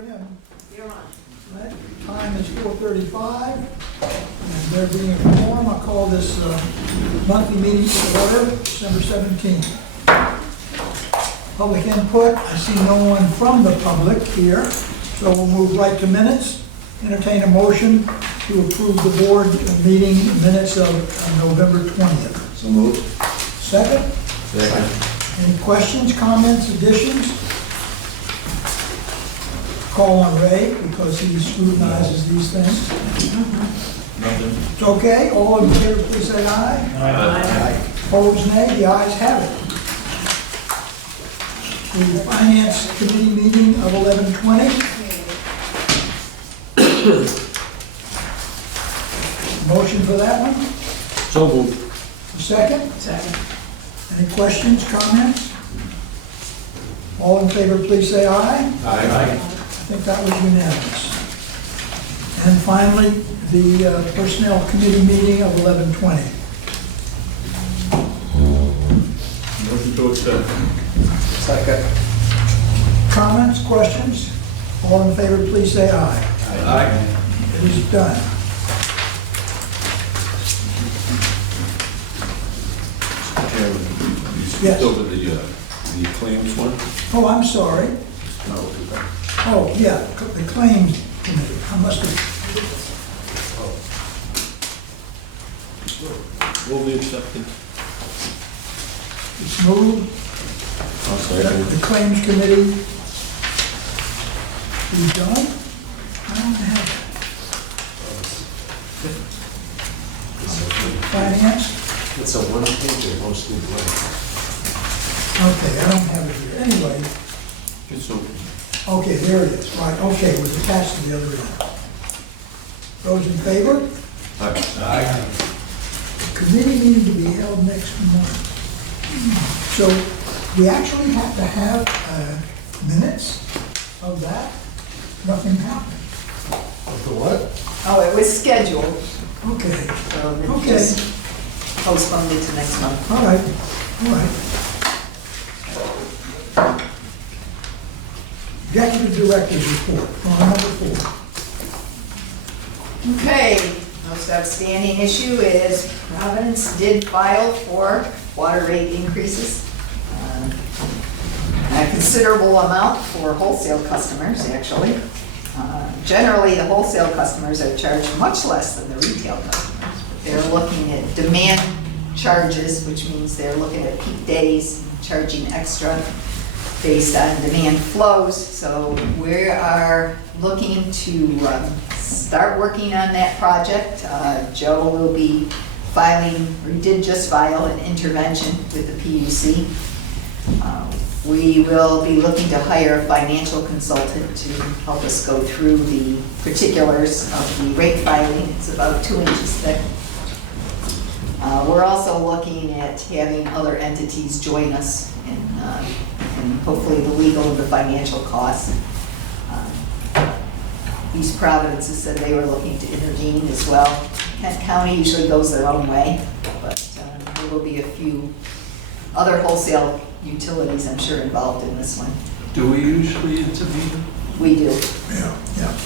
We're in. You're on. Right. Time is 4:35, and there being a quorum, I call this monthly meeting to order, December 17th. Public input, I see no one from the public here, so we'll move right to minutes. Entertain a motion to approve the board meeting minutes of November 20th. So moved. Second? Second. Any questions, comments, additions? Call on Ray, because he scrutinizes these things. Nothing. It's okay, all in favor, please say aye. Aye. Opposed, nay, the ayes have it. The Finance Committee meeting of 11:20. Motion for that one? So moved. Second? Second. Any questions, comments? All in favor, please say aye. Aye. I think that was unanimous. And finally, the Personnel Committee meeting of 11:20. Motion to accept. Second. Comments, questions? All in favor, please say aye. Aye. It is done. Chairman, you Yes. skipped over the claims one? Oh, I'm sorry. No. Oh, yeah, the Claims Committee. I must have, Will be accepted. it's moved. I'll second. The Claims Committee is done. I don't have Finance. It's a one-pager, mostly blank. Okay, I don't have it here. Anyway, It's over. okay, there it is. Right, okay, it was attached to the other end. Those in favor? Aye. Committee meeting to be held next month. So we actually have to have minutes of that? Nothing happened. Of the what? Oh, it was scheduled, Okay, so it Okay. just postponed it to next month. all right, all right. Executive Director's Report, number 4. Okay, most outstanding issue is Providence did file for water rate increases. A considerable amount for wholesale customers, actually. Generally, the wholesale customers are charged much less than the retail customers. They're looking at demand charges, which means they're looking at peak days, charging extra based on demand flows. So we are looking to start working on that project. Joe will be filing, or did just file an intervention with the PUC. We will be looking to hire a financial consultant to help us go through the particulars of the rate filing. It's about 2 inches thick. We're also looking at having other entities join us in hopefully the legal and the financial costs. East Providence has said they were looking to intervene as well. Kent County usually goes their own way, but there will be a few other wholesale utilities, I'm sure, involved in this one. Do we usually intervene? We do. Yeah, yeah.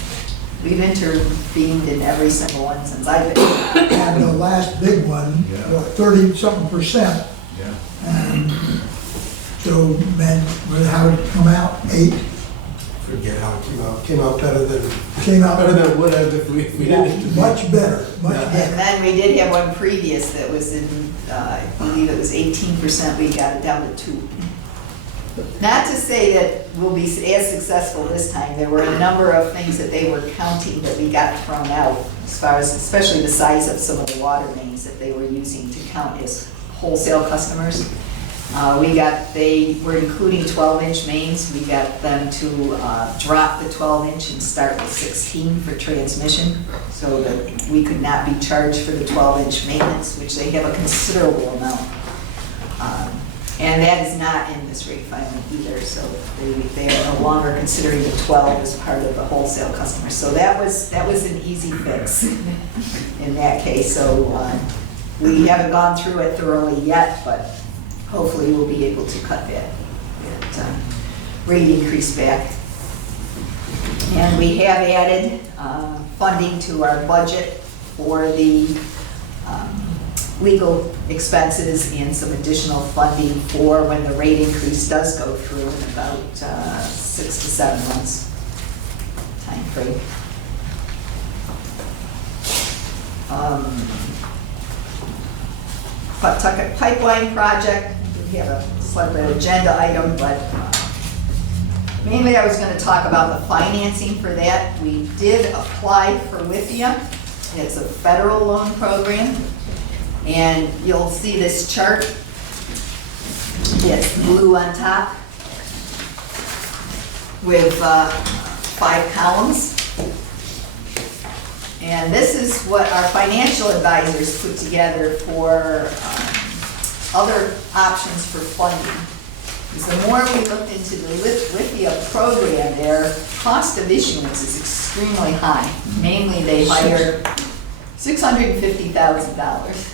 We've intervened in every single one since I've been here. And the last big one, Yeah. 30-something%. Yeah. And so, man, how did it come out? 8? Forget how it came out. Came out better than, Came out better than it would have if we didn't intervene. much better, much Yeah. And better. then we did have one previous that was in, I believe it was 18%, we got it down to 2. Not to say that we'll be as successful this time. There were a number of things that they were counting that we got thrown out, as far as, especially the size of some of the water mains that they were using to count as wholesale customers. They were including 12-inch mains. We got them to drop the 12-inch and start with 16 for transmission, so that we could not be charged for the 12-inch maintenance, which they have a considerable amount. And that is not in this rate filing either, so they are no longer considering the 12 as part of the wholesale customer. So that was an easy fix in that case. So we haven't gone through it thoroughly yet, but hopefully we'll be able to cut that rate increase back. And we have added funding to our budget for the legal expenses and some additional funding for when the rate increase does go through in about 6 to 7 months time frame. Pawtucket Pipeline Project, we have a separate agenda item, but mainly I was going to talk about the financing for that. We did apply for WIFIA. It's a federal loan program. And you'll see this chart. It's blue on top with 5 columns. And this is what our financial advisors put together for other options for funding. Because the more we looked into the WIFIA program, their cost of issuance is extremely high. Mainly they hire $650,000.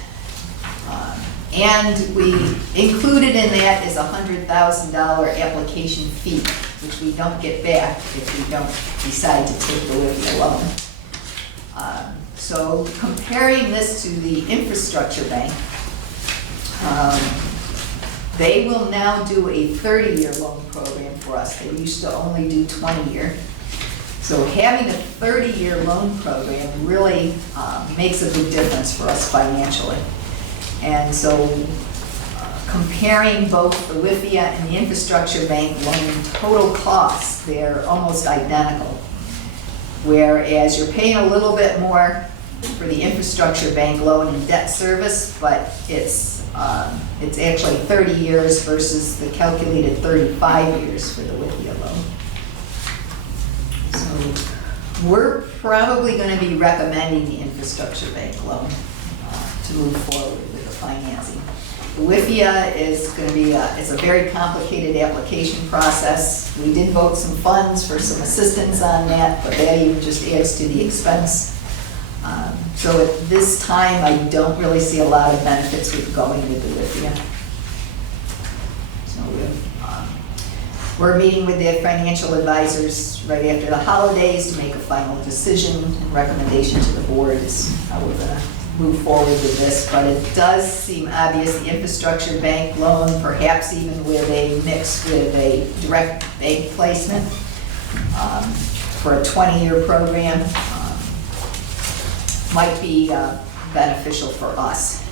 And we included in that is a $100,000 application fee, which we don't get back if we don't decide to take the WIFIA loan. So comparing this to the infrastructure bank, they will now do a 30-year loan program for us. They used to only do 20-year. So having a 30-year loan program really makes a big difference for us financially. And so comparing both the WIFIA and the infrastructure bank loan total costs, they're almost identical. Whereas you're paying a little bit more for the infrastructure bank loan and debt service, but it's actually 30 years versus the calculated 35 years for the WIFIA loan. So we're probably going to be recommending the infrastructure bank loan to move forward with the financing. The WIFIA is going to be it's a very complicated application process. We did vote some funds for some assistance on that, but that even just adds to the expense. So at this time, I don't really see a lot of benefits with going with the WIFIA. So we're meeting with the financial advisors right after the holidays to make a final decision and recommendation to the board is how we're going to move forward with this. But it does seem obvious the infrastructure bank loan, perhaps even with a mix with a direct bank placement for a 20-year program, might be beneficial for us.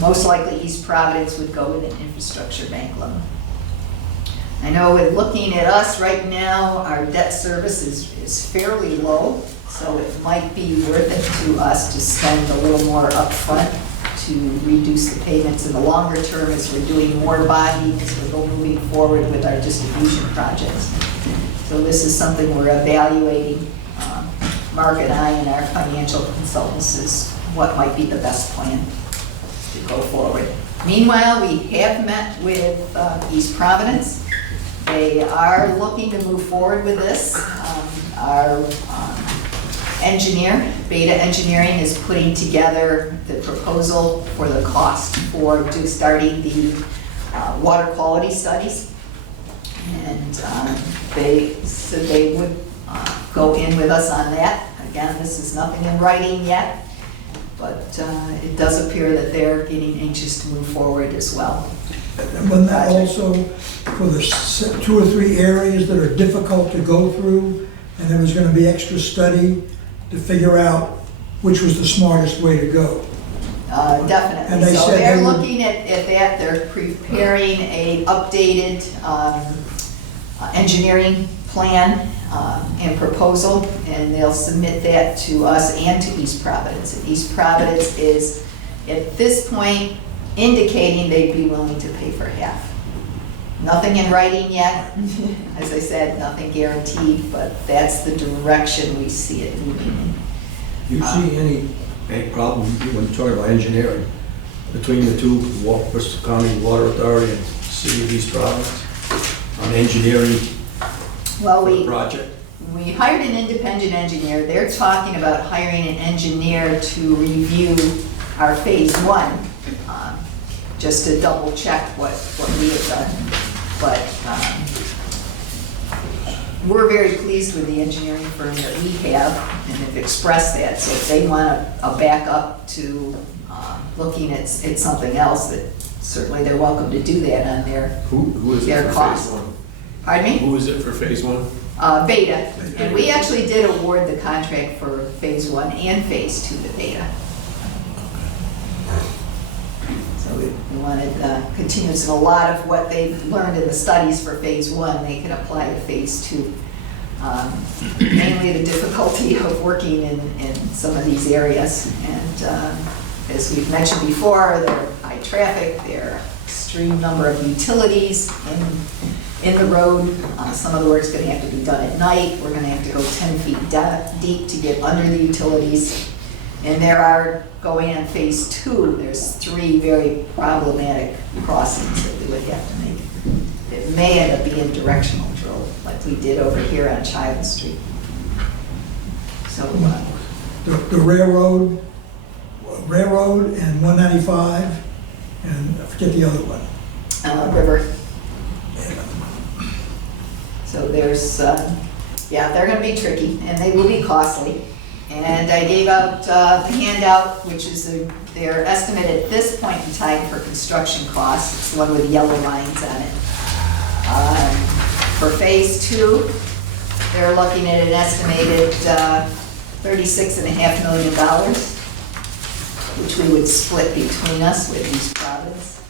Most likely East Providence would go with an infrastructure bank loan. I know with looking at us right now, our debt service is fairly low, so it might be worth it to us to spend a little more upfront to reduce the payments in the longer term as we're doing more bonding, as we're moving forward with our distribution projects. So this is something we're evaluating. Mark and I and our financial consultants is what might be the best plan to go forward. Meanwhile, we have met with East Providence. They are looking to move forward with this. Our engineer, Beta Engineering, is putting together the proposal for the cost for starting the water quality studies. And they said they would go in with us on that. Again, this is nothing in writing yet, but it does appear that they're getting anxious to move forward as well. And when that also, for the 2 or 3 areas that are difficult to go through, and there was going to be extra study to figure out which was the smartest way to go. Definitely. And they so said they're they would- looking at that. They're preparing a updated engineering plan and proposal, and they'll submit that to us and to East Providence. And East Providence is, at this point, indicating they'd be willing to pay for half. Nothing in writing yet. As I said, nothing guaranteed, but that's the direction we see it moving in. Do you see any problem when you're talking about engineering between the two, Bristol County Water Authority and City of East Providence on engineering Well, for the project? we hired an independent engineer. They're talking about hiring an engineer to review our phase 1, just to double check what we have done. But we're very pleased with the engineering firm that we have and have expressed that. So if they want a backup to looking at something else, that certainly they're welcome to do that on their Who is Their it for cost. phase one? Pardon me? Who is it for phase one? Beta. And we actually did award the contract for phase 1 and phase 2 to Beta. So we wanted continuance, and a lot of what they've learned in the studies for phase 1, they can apply to phase 2. Mainly the difficulty of working in some of these areas. And as we've mentioned before, there are high traffic, there are extreme number of utilities in the road. Some of the work's gonna have to be done at night. We're gonna have to go 10 feet deep to get under the utilities. And there are, going on phase 2, there's 3 very problematic crossings that we would have to make. It may end up being directional drill, like we did over here on Child Street. So, The railroad and 195, and I forget the other one. River. So there's, yeah, they're gonna be tricky, and they will be costly. And I gave out the handout, which is their estimate at this point in time for construction costs. It's the one with yellow lines on it. For phase 2, they're looking at an estimated $36.5 million, which we would split between us with East Providence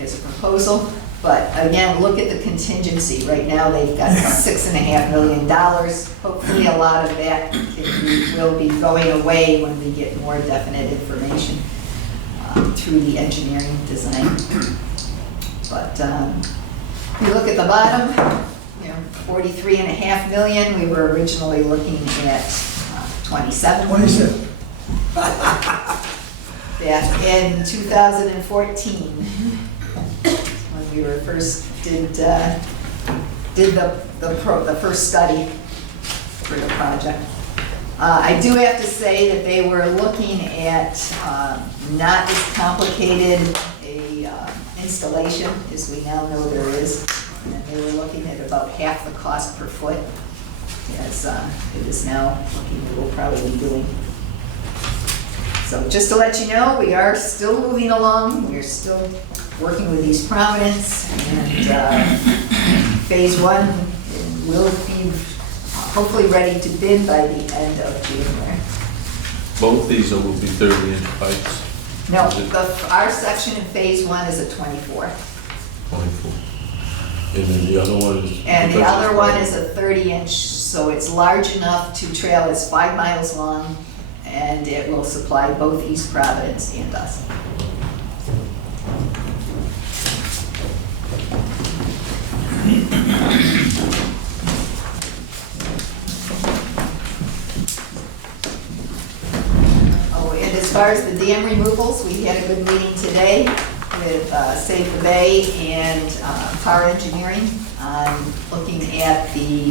as a proposal. But again, look at the contingency. Right now, they've got $6.5 million. Hopefully, a lot of that will be going away when we get more definite information through the engineering design. But if you look at the bottom, you know, $43.5 million. We were originally looking at 27. 27. Yeah, in 2014. We were first did the first study for the project. I do have to say that they were looking at not as complicated a installation as we now know there is, and they were looking at about half the cost per foot, as it is now looking that we'll probably be doing. So just to let you know, we are still moving along. We're still working with East Providence, and phase 1 will be hopefully ready to bid by the end of January. Both these will be 30-inch pipes, No, Is it- our section in phase 1 is a 24, 24. And then the other one is? and the other one is a 30-inch, so it's large enough to trail. It's 5 miles long, and it will supply both East Providence and us. Oh, and as far as the dam removals, we had a good meeting today with Save the Bay and Power Engineering on looking at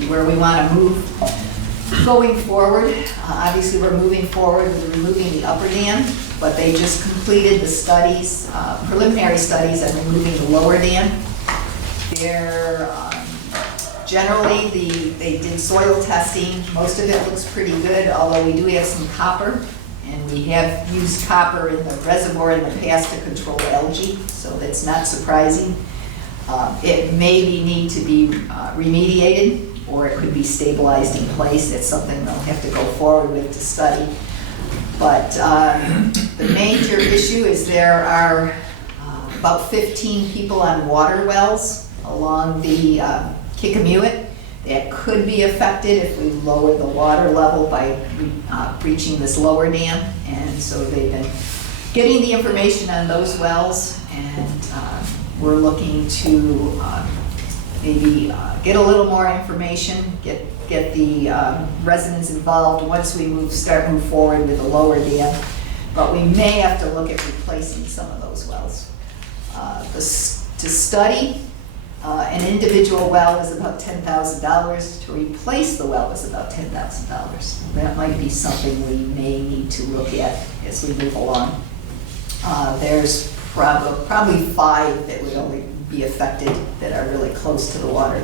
where we want to move going forward. Obviously, we're moving forward with removing the upper dam, but they just completed the studies, preliminary studies on removing the lower dam. They're, generally, they did soil testing. Most of it looks pretty good, although we do have some copper. And we have used copper in the reservoir in the past to control algae, so that's not surprising. It may need to be remediated, or it could be stabilized in place. That's something they'll have to go forward with to study. But the major issue is there are about 15 people on water wells along the Kickamuit that could be affected if we lower the water level by breaching this lower dam. And so they've been getting the information on those wells, and we're looking to maybe get a little more information, get the residents involved once we move forward with the lower dam. But we may have to look at replacing some of those wells. To study an individual well is about $10,000. To replace the well is about $10,000. That might be something we may need to look at as we move along. There's probably 5 that would only be affected that are really close to the water.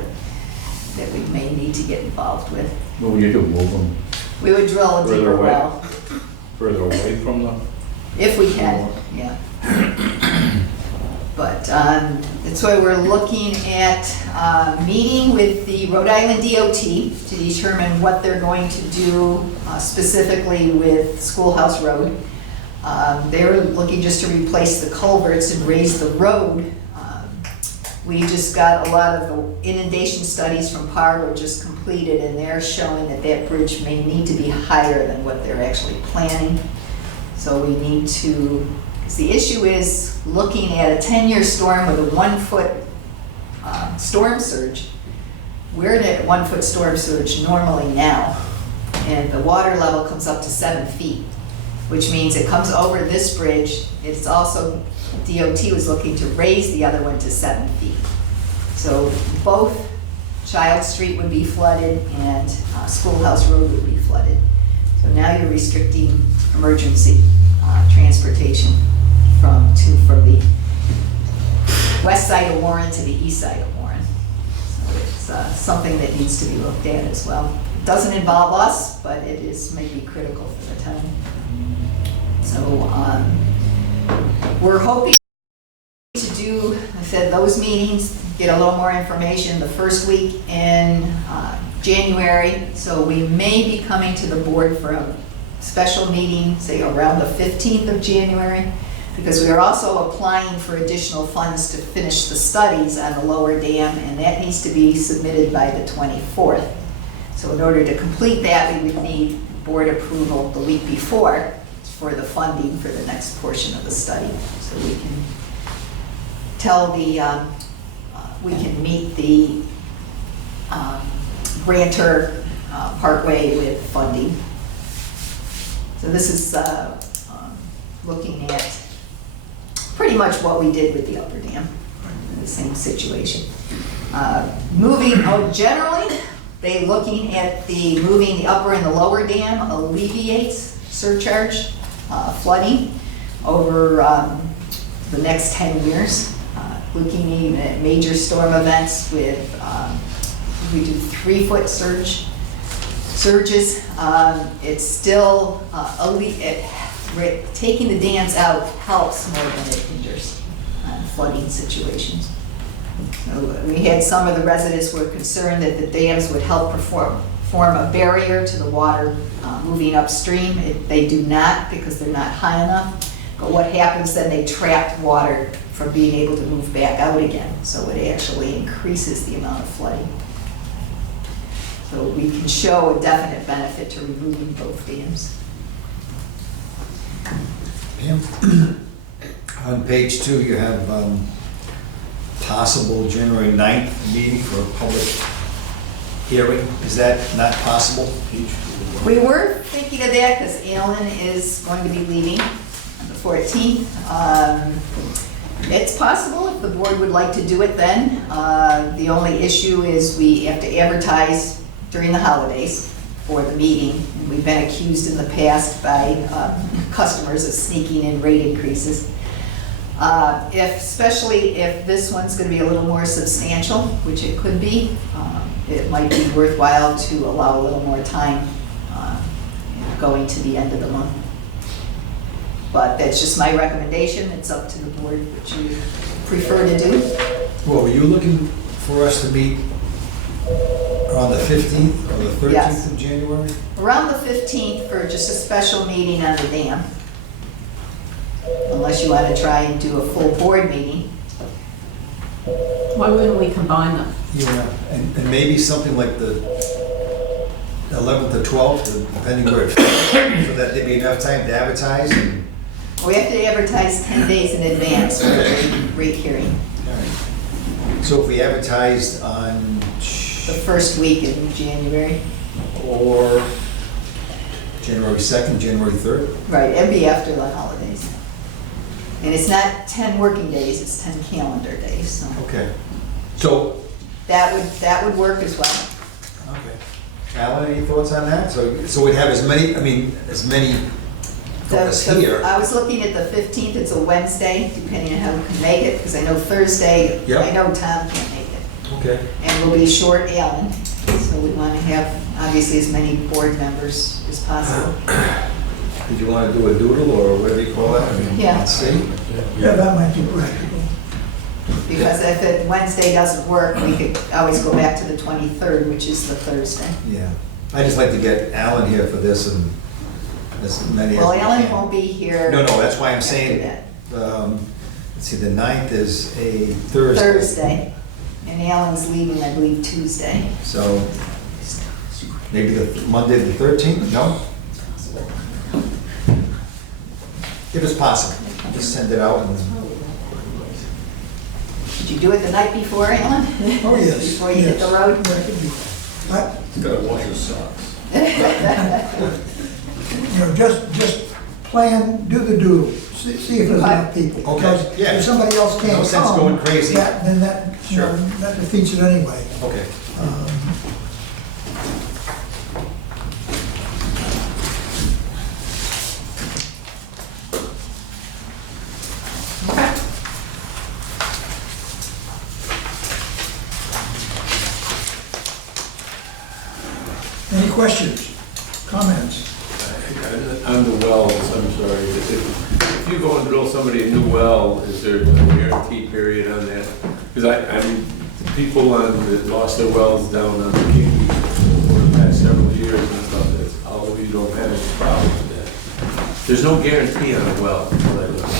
that we may need to get involved with. Well, you could move them We would drill a Further deeper away. well, further away from the, if we can, yeah. But that's why we're looking at meeting with the Rhode Island DOT to determine what they're going to do specifically with Schoolhouse Road. They're looking just to replace the culverts and raise the road. We just got a lot of the inundation studies from Pargo just completed, and they're showing that that bridge may need to be higher than what they're actually planning. So we need to, because the issue is looking at a 10-year storm with a 1-foot storm surge. We're at a 1-foot storm surge normally now, and the water level comes up to 7 feet, which means it comes over this bridge. It's also, DOT was looking to raise the other one to 7 feet. So both Child Street would be flooded and Schoolhouse Road would be flooded. So now you're restricting emergency transportation from the west side of Warren to the east side of Warren. So it's something that needs to be looked at as well. It doesn't involve us, but it is maybe critical for the town. So we're hoping to do, I said, those meetings, get a little more information the first week in January. So we may be coming to the board for a special meeting, say around the 15th of January, because we are also applying for additional funds to finish the studies on the lower dam, and that needs to be submitted by the 24th. So in order to complete that, we would need board approval the week before for the funding for the next portion of the study. So we can tell the, we can meet the grantor partway with funding. So this is looking at pretty much what we did with the upper dam, the same situation. Generally, they looking at moving the upper and the lower dam alleviates surcharge flooding over the next 10 years. Looking even at major storm events with, we do 3-foot surges. It's still, taking the dams out helps more than it hinders flooding situations. So we had some of the residents were concerned that the dams would help form a barrier to the water moving upstream. They do not, because they're not high enough. But what happens then, they trap water from being able to move back out again. So it actually increases the amount of flooding. So we can show a definite benefit to removing both dams. Pam, on page 2, you have possible January 9th meeting for a public hearing. Is that not possible? We were thinking of that because Alan is going to be leaving on the 14th. It's possible if the board would like to do it then. The only issue is we have to advertise during the holidays for the meeting. And we've been accused in the past by customers of sneaking in rate increases. Especially if this one's going to be a little more substantial, which it could be, it might be worthwhile to allow a little more time going to the end of the month. But that's just my recommendation. It's up to the board what you prefer to do. Well, were you looking for us to meet on the 15th or the 13th Yes. of January? Around the 15th for just a special meeting on the dam. Unless you want to try and do a full board meeting. Why wouldn't we combine them? Yeah, and maybe something like the 11th or 12th, depending where it falls, so that there'd be enough time to advertise. And, We have to advertise 10 days in advance for the rate hearing. all right. So if we advertised on The first week in January. or January 2nd, January 3rd? Right, it'd be after the holidays. And it's not 10 working days, it's 10 calendar days, so Okay. So, that would work as well. okay. Alan, any thoughts on that? So we'd have as many folks here. I was looking at the 15th, it's a Wednesday, depending on how we can make it, because I know Thursday, Yep. I know Tom can't make it. Okay. And we'll be short Alan, so we want to have, obviously, as many board members as possible. Did you want to do a doodle or whatever you call that? Yeah. Let's see. Yeah, that might be practical. Because if it, Wednesday doesn't work, we could always go back to the 23rd, which is the Thursday. Yeah. I just like to get Alan here for this and as many as Well, we Alan can. won't be here. No, that's why I'm after saying, that. let's see, the 9th is a Thursday. Thursday, and Alan's leaving, I believe, Tuesday. So maybe the Monday, the 13th? No? If it's possible, just send it out and, Did you do it the night before, Alan? Oh, yes. Before you hit the yes. road? Yeah, I could do that. He's gotta wash his socks. You know, just plan, do the doodle, see if there's enough people. Okay, Because yeah. if somebody else can't No sense come, going crazy. then that, you know, Sure. that defeats it anyway. okay. Any questions, comments? On the wells, I'm sorry, if you go and drill somebody a new well, is there a guarantee period on that? Because I mean, the people that lost their wells down on the King over the past several years and stuff, that's, although you don't have any problems with that. There's no guarantee on a well, what I look.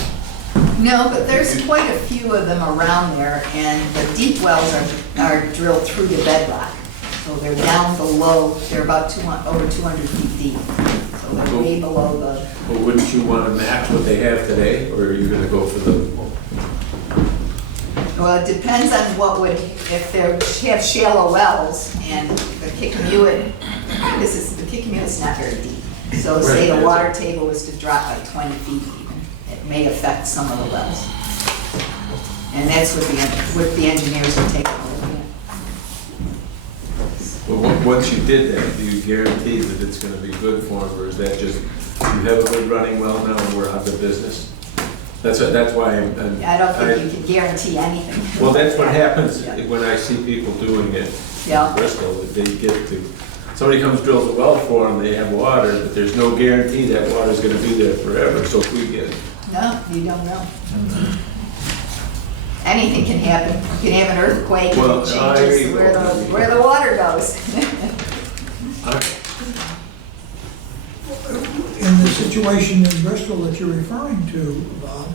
No, but there's quite a few of them around there, and the deep wells are drilled through the bedrock. So they're down below, they're about over 200 feet deep. So they're way below the, But wouldn't you want to match what they have today, or are you gonna go for the? well, it depends on what would, if they have shallow wells, and the Kickamuit, the Kickamuit's not very deep. So say the water table was to drop by 20 feet even, it may affect some of the wells. And that's what the engineers are taking a look at. Well, once you did that, do you guarantee that it's gonna be good for them, or is that just, you have a good running well now and we're out of business? That's why I'm. I don't think you can guarantee anything. Well, that's what happens Yeah. when I see people doing it Yeah. in Bristol, that they get to, somebody comes drills a well for them, they have water, but there's no guarantee that water's gonna be there forever, so if we get it. No, you don't know. Anything can happen. You can have an earthquake Well, and it changes where the water goes. In the situation in Bristol that you're referring to, Bob,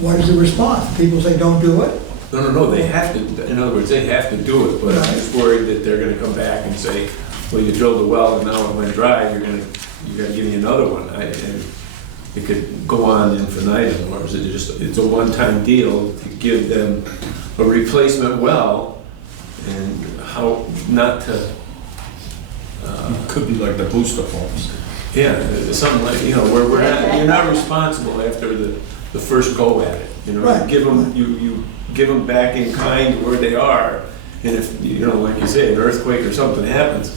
what is the response? People say, don't do it? No, they have to, in other words, they have to do it, but I'm just worried that they're gonna come back and say, well, you drilled a well and now it went dry, you gotta give me another one. And it could go on infinitum, or is it just, it's a one-time deal to give them a replacement well, and how not to, Could be like the booster pumps. yeah, something like, you know, where we're not, you're not responsible after the first go at it. You know, Right. you give them back in kind to where they are, and if, you know, like you say, an earthquake or something happens,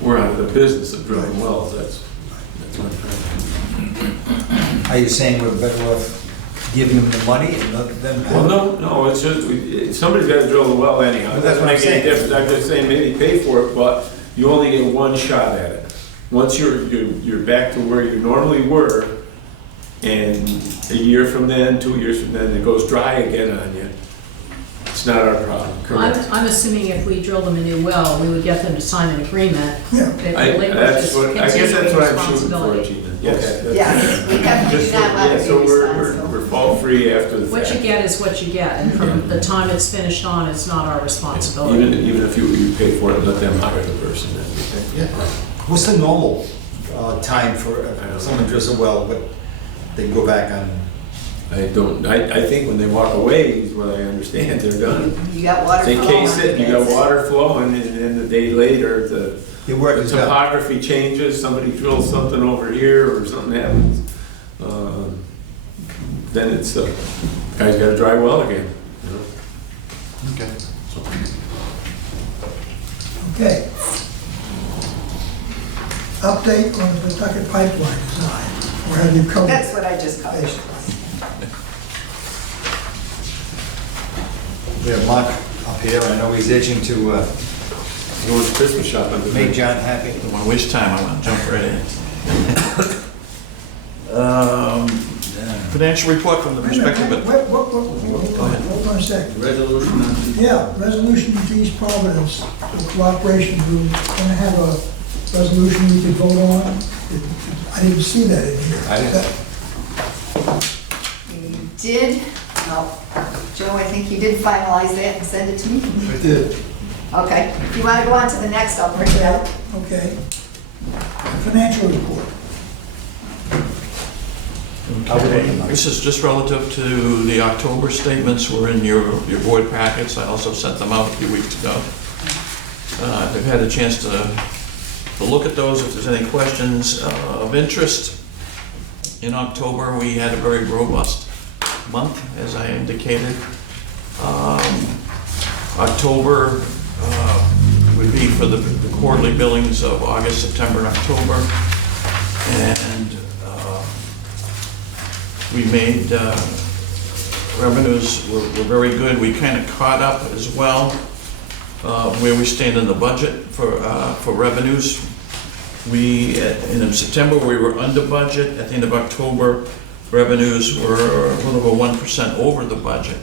we're out of the business of drilling wells, that's my point. Are you saying we're better off giving them the money and let them? Well, no, it's just, somebody's gotta drill the well anyhow. But that's what I'm It doesn't make any saying. difference. I'm just saying, maybe pay for it, but you only get one shot at it. Once you're back to where you normally were, and a year from then, 2 years from then, it goes dry again on you, it's not our problem, correct? I'm assuming if we drilled them a new well, we would get them to sign an agreement Yeah. that I relinquishes guess that's continuing what I'm shooting for, responsibility. Gina. Yes. that's- Yeah, we definitely Just do not want yeah, to so be we're responsible. fault-free after the fact. What you get is what you get, and from the time it's finished on, it's not our responsibility. Even if you pay for it, let them hire the person, that'd be okay. Yeah. What's the normal time for if someone drills a well, but they can go back on? I think when they walk away, is what I understand, they're done. You got water They flowing. case it, you got water flowing, and then the day later, the Your work is done. topography changes, somebody drills something over here, or something happens. Then it's, guy's got a dry well again, you know? Okay. Okay. Update on the Pawtucket pipeline design, or have you covered? That's what I just covered. Basically. Yeah, Mark, I'll up here. I know he's itching to Going Christmas shopping. make John happy. Don't want to waste time, I want to jump right in. Financial report from the perspective of... Hold on a second. Resolution on Yeah, resolution of East Providence, the cooperation group, gonna have a resolution we could vote on. I didn't see that in here. I didn't. You did, no, Joe, I think you did finalize that and send it to me. I did. Okay, if you want to go on to the next, I'll bring it up. Okay. Financial report. This is just relative to the October statements were in your board packets. I also sent them out a few weeks ago. I've had a chance to look at those if there's any questions of interest. In October, we had a very robust month, as I indicated. October would be for the quarterly billings of August, September, and October. And we made, revenues were very good. We kind of caught up as well where we stand in the budget for revenues. In September, we were under budget. At the end of October, revenues were a little over 1% over the budget.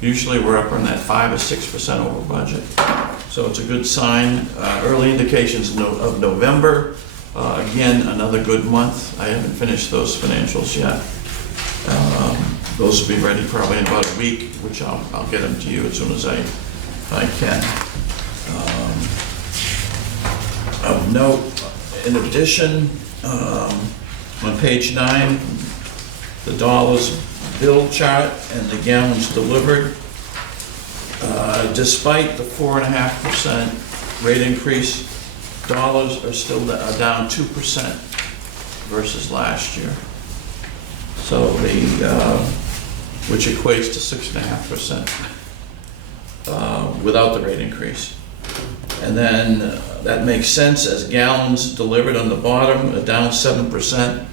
Usually we're up on that 5 or 6% over budget. So it's a good sign. Early indications of November, again, another good month. I haven't finished those financials yet. Those will be ready probably in about a week, which I'll get them to you as soon as I can. Of note, in addition, on page 9, the dollars bill chart and the gallons delivered. Despite the 4.5% rate increase, dollars are still down 2% versus last year. So which equates to 6.5% without the rate increase. And then that makes sense as gallons delivered on the bottom are down 7%.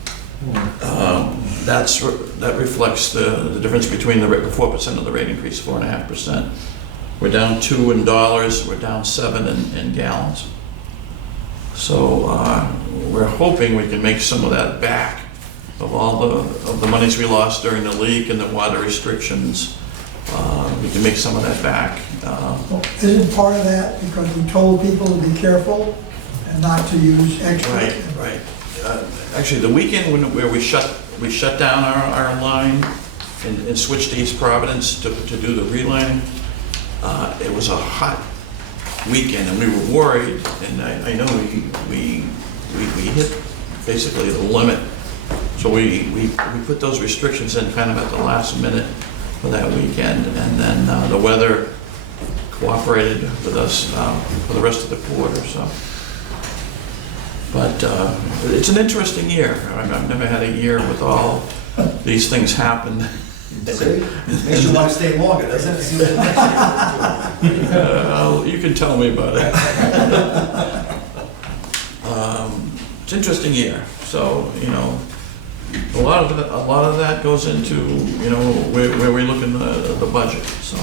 That reflects the difference between the 4% of the rate increase, 4.5%. We're down 2 in dollars, we're down 7 in gallons. So we're hoping we can make some of that back of all the monies we lost during the leak and the water restrictions. We can make some of that back. Well, isn't part of that because we told people to be careful and not to use extra? Right. Actually, the weekend where we shut down our line and switched to East Providence to do the relining, it was a hot weekend and we were worried, and I know we hit basically the limit. So we put those restrictions in kind of at the last minute for that weekend, and then the weather cooperated with us for the rest of the quarter. So, but it's an interesting year. I've never had a year with all these things happen. See? Makes you want to stay longer, doesn't it? See what the next year is doing. You can tell me about it. It's an interesting year. So, a lot of that goes into, where we look in the budget, so.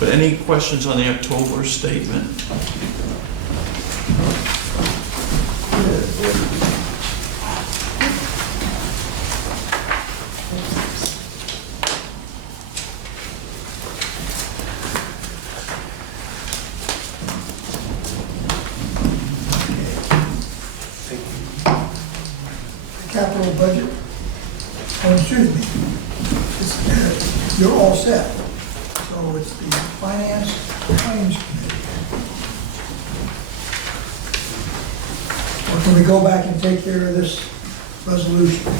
But any questions on the October statement? Capital budget, excuse me, you're all set. So it's the Finance Claims Committee. Or can we go back and take care of this resolution?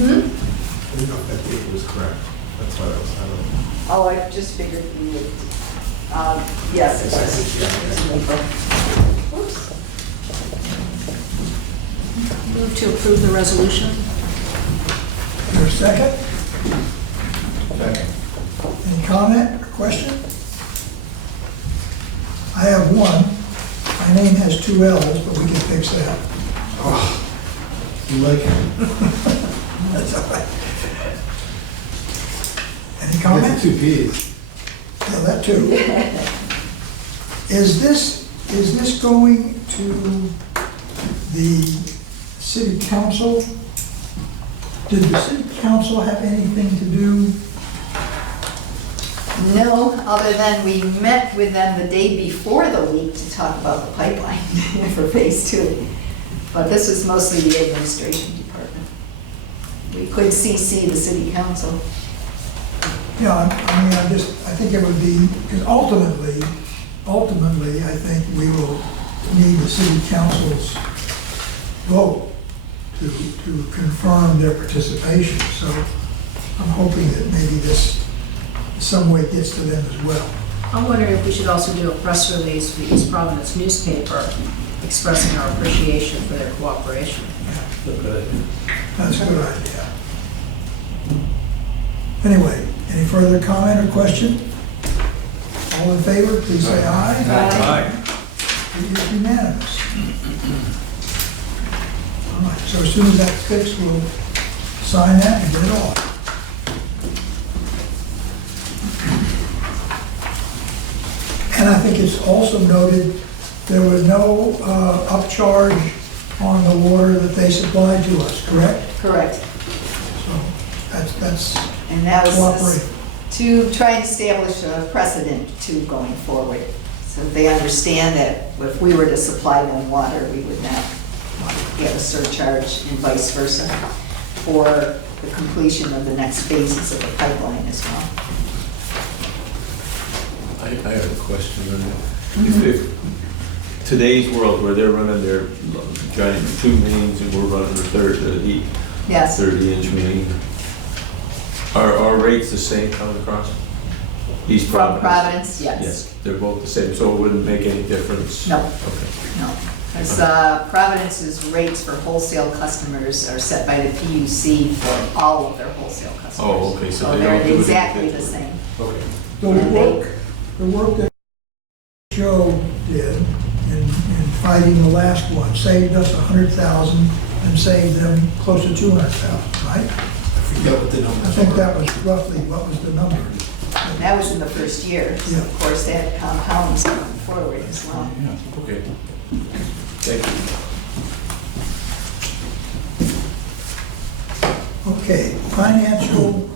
I didn't know if that date was correct. That's why I was having. Oh, I just figured we would, yes, it was. Yeah, okay. It's in April. Oops. Move to approve the resolution. Is there a second? Second. Any comment or question? I have one. My name has two L's, but we can fix that. You like it? That's all right. Any That's comment? the two Ps. Yeah, that too. Is this going to the city council? Did the city council have anything to do? No, other than we met with them the day before the leak to talk about the pipeline for phase 2. But this was mostly the administration department. We could CC the city council. Yeah, I mean, I think it would be, because ultimately, I think we will need the city council's vote to confirm their participation. So I'm hoping that maybe this in some way gets to them as well. I'm wondering if we should also do a press release for East Providence newspaper expressing our appreciation for their cooperation. That's a good idea. Anyway, any further comment or question? All in favor, please say aye. Aye. It is unanimous. All right, so as soon as that's fixed, we'll sign that and get it off. And I think it's also noted there was no upcharge on the water that they supplied to us, correct? Correct. So that's And that was cooperative. to try and establish a precedent to going forward. So they understand that if we were to supply them water, we would not get a surcharge and vice versa for the completion of the next phases of the pipeline as well. I have a question on that. If today's world where they're running their giant 2 mains and we're running the Yes, 30-inch main, are our rates the same coming across? East from Providence? Providence, yes. Yes, they're both the same, so it wouldn't make any difference? No. Okay. No, because Providence's rates for wholesale customers are set by the PUC for all of their wholesale customers. Oh, okay, so they they're don't do it exactly the individually. same. Okay. The work that Joe did in fighting the last one saved us 100,000 and saved them close to 200,000, right? I forget what the I numbers think were. that was roughly, what was the number? And that was in the first year, so Yeah. of course that compounds going forward as well. Okay. Thank you. Okay, Financial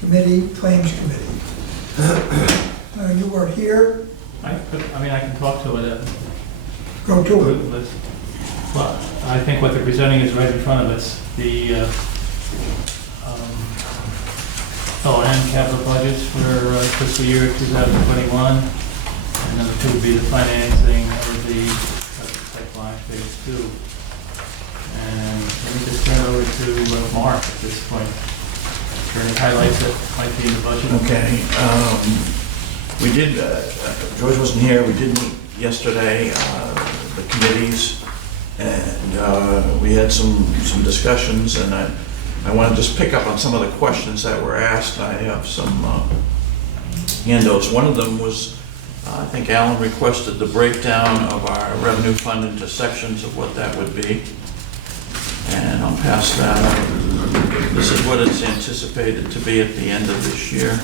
Committee, Claims Committee. You were here, I mean, I can talk to it. go to it. Well, I think what they're presenting is right in front of us. The O&M capital budgets for fiscal year 2021. And number 2 would be the financing of the pipeline phase 2. And let me just turn it over to Mark at this point. For any highlights that might be in the budget. Okay, we did, George wasn't here, we did meet yesterday, the committees, and we had some discussions, and I want to just pick up on some of the questions that were asked. I have some handouts. One of them was, I think Alan requested the breakdown of our revenue fund into sections of what that would be, and I'll pass that on. This is what it's anticipated to be at the end of this year.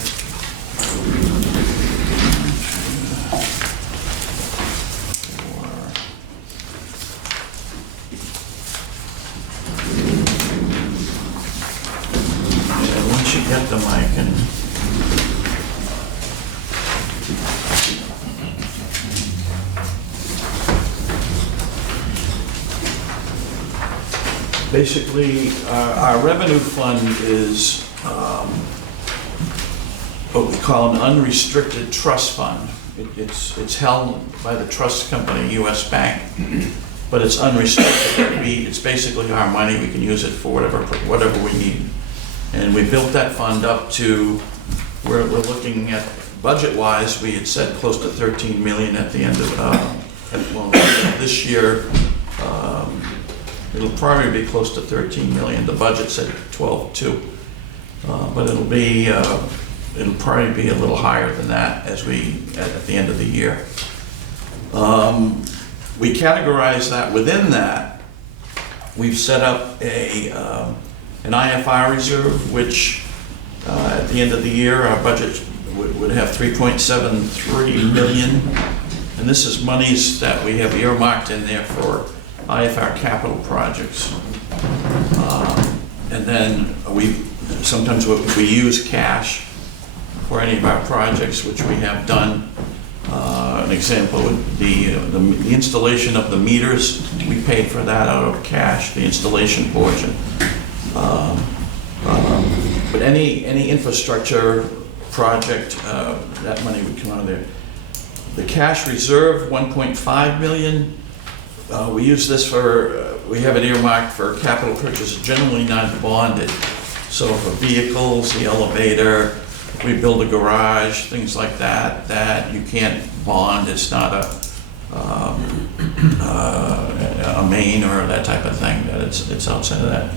Once you get them, I can. Basically, our revenue fund is what we call an unrestricted trust fund. It's held by the trust company, US Bank, but it's unrestricted. It's basically our money. We can use it for whatever we need. And we built that fund up to, we're looking at, budget-wise, we had said close to 13 million at the end of, well, this year. it'll probably be close to 13 million. The budget's at 12.2. But it'll probably be a little higher than that at the end of the year. We categorize that within that. We've set up an IFR reserve, which at the end of the year, our budget would have 3.73 million. And this is monies that we have earmarked in there for IFR capital projects. And then sometimes we use cash for any of our projects, which we have done. An example would be the installation of the meters. We paid for that out of cash, the installation portion. But any infrastructure project, that money would come out of there. The cash reserve, 1.5 million. We use this we have it earmarked for capital purchases, generally not bonded. So for vehicles, the elevator, we build a garage, things like that, that you can't bond. It's not a main or that type of thing, that it's outside of that.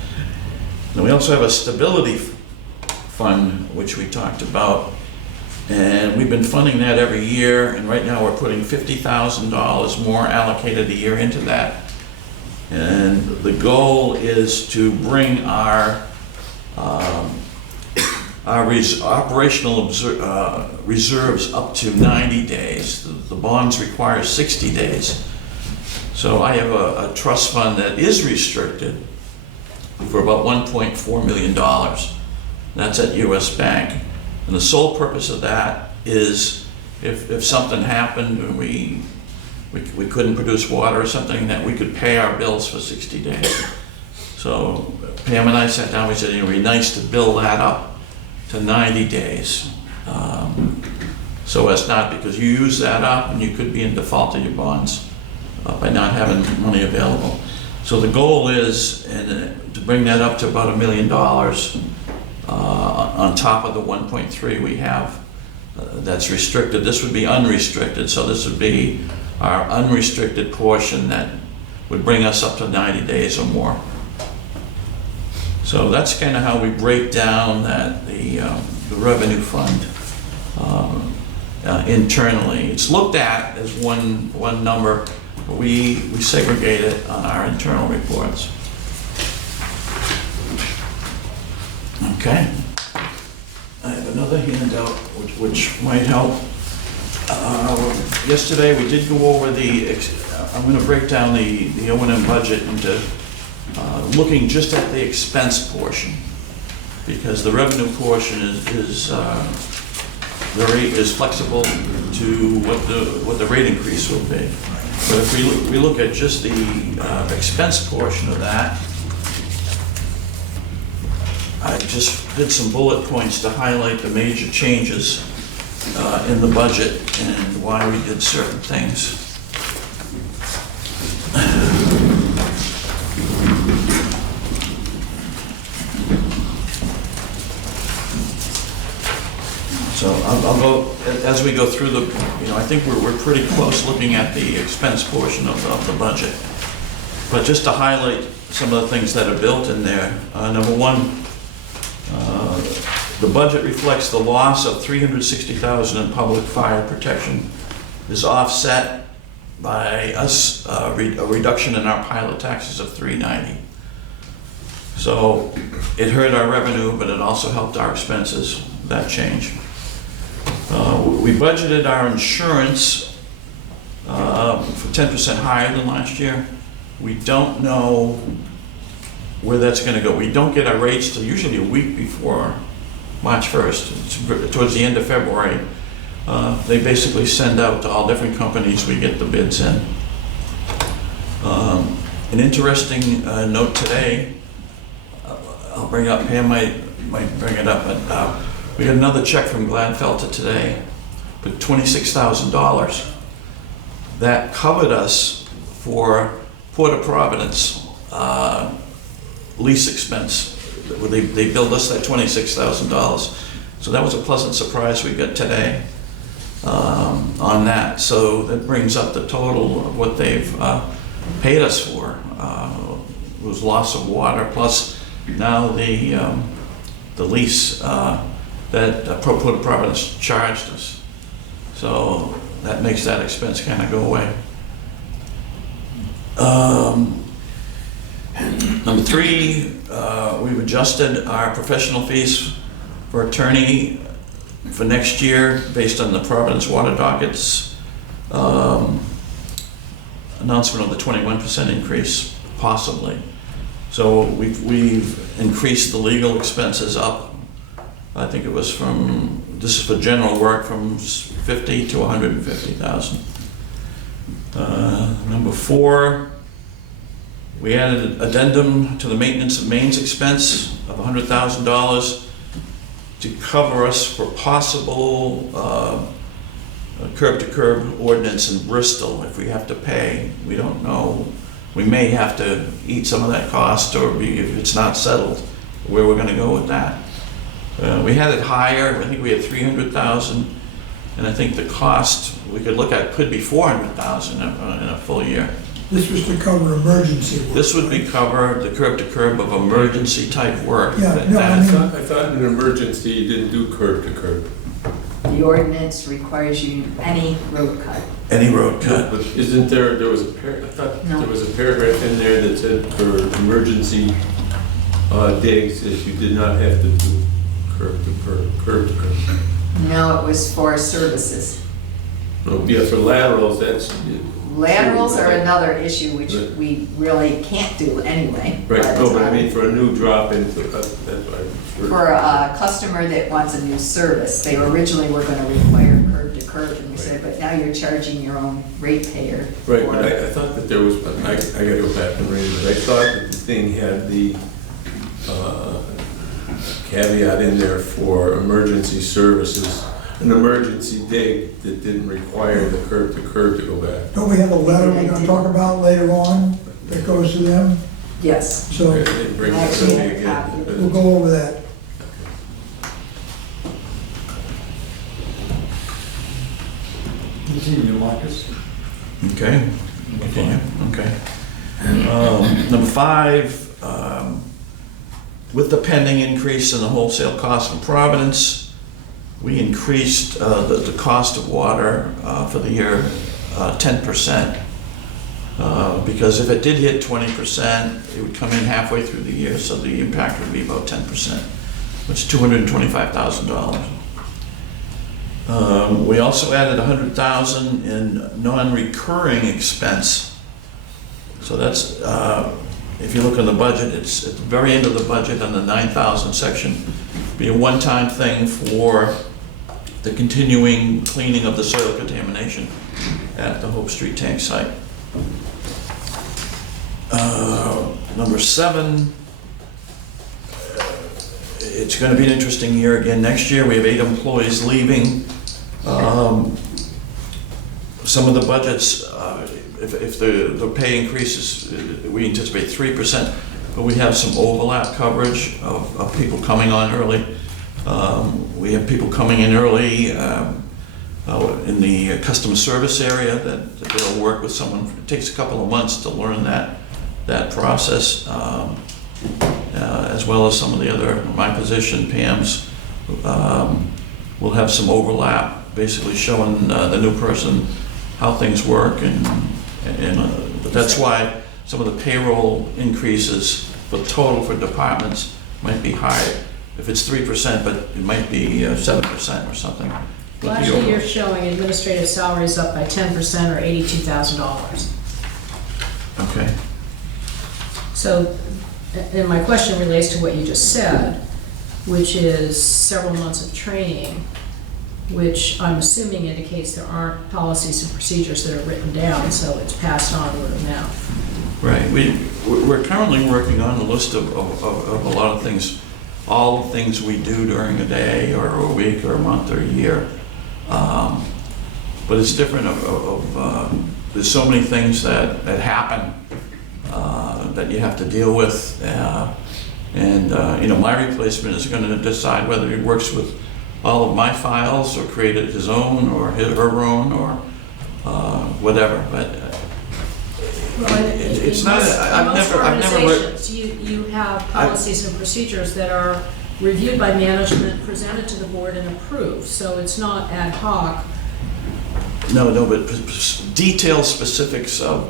And we also have a stability fund, which we talked about, and we've been funding that every year, and right now we're putting $50,000 more allocated a year into that. And the goal is to bring our operational reserves up to 90 days. The bonds require 60 days. So I have a trust fund that is restricted for about $1.4 million. That's at US Bank. And the sole purpose of that is if something happened and we couldn't produce water or something, that we could pay our bills for 60 days. So Pam and I sat down, we said, it would be nice to build that up to 90 days. So as not, because you use that up and you could be in default of your bonds by not having money available. So the goal is to bring that up to about $1 million on top of the 1.3 we have that's restricted. This would be unrestricted, so this would be our unrestricted portion that would bring us up to 90 days or more. So that's kind of how we break down the revenue fund internally. It's looked at as one number, but we segregate it on our internal reports. Okay. I have another handout which might help. Yesterday we did go over I'm going to break down the O&M budget into looking just at the expense portion, because the revenue portion is flexible to what the rate increase will be. But if we look at just the expense portion of that, I just did some bullet points to highlight the major changes in the budget and why we did certain things. So I'll go, as we go through I think we're pretty close looking at the expense portion of the budget. But just to highlight some of the things that are built in there. Number one, the budget reflects the loss of $360,000 in public fire protection is offset by us a reduction in our pilot taxes of $390. So it hurt our revenue, but it also helped our expenses, that change. We budgeted our insurance for 10% higher than last year. We don't know where that's going to go. We don't get our rates till usually a week before March 1st. Towards the end of February, they basically send out to all different companies. We get the bids in. An interesting note today, I'll bring up, Pam might bring it up, but we had another check from Gladfelter today for $26,000. That covered us for Port of Providence lease expense. They billed us that $26,000. So that was a pleasant surprise we got today on that. So that brings up the total of what they've paid us for was loss of water, plus now the lease that Port Providence charged us. So that makes that expense kind of go away. Number 3, we've adjusted our professional fees for attorney for next year based on the Providence water dockets announcement of the 21% increase, possibly. So we've increased the legal expenses up. I think it was from, this is for general work, from 50 to 150,000. Number 4, we added addendum to the maintenance of mains expense of $100,000 to cover us for possible curb-to-curb ordinance in Bristol if we have to pay. We don't know. We may have to eat some of that cost, or if it's not settled, where we're going to go with that. We had it higher. I think we had 300,000, and I think the cost we could look at could be 400,000 in a full year. This was to cover emergency work. This would be cover the curb-to-curb of emergency type work. Yeah, no, I I mean- thought in an emergency you didn't do curb to curb. The ordinance requires you any road cut. Any road cut. But isn't there was a I thought No. there was a paragraph in there that said for emergency digs that you did not have to do curb to curb. No, it was for services. No, yeah, for laterals, that's. Laterals true, are but- another issue which Right. we really can't do anyway. Right, no, but I um, mean for a new drop in, that's what I. For a customer that wants a new service, they originally were gonna require curb to curb, and we said, but now you're charging your own ratepayer. Right, for- but I thought that there was, I gotta go back and read it, but I thought that the thing had the caveat in there for emergency services, an emergency dig that didn't require the curb to go back. Don't we have a letter we're gonna talk about later on that goes to them? Yes. So I didn't bring it with Actually, me I have again. it. we'll go over that. Continue, Marcus. Okay. Okay. Number 5, with the pending increase in the wholesale cost in Providence, we increased the cost of water for the year 10%. Because if it did hit 20%, it would come in halfway through the year, so the impact would be about 10%, which is $225,000. We also added $100,000 in non-recurring expense. So that's, if you look on the budget, it's at the very end of the budget on the 9,000 section, be a one-time thing for the continuing cleaning of the soil contamination at the Hope Street tank site. Number 7, it's going to be an interesting year again next year. We have 8 employees leaving. Some of the budgets, if the pay increases, we anticipate 3%, but we have some overlap coverage of people coming on early. We have people coming in early in the customer service area that they'll work with someone. It takes a couple of months to learn that process, as well as some of the other, my position, Pam's, will have some overlap, basically showing the new person how things work, but that's why some of the payroll increases for total for departments might be higher. If it's 3%, but it might be 7% or something. Well, actually, you're showing administrative salaries up by 10% or $82,000. Okay. So, and my question relates to what you just said, which is several months of training, which I'm assuming indicates there aren't policies and procedures that are written down, so it's passed on word of mouth. Right. We're currently working on a list of a lot of things, all the things we do during a day or a week or a month or a year. But it's different there's so many things that happen that you have to deal with. My replacement is going to decide whether he works with all of my files or created his own or her own or whatever. But It's not, I've never read. In most organizations, you have policies and procedures that are reviewed by management, presented to the board and approved, so it's not ad hoc. No, but detailed specifics of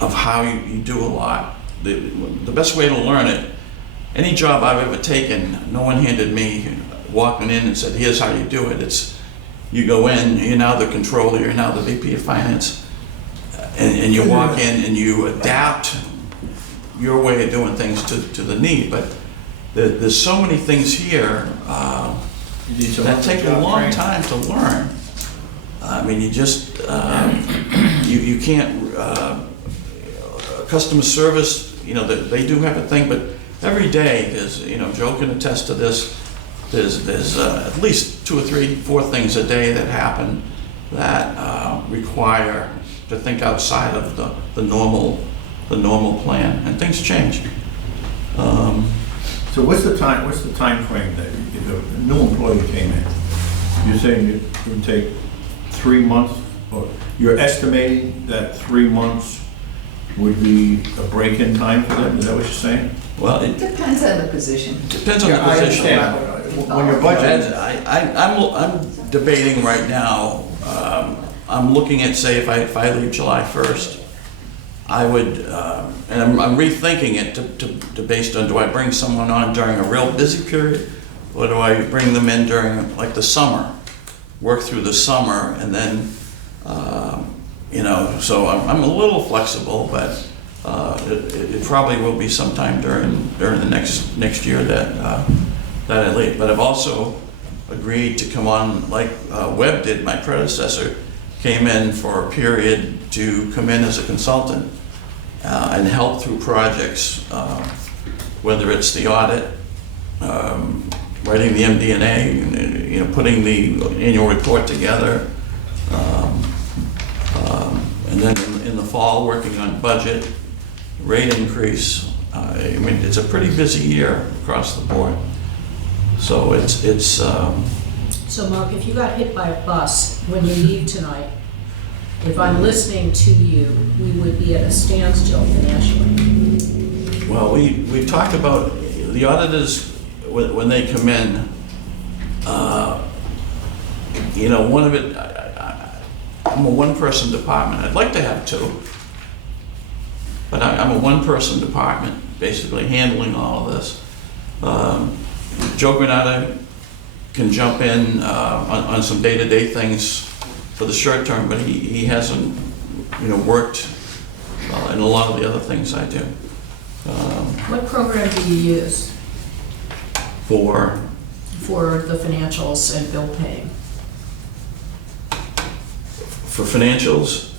how you do a lot. The best way to learn it, any job I've ever taken, no one handed me walking in and said, here's how you do it. It's, you go in, you're now the controller, you're now the VP of Finance, and you walk in and you adapt your way of doing things to the need. But there's so many things here that take a long time to learn. I mean, you just, you can't, customer service, you know, they do have a thing, but every day there's, you know, Joe can attest to this, there's at least 2 or 3, 4 things a day that happen that require to think outside of the normal plan, and things change. So what's the time frame that if a new employee came in? You're saying it would take 3 months, or you're estimating that 3 months would be a break-in time for them? Is that what you're saying? Well, it Depends on the position. depends on the I position. understand. When your budget, I'm debating right now, I'm looking at, say, if I leave July 1st, I would, and I'm rethinking it to based on, do I bring someone on during a real busy period, or do I bring them in during like the summer, work through the summer, and then, you know, so I'm a little flexible, but it probably will be sometime during the next year that I leave. But I've also agreed to come on, like Webb did, my predecessor, came in for a period to come in as a consultant and help through projects, whether it's the audit, writing the MD&A, you know, putting the annual report together, and then in the fall working on budget, rate increase. I mean, it's a pretty busy year across the board. So it's. So Mark, if you got hit by a bus when you leave tonight, if I'm listening to you, we would be at a standstill financially. Well, we talked about the auditors when they come in. You know, one of it. I'm a one-person department. I'd like to have 2, but I'm a one-person department, basically handling all of this. Joe Granata can jump in on some day-to-day things for the short term, but he hasn't, you know, worked in a lot of the other things I do. What program do you use For for the financials and bill paying? For financials,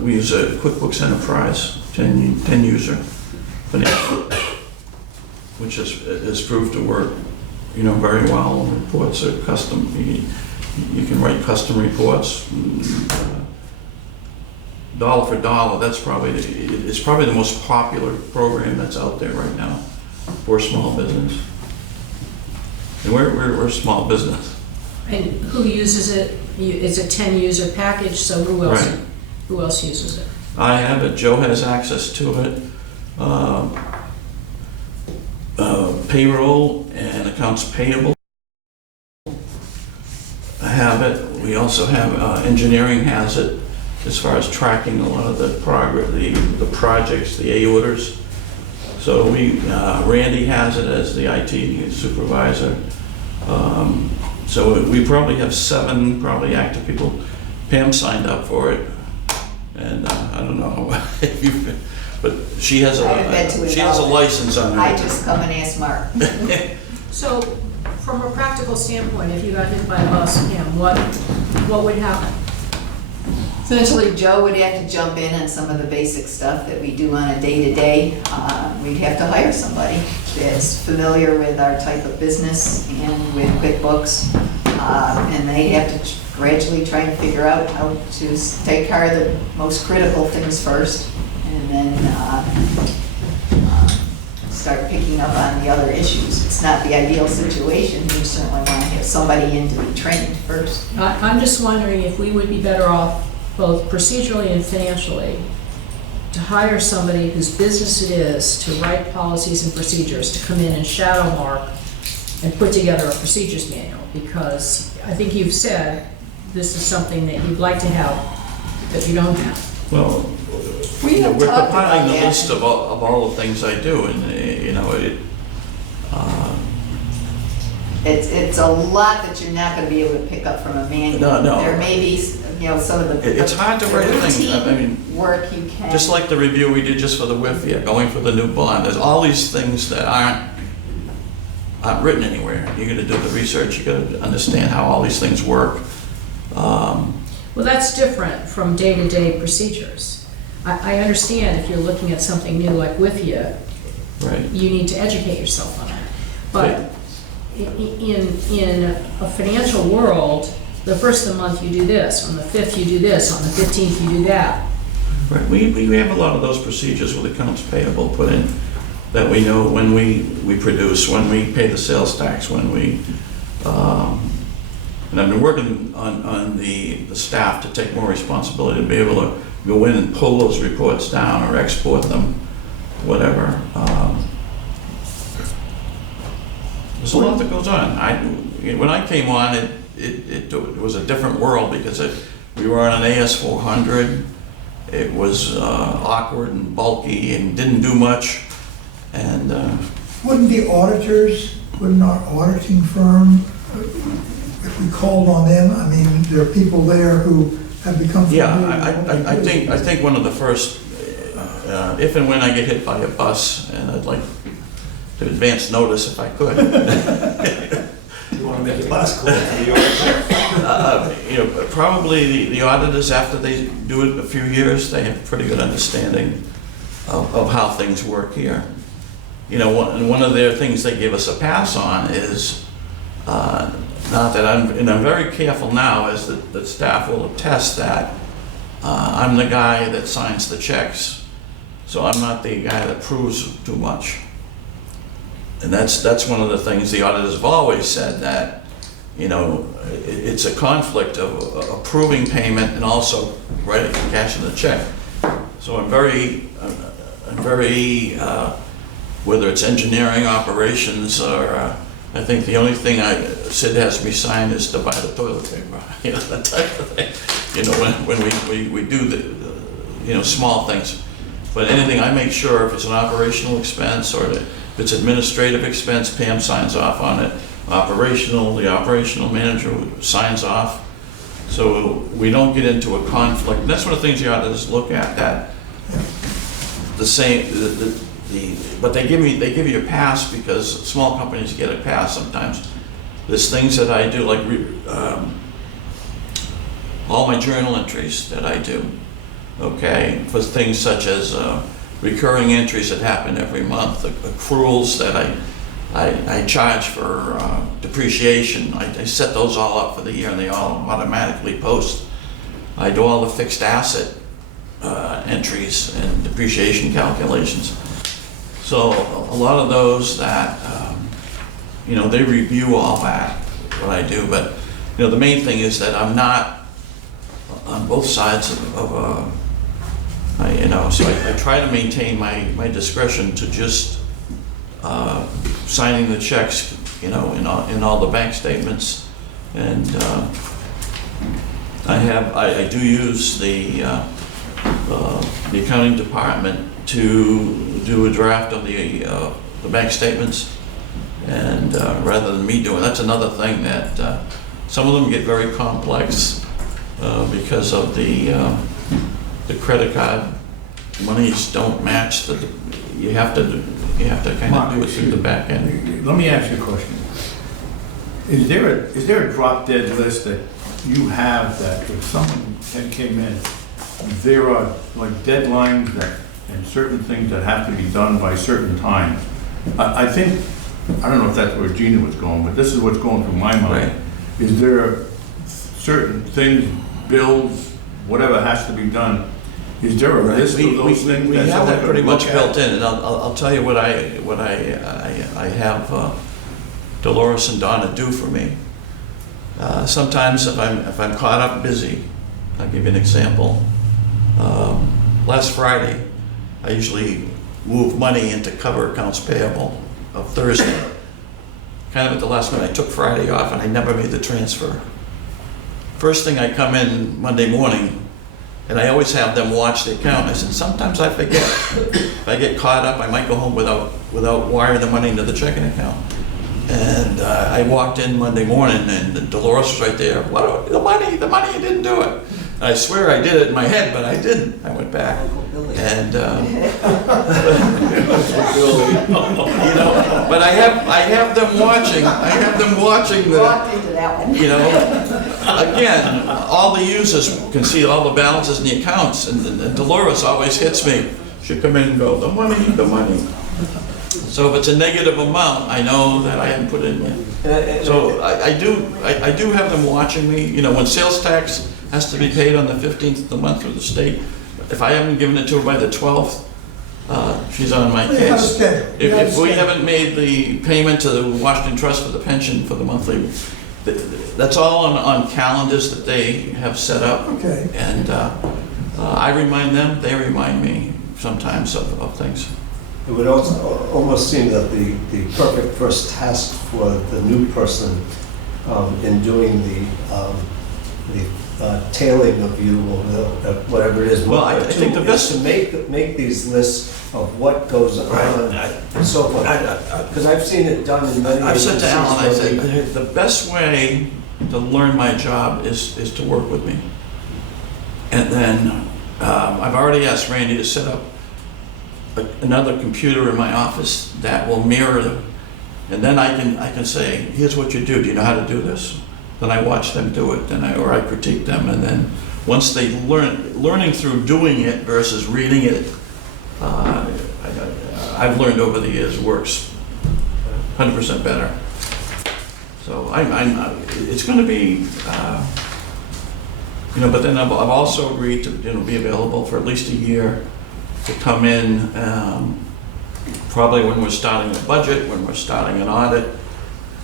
we use a QuickBooks Enterprise 10 user financial, which has proved to work, you know, very well. Reports are custom. You can write custom reports, dollar for dollar. That's probably it's probably the most popular program that's out there right now for small business. And we're a small business. And who uses it? It's a 10 user package, so who else? Right. Who else uses it? I have it. Joe has access to it. Payroll and accounts payable. I have it. We also have engineering has it as far as tracking a lot of the progress, the projects, the A orders. So Randy has it as the IT supervisor. So we probably have 7 probably active people. Pam signed up for it, and I don't know if you, but she has a license on it. I just come and ask Mark. So, from a practical standpoint, if you got hit by a bus, Pam, what would happen? Essentially, Joe would have to jump in on some of the basic stuff that we do on a day-to-day. We'd have to hire somebody that's familiar with our type of business and with QuickBooks. And they have to gradually try and figure out how to take care of the most critical things first, and then start picking up on the other issues. It's not the ideal situation. You certainly want to have somebody in to be trained first. I'm just wondering if we would be better off both procedurally and financially, to hire somebody whose business it is to write policies and procedures, to come in and shadow mark and put together a procedures manual? Because I think you've said this is something that you'd like to have that you don't have. Well, We have we're talked compiling about the that. list of all the things I do, and, It's a lot that you're not gonna be able to pick up from a manual. No. There may be, some of the. It's hard to write things. I mean, routine work you can. just like the review we did just for the WIFIA, going for the new bond, there's all these things that aren't written anywhere. You gotta do the research, you gotta understand how all these things work. Well, that's different from day-to-day procedures. I understand if you're looking at something new like WIFIA, Right. you need to educate yourself on that. But in a financial world, the first of the month you do this, on the 5th you do this, on the 15th you do that. Right, we have a lot of those procedures with accounts payable put in, that we know when we produce, when we pay the sales tax, when we, and I've been working on the staff to take more responsibility, to be able to go in and pull those reports down or export them, whatever. There's a lot that goes on. When I came on, it was a different world because we were on an AS400. It was awkward and bulky and didn't do much. And Wouldn't our auditing firm, if we called on them, I mean, there are people there who have become familiar with what they do. I think one of the first, if and when I get hit by a bus, and I'd like to advance notice if I could. You want to make your last call to the auditor? Probably the auditors, after they do it a few years, they have a pretty good understanding of how things work here. One of their things they give us a pass on is, not that I'm very careful now, is that staff will attest that I'm the guy that signs the checks, so I'm not the guy that proves too much. And that's one of the things the auditors have always said, that, it's a conflict of approving payment and also writing, cashing the check. So I'm very, whether it's engineering, operations, or I think the only thing Sid has me sign is to buy the toilet paper, that type of thing. When we do the small things. But anything, I make sure if it's an operational expense or if it's administrative expense, Pam signs off on it. The operational manager signs off. So we don't get into a conflict. And that's one of the things you ought to just look at, that but they give you a pass because small companies get a pass sometimes. There's things that I do, like all my journal entries that I do, okay, for things such as recurring entries that happen every month, accruals that I charge for depreciation. I set those all up for the year and they all automatically post. I do all the fixed asset entries and depreciation calculations. So a lot of those that, they review all that, what I do, but, the main thing is that I'm not on both sides so I try to maintain my discretion to just signing the checks, in all the bank statements. And I do use the accounting department to do a draft of the bank statements, and rather than me doing, that's another thing that some of them get very complex because of the credit card monies don't match you have to kind of do it through the back end. Let me ask you a question. Is there a drop dead list that you have that if someone came in, there are like deadlines and certain things that have to be done by certain times? I think, I don't know if that's where Gina was going, but this is what's going through my mind. Right. Is there certain things, bills, whatever has to be done? Is there a list of those things? We that have someone that can pretty much look at? built in, and I'll tell you what I have Dolores and Donna do for me. Sometimes if I'm caught up busy, I'll give you an example. Last Friday, I usually move money into cover accounts payable of Thursday. Kind of at the last minute, I took Friday off and I never made the transfer. First thing I come in Monday morning, and I always have them watch the account. I said, sometimes I forget. If I get caught up, I might go home without wiring the money into the checking account. And I walked in Monday morning and Dolores was right there. What, the money, you didn't do it. And I swear I did it in my head, but I didn't. I went back. And, you know, but I have them watching. I have them watching Walked into that one. you know, again, all the users can see all the balances in the accounts, and Dolores always hits me. She'll come in and go, the money, the money. So if it's a negative amount, I know that I haven't put it in yet. So I do have them watching me. You know, when sales tax has to be paid on the 15th of the month through the state, if I haven't given it to her by the 12th, she's on my You have a case. schedule. You have a If we schedule. haven't made the payment to the Washington Trust for the pension for the monthly, that's all on calendars that they have set up. Okay. And I remind them, they remind me sometimes of things. It would also almost seem that the perfect first task for the new person in doing the tailing of you or whatever it is. Well, I think the best- is to make these lists of what goes on and so forth. Because I've seen it done in many. I've said to Alan, I agencies where said, the best way to learn my job is to work with me. And then I've already asked Randy to set up another computer in my office that will mirror, and then I can say, here's what you do. Do you know how to do this? Then I watch them do it, or I critique them, and then once they learning through doing it versus reading it, I've learned over the years works 100% better. So it's going to be, you know. But then I've also agreed to be available for at least a year to come in, probably when we're starting a budget, when we're starting an audit,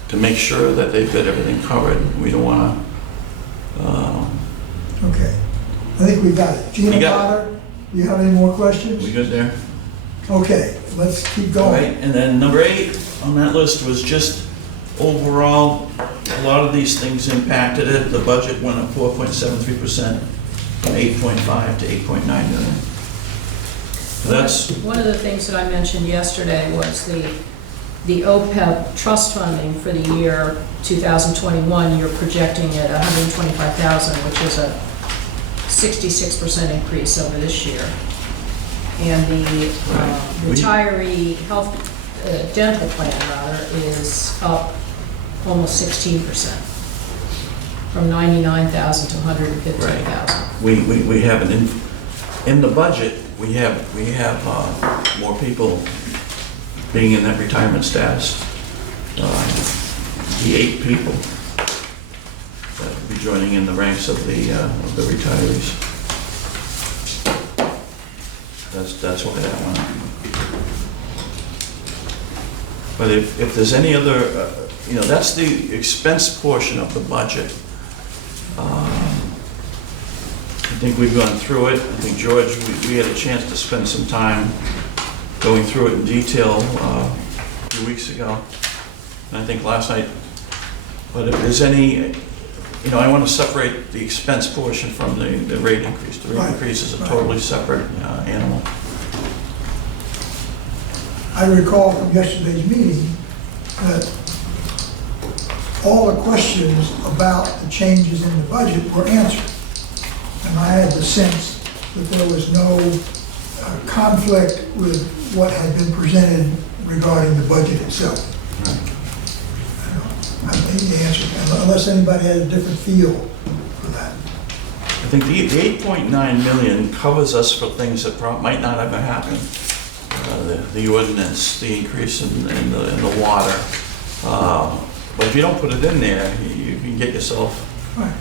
to make sure that they've got everything covered. We don't want to. Okay. I think we got it. Gina You got Potter, do you have any more questions? We good there? Okay, let's keep All going. right, and then number 8 on that list was just overall, a lot of these things impacted it. The budget went up 4.73% from 8.5 to 8.9 million. So that's, One of the things that I mentioned yesterday was the OPEB trust funding for the year 2021. You're projecting at 125,000, which is a 66% increase over this year. And the retiree health dental plan rather is up almost 16%, from 99,000 to 115,000. we have in the budget, we have more people being in that retirement status. The 8 people that will be joining in the ranks of the retirees. That's why that went up. But if there's any other, you know, that's the expense portion of the budget. I think we've gone through it. I think, George, we had a chance to spend some time going through it in detail a few weeks ago, and I think last night. But if there's any, you know, I want to separate the expense portion from the rate increase. The rate Right, increase is a right. totally separate animal. I recall from yesterday's meeting that all the questions about the changes in the budget were answered. And I had the sense that there was no conflict with what had been presented regarding the budget itself. I think the answer, unless anybody had a different feel for that. I think the 8.9 million covers us for things that might not ever happen. The ordinance, the increase in the water. But if you don't put it in there, you can get yourself. Right.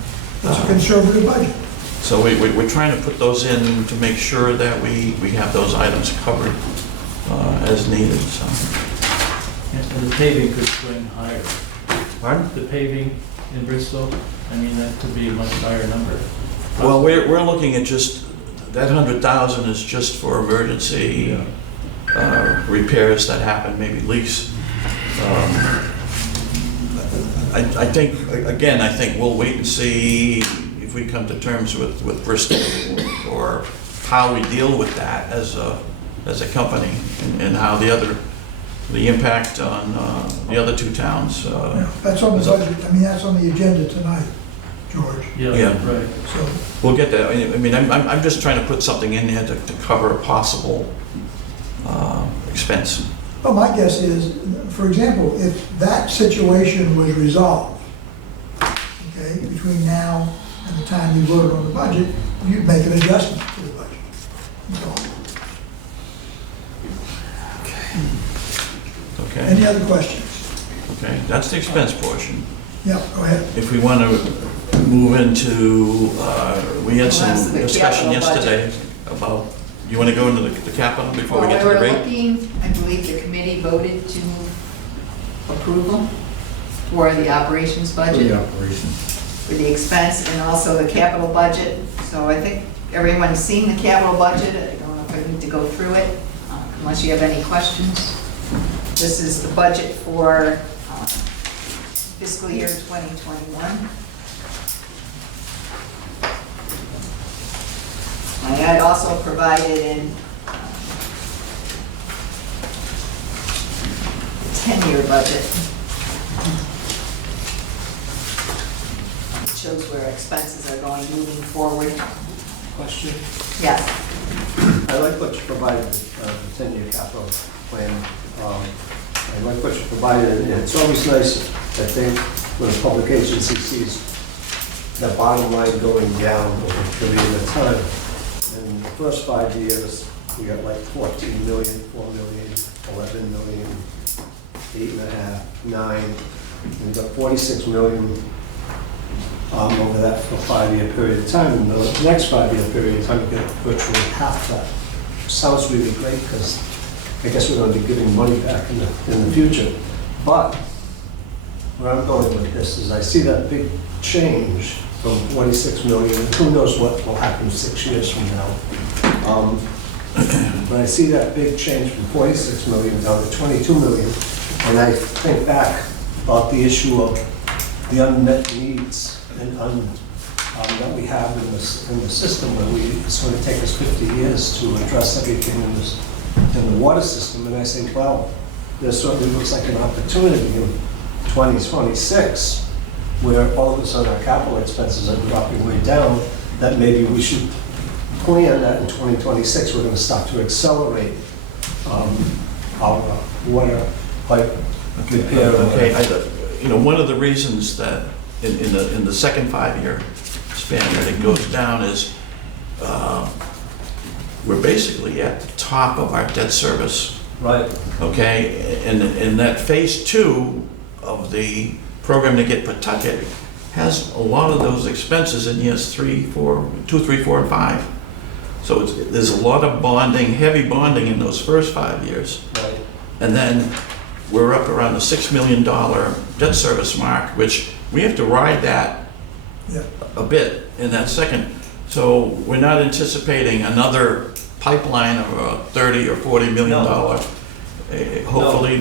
It's a conservative budget. So we're trying to put those in to make sure that we have those items covered as needed, so. And the paving could swing higher. Pardon? The paving in Bristol, I mean, that could be a much higher number. Well, we're looking at just, that 100,000 is just for emergency repairs that happen, maybe leaks. I think, again, I think we'll wait and see if we come to terms with Bristol or how we deal with that as a company and how the impact on the other two towns. Yeah, that's on the budget, I mean, that's on the agenda tonight, George, Yeah. Right. so. We'll get that. I mean, I'm just trying to put something in there to cover a possible expense. Well, my guess is, for example, if that situation was resolved, okay, between now and the time you voted on the budget, you'd make an adjustment to the budget. That's all. Okay? Any other questions? Okay, that's the expense portion. Yeah, go ahead. If we want to move into, we had Well, that's some the discussion capital yesterday about, you want to go into the capital before we get to the Well, rate? we're looking, I believe the committee voted to move approval for the operations budget, for the expense, and also the capital budget. So I think everyone's seen the capital budget. I don't know if I need to go through it, unless you have any questions. This is the budget for fiscal year 2021. I had also provided in 10-year budget. It shows where expenses are going moving forward. Question? Yes. I like what you provided, the 10-year capital plan. I like what you provided, and it's always nice, I think, when a public agency sees the bottom line going down over a period of time. In the first 5 years, we got like 14 million, 4 million, 11 million, 8.5, 9. We've got 46 million over that for a 5-year period of time. And the next 5-year period of time, we get virtually half that. Sounds really great because I guess we're going to be giving money back in the future. But where I'm going with this is I see that big change from 46 million, who knows what will happen 6 years from now. But I see that big change from 46 million down to 22 million, and I think back about the issue of the unmet needs and that we have in the system, and it's going to take us 50 years to address everything in the water system. And I think, well, there certainly looks like an opportunity in 2026, where all of a sudden our capital expenses are dropping way down, that maybe we should plan that in 2026, we're going to start to accelerate our water pipe repair. Okay, one of the reasons that in the second 5-year span that it goes down is we're basically at the top of our debt service. Right. Okay, and in that phase 2 of the program to get Pawtucket has a lot of those expenses in years 2, 3, 4, and 5. So there's a lot of bonding, heavy bonding in those first 5 years. Right. And then we're up around the $6 million debt service mark, which we have to ride that a bit in that second. So we're not anticipating another pipeline of a $30 or $40 million. Hopefully,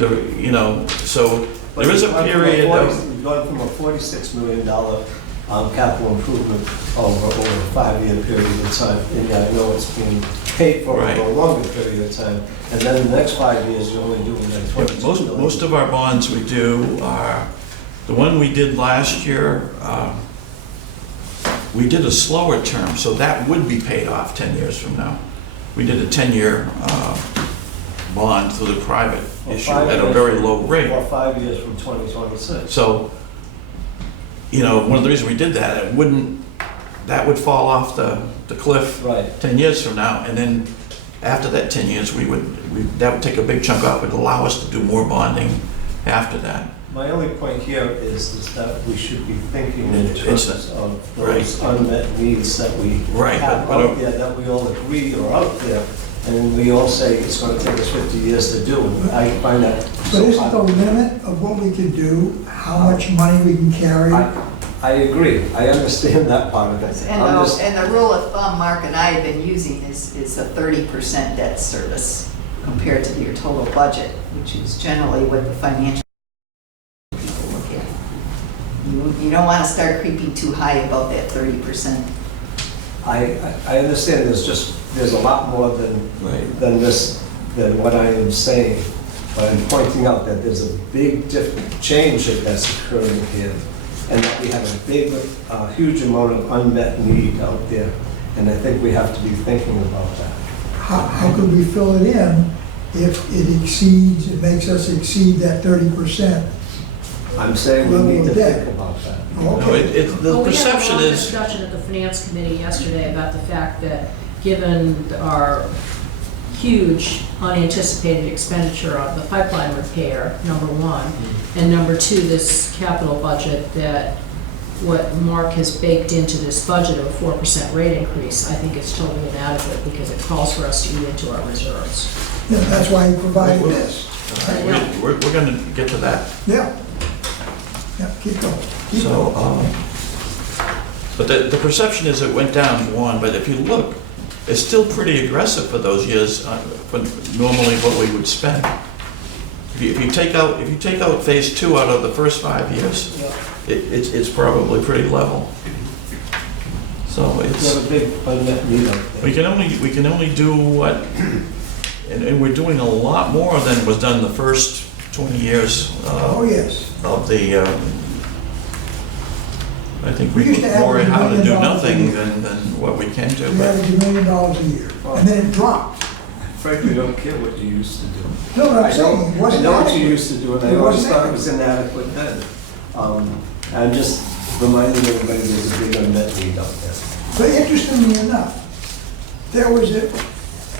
so But there is a period of. We've gone from a $46 million capital improvement over a 5-year period of time. And yeah, I know it's being paid for Right. over a longer period of time. And then in the next 5 years, you're only doing like 22 million. Most of our bonds we do are, the one we did last year, we did a slower term, so that would be paid off 10 years from now. We did a 10-year bond through the private Well, issue 5 at a years very low rate. Or 5 years from 2026. So, one of the reasons we did that, that would fall off the cliff Right. 10 years from now, and then after that 10 years, that would take a big chunk off, it would allow us to do more bonding after that. My only point here is that we should be thinking in It's- terms of right. those unmet needs that we Right, have but- out there, that we all agree are out there, and we all say it's going to take us 50 years to do. And I find that But so isn't the hard. limit of what we can do, how much money we can carry I agree, I understand that part of it. And I'm just- and the rule of thumb Mark and I have been using is a 30% debt service compared to your total budget, which is generally what the financial people look at. You don't want to start creeping too high above that 30%. I understand there's a lot more than this, than what I am saying. But I'm pointing out that there's a big change that's occurring here. And that we have a big, huge amount of unmet need out there. And I think we have to be thinking about that. How could we fill it in if it makes us exceed that 30%? I'm saying we need to think about that. No, Okay, the Well, perception We had a long is, discussion at the finance committee yesterday about the fact that given our huge unanticipated expenditure of the pipeline repair, number one, and number two, this capital budget, that what Mark has baked into this budget of a 4% rate increase, I think is totally inadequate because it calls for us to eat into our reserves. yeah, that's why he provided this. we're gonna get to that. Yeah. Yeah, keep going. So, but the perception is it went down one, but if you look, it's still pretty aggressive for those years, for normally what we would spend. If you take out phase two out of the first 5 years, it's probably pretty level. So We it's, have a big unmet need out there. we can only do what, and we're doing a lot more than was done the first 20 years Oh, yes. of the, I think We we used to put more in average how to $1 do million nothing than what we can do. We But average $1 million a year, and then it dropped. Frankly, don't care what you used to do. No, what I'm I saying, it know wasn't what you adequate. used to do, and I It always wasn't thought it was inadequate then. I'm just reminding everybody there's a big unmet need out there. But interestingly enough, there was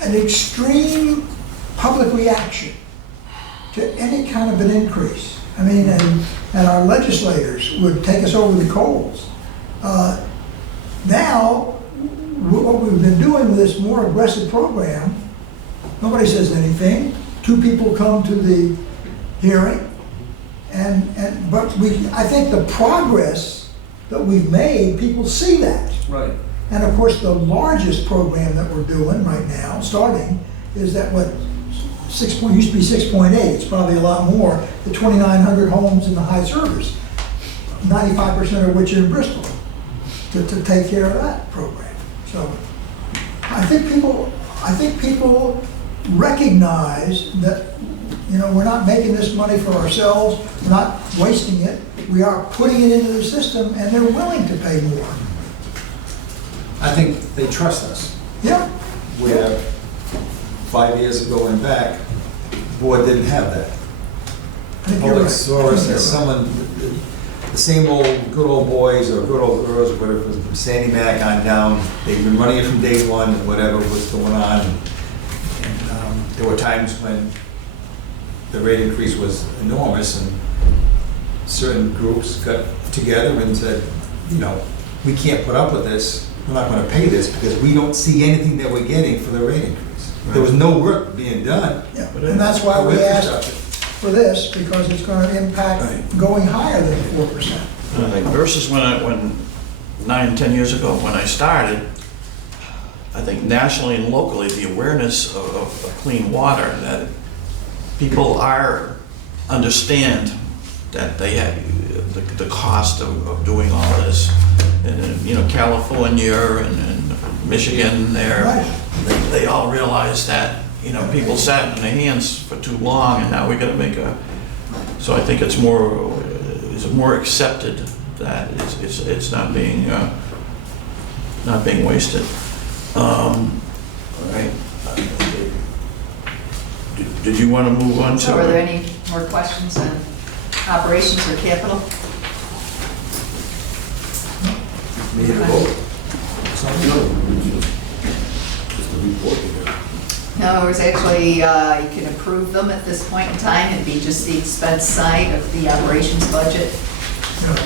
an extreme public reaction to any kind of an increase. I mean, and our legislators would take us over the coals. Now, what we've been doing with this more aggressive program, nobody says anything. 2 people come to the hearing, but I think the progress that we've made, people see that. Right. And of course, the largest program that we're doing right now, starting, is that used to be 6.8, it's probably a lot more, the 2,900 homes in the high service, 95% of which are in Bristol, to take care of that program. So I think people recognize that, we're not making this money for ourselves, we're not wasting it, we are putting it into the system, and they're willing to pay more. I think they trust us. Yeah. Where 5 years ago and back, the board didn't have that. I think you're Public right. saw us as someone, the same old, good old boys or good old girls, whatever, from Sandy Mac on down, they've been running it from day one and whatever was going on. And there were times when the rate increase was enormous and certain groups got together and said, we can't put up with this, we're not gonna pay this because we don't see anything that we're getting for the rate increase. There was no work being done. Yeah, and that's why we for asked infrastructure. for this, because it's gonna impact going higher than 4%. I think versus when 9, 10 years ago, when I started, I think nationally and locally, the awareness of clean water, that people understand that they have the cost of doing all this. And, California and Michigan, they all realize that, people sat on their hands for too long and now we gotta so I think it's more accepted that it's not being wasted. All right. Did you want to move on to? So are there any more questions on operations or capital? We need a vote. Sounds good. Just a report here. No, it was actually, you can approve them at this point in time, it'd be just the expense side of the operations budget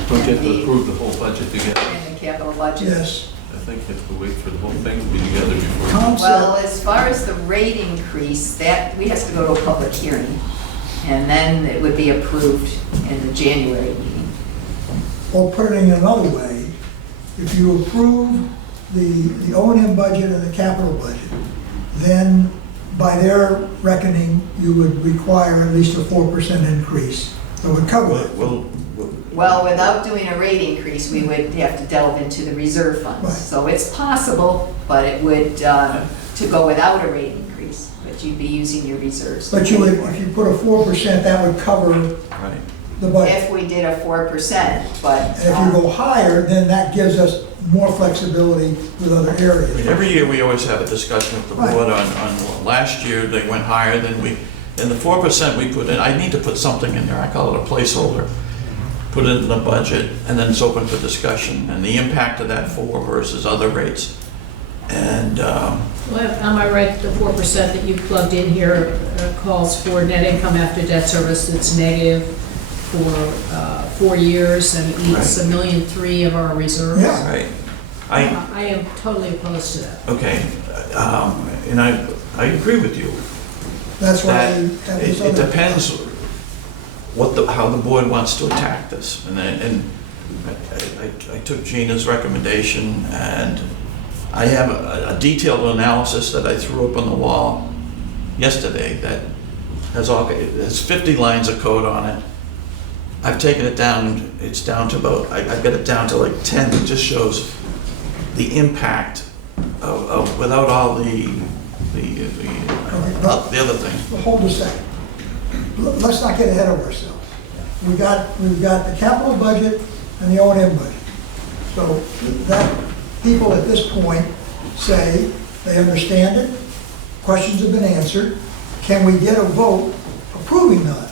Don't you have to approve the whole budget together? and the capital budget. Yes. I think you have to wait for the whole thing to be together before. Well, as far as the rate increase, that, we has to go to a public hearing, and then it would be approved in the January meeting. or put it in another way, if you approve the O&M budget and the capital budget, then by their reckoning, you would require at least a 4% increase that would cover it. Well, without doing a rate increase, we would have to delve into the reserve Right. funds. So it's possible, but it would, to go without a rate increase, but you'd be using your reserves. But you would, if you put a 4%, that would cover Right. the budget. If we did a 4%, but. And if you go higher, then that gives us more flexibility with other I mean, areas. every year, we always have a discussion with the Right. board on last year, they went higher than and the 4% we put in, I need to put something in there, I call it a placeholder. Put it in the budget, and then it's open for discussion, and the impact of that 4 versus other rates. And, Well, am I right, the 4% that you plugged in here calls for net income after debt service that's negative for 4 years and eats $1.3 million of our reserves? Yeah. right, I am totally opposed to that. okay, and I agree with you. That's why That you have this it other. depends how the board wants to attack this. And I took Gina's recommendation, and I have a detailed analysis that I threw up on the wall yesterday that has 50 lines of code on it. I've taken it down, it's down to about, I've got it down to like 10. It just shows the impact of without all the other things. Well, hold a second. Let's not get ahead of ourselves. We've got the capital budget and the O&M budget. So that, people at this point say they understand it, questions have been answered. Can we get a vote approving that?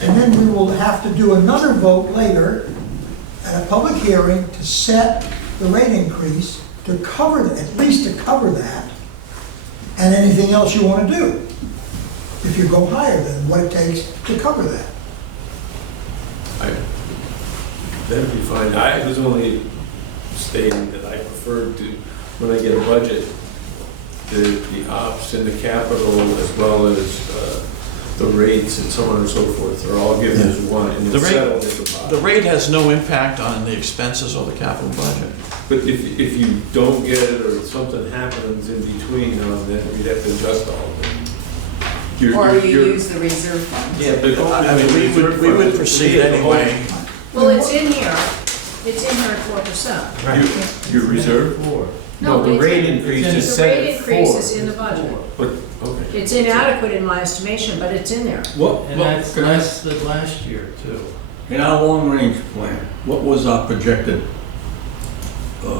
And then we will have to do another vote later at a public hearing to set the rate increase to cover, at least to cover that, and anything else you want to do. If you go higher than what it takes to cover that. That'd be fine. I was only stating that I preferred to, when I get a budget, the ops and the capital as well as the rates and so on and so forth are all given as one and The it's rate- settled at the The bottom. rate has no impact on the expenses or the capital budget. But if you don't get it or something happens in between, then you'd have to adjust all of it. Or you use the reserve funds. Yeah, but I mean, we would proceed anyway. Well, it's in here at 4%. Your reserve? No, the it's rate in- increase The is set rate at increase 4. is in the budget. But, okay. It's inadequate in my estimation, but it's in there. And that's less than last year, too. In our long-range plan, what was our projected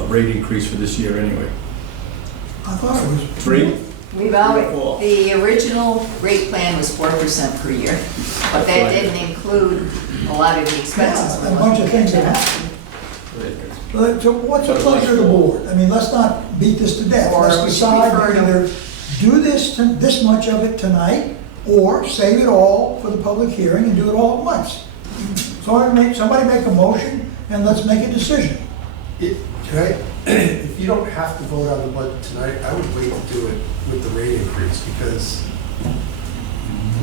rate increase for this year anyway? I thought it was. 3? We've always, the original rate plan was 4% per year, but that didn't include a lot of the expenses. Yeah, a bunch of things that happen. But so what's the pleasure of the board? I mean, let's not beat this to death. Or Let's we should decide refer to- either do this much of it tonight, or save it all for the public hearing and do it all at once. Somebody make a motion, and let's make a decision. If you don't have to vote on the budget tonight, I would wait to do it with the rate increase because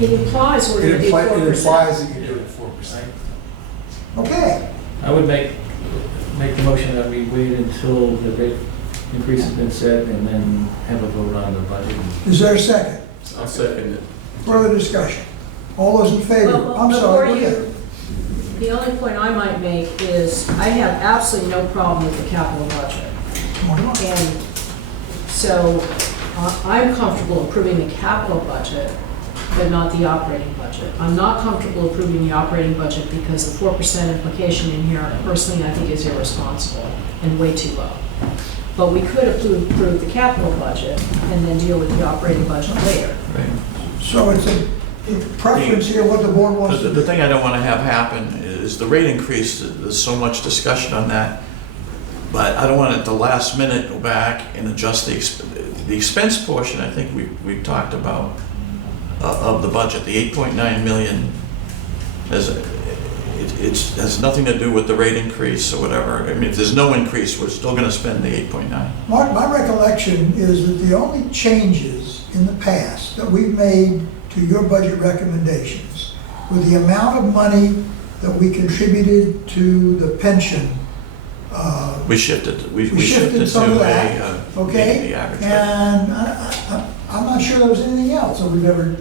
It implies we're it going to do 4%. implies that you're doing 4%. Okay, I would make the motion that we wait until the rate increase has been set and then have a vote on the budget. is there a second? I'll second it. Further discussion? All those in favor? Well, I'm before sorry, go you- ahead. The only point I might make is I have absolutely no problem with the capital budget. Why not? And so I'm comfortable approving the capital budget, but not the operating budget. I'm not comfortable approving the operating budget because the 4% implication in here, personally, I think is irresponsible and way too low. But we could approve the capital budget and then deal with the operating budget later. So it's a preference here, what the board wants to The do. thing I don't want to have happen is the rate increase, there's so much discussion on that, but I don't want at the last minute go back and adjust the expense portion. I think we've talked about of the budget, the 8.9 million, it has nothing to do with the rate increase or whatever. I mean, if there's no increase, we're still going to spend the 8.9. My recollection is that the only changes in the past that we've made to your budget recommendations were the amount of money that we contributed to the pension. We shifted, we We shifted shifted some of to that, okay? the average. rate. And I'm not sure there was anything else that we've ever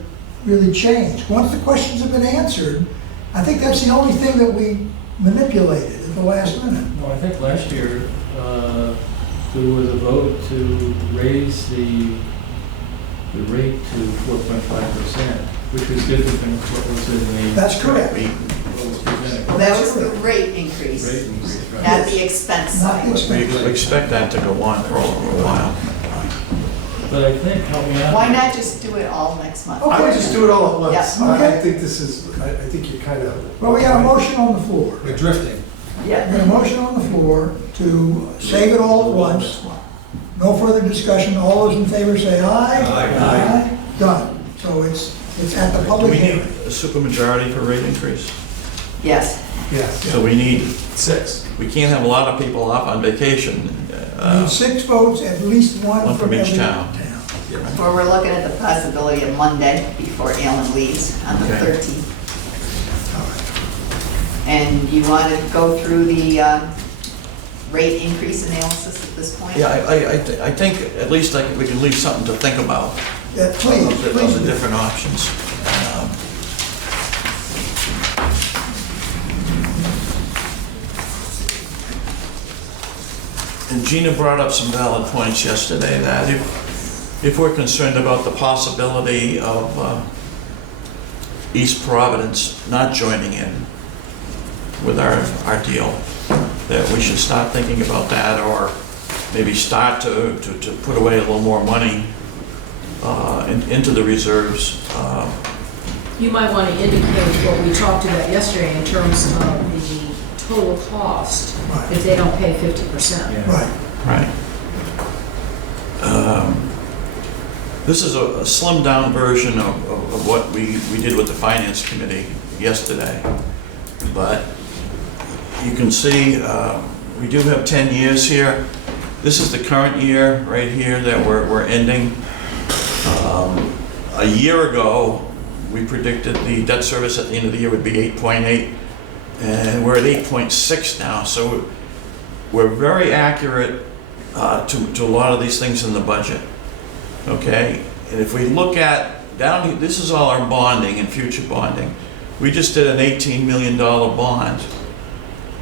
really changed. Once the questions have been answered, I think that's the only thing that we manipulated at the last minute. No, I think last year, there was a vote to raise the rate to 4.5%, which was different than what was in the. That's correct. What was presented. Well, that was the rate increase, Rate increase, right. not the expense Not the side. expense. We expect that to go on for a while. But I think, help me out. Why not just do it all next month? Okay. I would just do it all at once. Yeah. I Okay. think this is, I think you're kind of. Well, we got a motion on the floor. We're drifting. We got a motion on the floor to save it all at once. No further discussion. All those in favor say aye. Aye. Done. So it's at the Do public we need hearing. a supermajority for rate increase? Yes. Yes. So we need, 6. we can't have a lot of people off on vacation. We need 6 votes, at least one One from from each every town. town. Where we're looking at the possibility of Monday before Alan leaves on the Okay. 13th. And you want to go through the rate increase analysis at this point? Yeah, I think at least we can leave something to think about. Yeah, please, Of the please. different options. And Gina brought up some valid points yesterday, that if we're concerned about the possibility of East Providence not joining in with our deal, that we should start thinking about that, or maybe start to put away a little more money into the reserves. You might want to indicate what we talked about yesterday in terms of the total cost Right. if they don't pay 50%. Right. Right. This is a slimmed down version of what we did with the Finance Committee yesterday. But you can see, we do have 10 years here. This is the current year right here that we're ending. A year ago, we predicted the debt service at the end of the year would be 8.8, and we're at 8.6 now. So we're very accurate to a lot of these things in the budget, okay? And if we look at down here, this is all our bonding and future bonding. We just did an $18 million bond,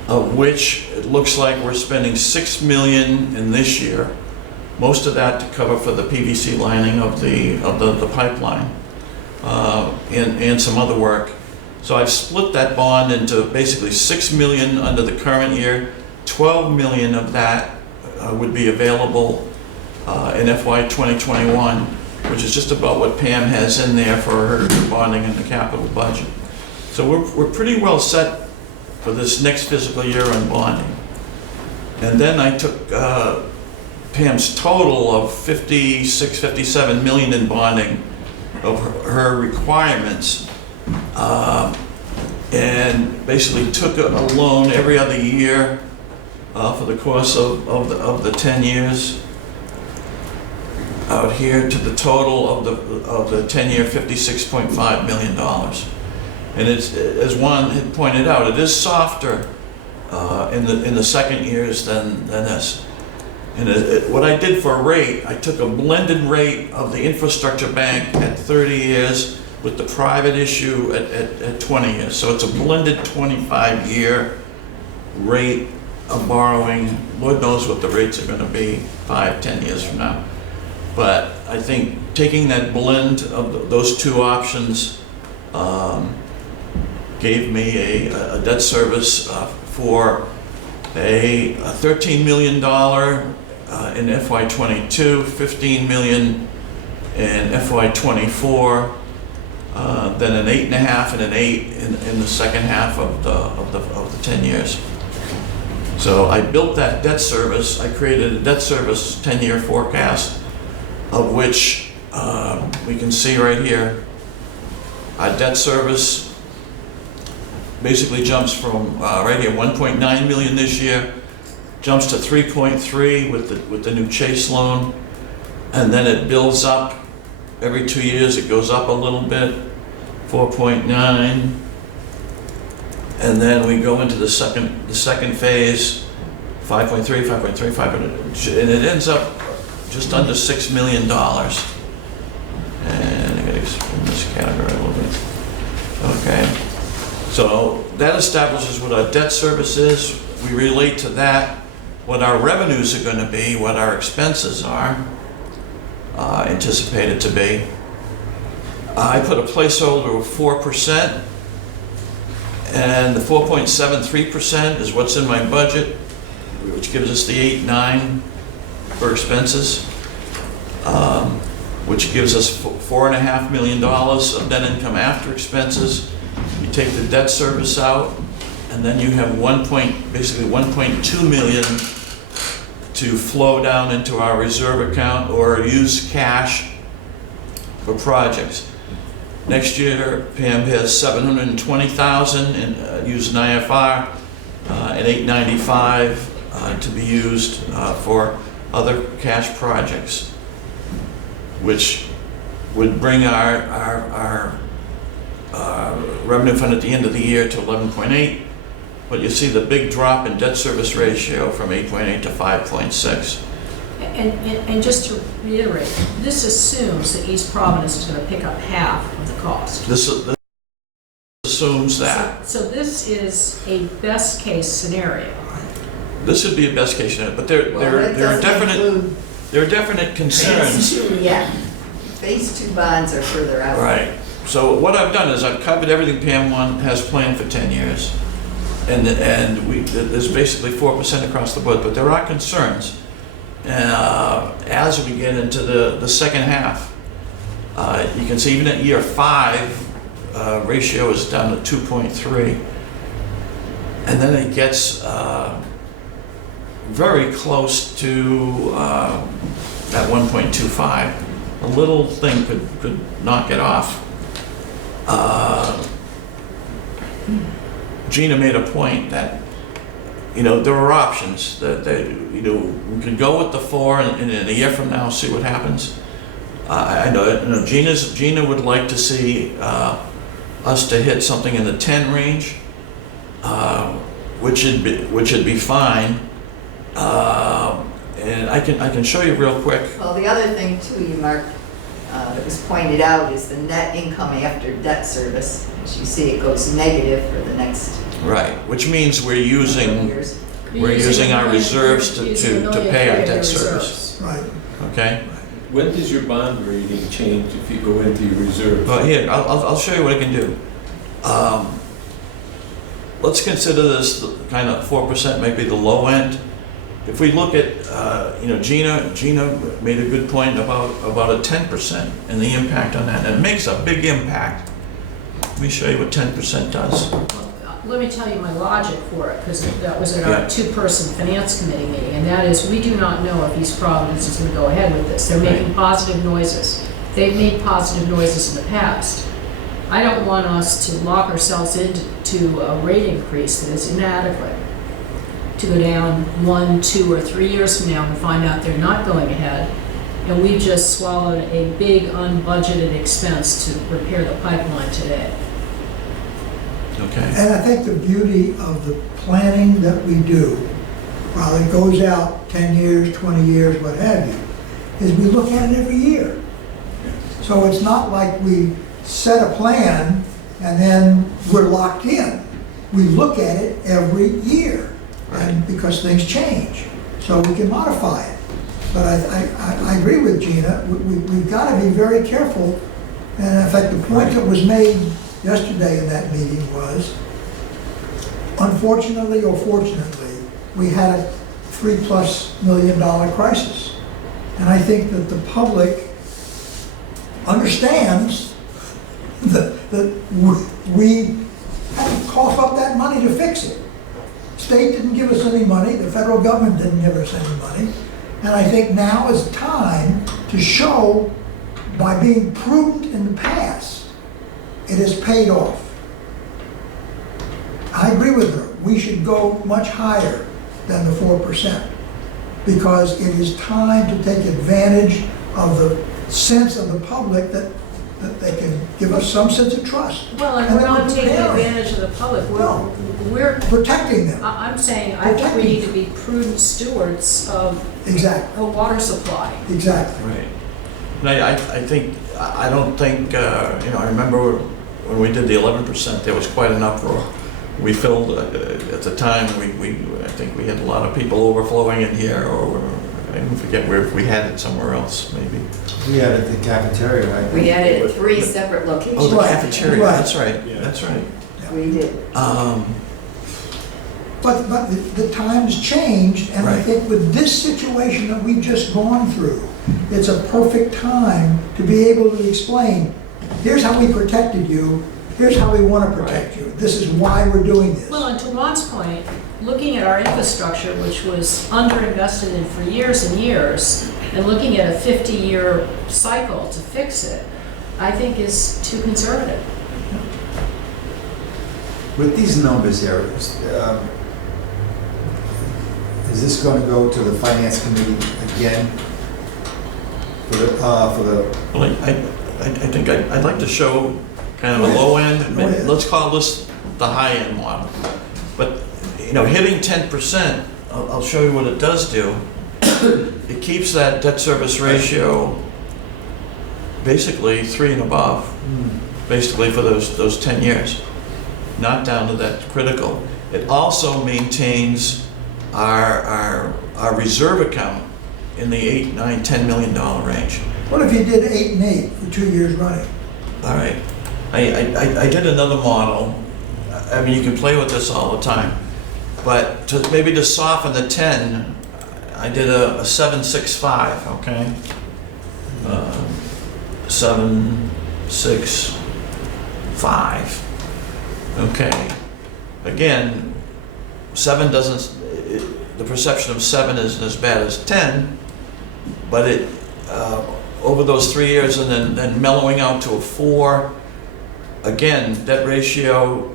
of which it looks like we're spending $6 million in this year, most of that to cover for the PVC lining of the pipeline, and some other work. So I've split that bond into basically $6 million under the current year. 12 million of that would be available in FY 2021, which is just about what Pam has in there for her bonding in the capital budget. So we're pretty well set for this next fiscal year on bonding. And then I took Pam's total of 56, 57 million in bonding of her requirements, and basically took a loan every other year for the course of the 10 years out here to the total of the 10-year $56.5 million. And it's, as Juan had pointed out, it is softer in the second years than this. And what I did for a rate, I took a blended rate of the infrastructure bank at 30 years with the private issue at 20 years. So it's a blended 25-year rate of borrowing. Lord knows what the rates are going to be 5-10 years from now. But I think taking that blend of those two options gave me a debt service for a $13 million in FY22, $15 million in FY24, then an 8.5 and an 8 in the second half of the 10 years. So I built that debt service. I created a debt service 10-year forecast, of which we can see right here. Our debt service basically jumps from right here 1.9 million this year, jumps to 3.3 with the new Chase loan, and then it builds up every 2 years. It goes up a little bit, 4.9, And then we go into the second phase, 5.3, 5.3, 5.3, and it ends up just under $6 million. And I gotta expand this category a little bit. Okay. So that establishes what our debt service is. We relate to that what our revenues are gonna be, what our expenses are anticipated to be. I put a placeholder of 4%, and the 4.73% is what's in my budget, which gives us the 8.9 for expenses, which gives us $4.5 million of net income after expenses. You take the debt service out, and then you have basically 1.2 million to flow down into our reserve account or use cash for projects. Next year, Pam has 720,000 and used an IFR, and 895 to be used for other cash projects, which would bring our revenue fund at the end of the year to 11.8. But you see the big drop in debt service ratio from 8.8 to 5.6. And just to reiterate, this assumes that East Providence is going to pick up half of the cost. This assumes that. So this is a best case scenario. This would be a best case scenario, but there are definite concerns. Phase 2, yeah. Phase 2 bonds are further out. Right. So what I've done is I've covered everything Pam has planned for 10 years. And there's basically 4% across the board, but there are concerns. As we get into the second half, you can see even at year 5, ratio is down to 2.3. And then it gets very close to that 1.25. A little thing could knock it off. Gina made a point that, there are options that we could go with the 4 and in a year from now see what happens. I know Gina would like to see us to hit something in the 10 range, which would be fine. And I can show you real quick. Well, the other thing too, Mark, that was pointed out is the net income after debt service. As you see, it goes negative for the next Right, which means we're using years. our reserves to pay our debt service. Right. Okay. When does your bond rating change if you go into your reserve? Well, here, I'll show you what I can do. Let's consider this kind of 4% might be the low end. If we look at, Gina made a good point about a 10% and the impact on that. And it makes a big impact. Let me show you what 10% does. Let me tell you my logic for it, because that was at Yeah. our 2-person finance committee meeting, and that is, we do not know if East Providence is going to go ahead with this. They're making positive noises. They've made positive noises in the past. I don't want us to lock ourselves into a rate increase that is inadequate, to go down 1, 2, or 3 years from now and find out they're not going ahead, and we just swallowed a big unbudgeted expense to repair the pipeline today. Okay. And I think the beauty of the planning that we do, while it goes out 10 years, 20 years, what have you, is we look at it every year. So it's not like we set a plan and then we're locked in. We look at it every year, and because things change, so we can modify it. But I agree with Gina. We've got to be very careful. And in fact, the point that was made yesterday in that meeting was, unfortunately or fortunately, we had a $3+ million crisis. And I think that the public understands that we had to cough up that money to fix it. State didn't give us any money, the federal government didn't give us any money. And I think now is time to show, by being prudent in the past, it has paid off. I agree with her. We should go much higher than the 4%, because it is time to take advantage of the sense of the public that that they can give us some sense of trust. Well, and And we're then not we're taking preparing. advantage of the public. No. We're, Protecting them, I'm saying, I think we need to be prudent stewards of exactly, a water supply. exactly. Right. And I don't think, I remember when we did the 11%, there was quite an uproar. We filled, at the time, I think we had a lot of people overflowing in here, or I forget where, if we had it somewhere else, maybe. We had it at the cafeteria, right? We had it at 3 separate locations. Oh, the Right, cafeteria, right. that's right, Yeah. that's right. We did. But the times changed, and I Right. think with this situation that we've just gone through, it's a perfect time to be able to explain, here's how we protected you, here's how we want to protect you, this is why we're doing this. Well, and to Ron's point, looking at our infrastructure, which was underinvested in for years and years, and looking at a 50-year cycle to fix it, I think is too conservative. With these numbers here, is this going to go to the finance committee again? For the, Well, I think I'd like to show kind of a low end, Go ahead. let's call this the high end model. But, hitting 10%, I'll show you what it does do. It keeps that debt service ratio basically 3 and above, basically for those 10 years. Not down to that critical. It also maintains our reserve account in the $8, $9, $10 million range. What if you did 8 and 8 for 2 years running? All right. I did another model. I mean, you can play with this all the time. But maybe to soften the 10, I did a 765, okay? 765. Okay. Again, 7 doesn't, the perception of 7 isn't as bad as 10, but it, over those 3 years and then mellowing out to a 4, again, debt ratio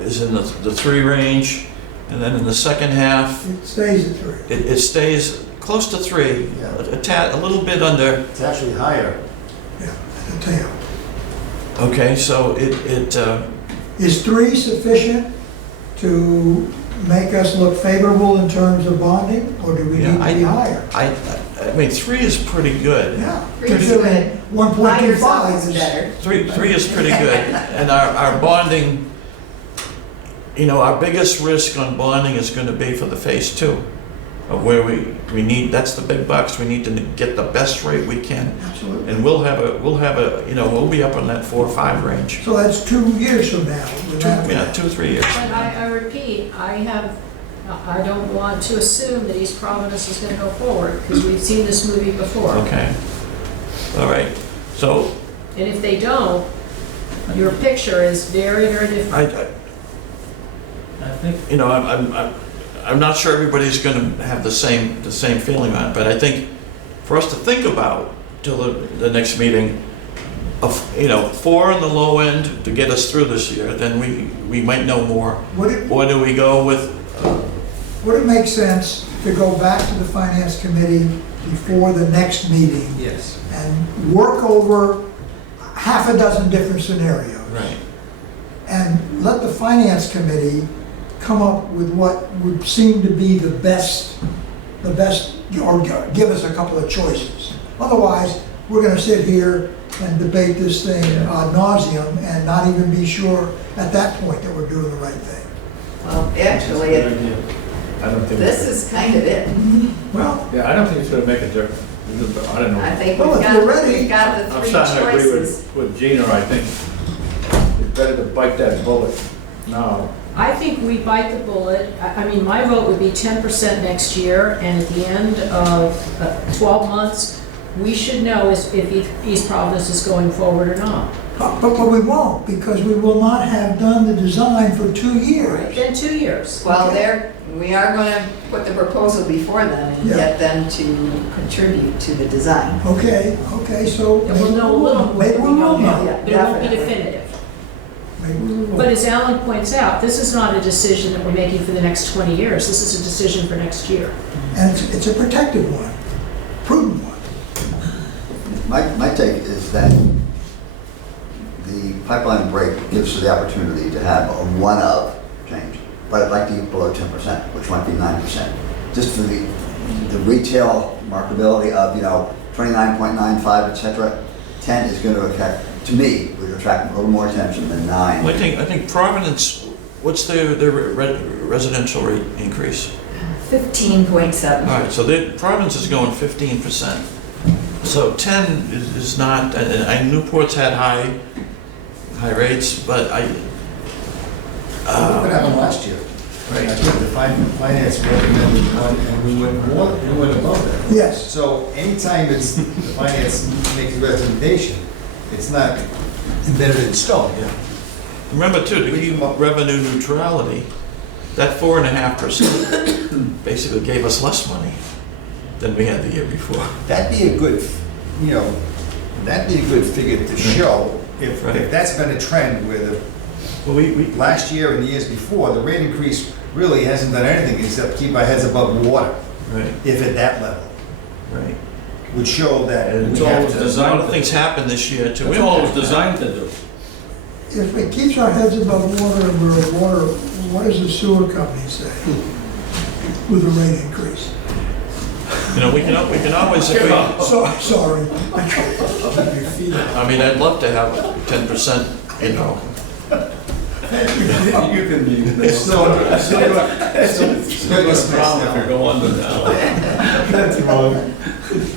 is in the 3 range, and then in the second half, It stays at 3. it stays close to 3, Yeah. a little bit under. it's actually higher. Yeah, the tail. Okay, so Is 3 sufficient to make us look favorable in terms of bonding, or do we need to be higher? I mean, 3 is pretty good. Yeah. 3 is considering good. 1.25 Higher is is better. 3 is pretty good, and our bonding, our biggest risk on bonding is going to be for the phase 2, of where we need, that's the big bucks, we need to get the best rate we can, Absolutely. and we'll be up on that 4 or 5 range. So that's 2 years from now. Yeah, 2 or 3 years. But I repeat, I don't want to assume that East Providence is gonna go forward, because we've seen this movie before. Okay, all right, so And if they don't, your picture is very, very different. I think, I'm not sure everybody's going to have the same feeling on it, but I think for us to think about till the next meeting, 4 on the low end to get us through this year, then we might know more. Or do we go with? Would it make sense to go back to the finance committee before the next meeting Yes. and work over half a dozen different scenarios? Right. And let the finance committee come up with what would seem to be the best, or give us a couple of choices. Otherwise, we're gonna sit here and debate this thing ad nauseum and not even be sure at that point that we're doing the right thing. Well, actually, I don't think. this is kind of it. Well, Yeah, I don't think it's gonna make a difference. I don't know. I think Well, if you're ready- we've got the I'm 3 starting to agree choices. with Gina, I think it's better to bite that bullet now. I think we bite the bullet. I mean, my vote would be 10% next year, and at the end of 12 months, we should know if East Providence is going forward or not. but we won't, because we will not have done the design for 2 years. Then 2 years. Well, Okay. we are going to put the proposal before them and Yeah. get them to contribute to the design. Okay, so. And we'll know a little more. Maybe we will know. Yeah, But it won't be definitely. definitive. Maybe we will. But as Alan points out, this is not a decision that we're making for the next 20 years. This is a decision for next year. And it's a protected one, prudent one. My take is that pipeline break gives us the opportunity to have a one-of change, but I'd like to get below 10%, which might be 9%, just for the retail marketability of, 29.95, et cetera. 10 is going to attract, to me, would attract a little more attention than 9. Well, I think Providence, what's their residential rate increase? 15.7. All right, so Providence is going 15%. So 10 is not, and Newport's had high rates, but What happened last year? Right. Last year, the finance recommended one, and we went above that. Yes, So anytime the finance makes a recommendation, it's not embedded in stone. remember too, to keep revenue neutrality, that 4.5% basically gave us less money than we had the year before. That'd be a good, that'd be a good figure to show if that's been a trend where the Well, we last year and the years before, the rate increase really hasn't done anything except keep our heads above water, right, if at that level, right. would show that And we it's have always to. A lot of things happened this year too. That's all it was designed to do. if it keeps our heads above water and we're water, what does the sewer company say with the rate increase? We can always, if we, So, sorry. I mean, I'd love to have 10%, You can be. It's still Problem if you go under now.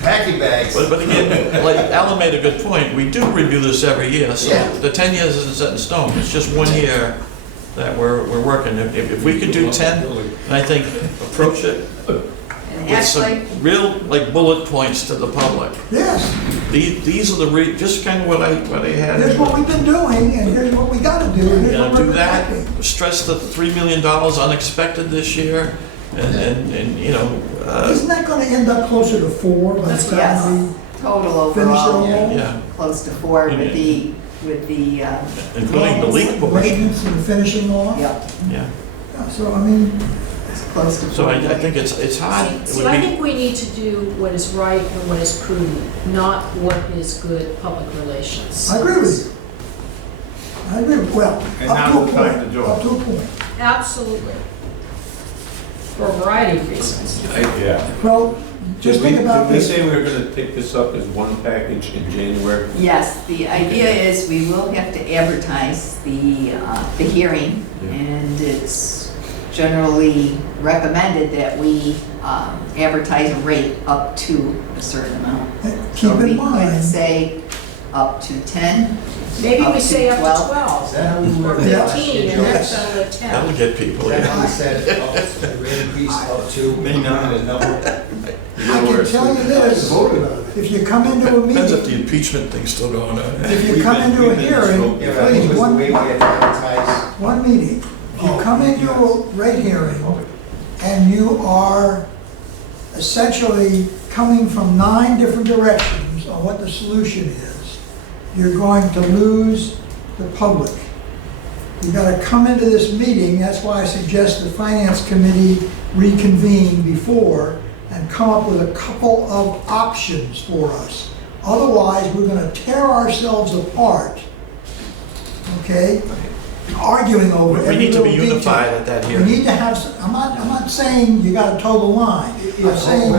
Packy bags. but again, like Alan made a good point, we do review this every year, so Yeah. the 10 years isn't set in stone, it's just 1 year that we're working. If we could do 10, and I think approach it And with some actually, real, bullet points to the public. Yes, These are just kind of what I had. here's what we've been doing, and here's what we gotta do, and You here's know, what do we're that, protecting. stress the $3 million unexpected this year, and Isn't that gonna end up closer to 4 by the yes, time total Finish it overall, all? yeah, close to 4 with the, including the leak we, portion. maintenance and finishing off? yeah, Yeah, Yeah, so, I mean, it's close to 4. so I think it's hard. It See, would I be- think we need to do what is right and what is prudent, not what is good public relations. I agree with you. I agree, well, And up now's to a the time point, to do it. up to a point. Absolutely. For a variety of reasons. Yeah. Well, just think about Did we this. say we were gonna take this up as one package in January? Yes, the idea is we will have to advertise the hearing, Yeah. and it's generally recommended that we advertise a rate up to a certain amount. Keep So we in could mind, say up to 10. Maybe Up we to say up to 12. 12. Is that how we Or work? 15, and then Yes. settle at 10. That'll get people, Is that yeah. how we said, the rate increase up to, maybe not a number? I can tell you this, if you come into a Depends if the meeting, impeachment thing's still going on. if you come into a hearing, Yeah, but I think it please, was the way we one advertise. meeting. If you come into a rate hearing and you are essentially coming from 9 different directions on what the solution is, you're going to lose the public. You gotta come into this meeting, that's why I suggest the finance committee reconvene before and come up with a couple of options for us. Otherwise, we're gonna tear ourselves apart, okay? Arguing over We every need to be little detail. unified at that We hearing. need to have, I'm not saying you gotta toe the line. I'm saying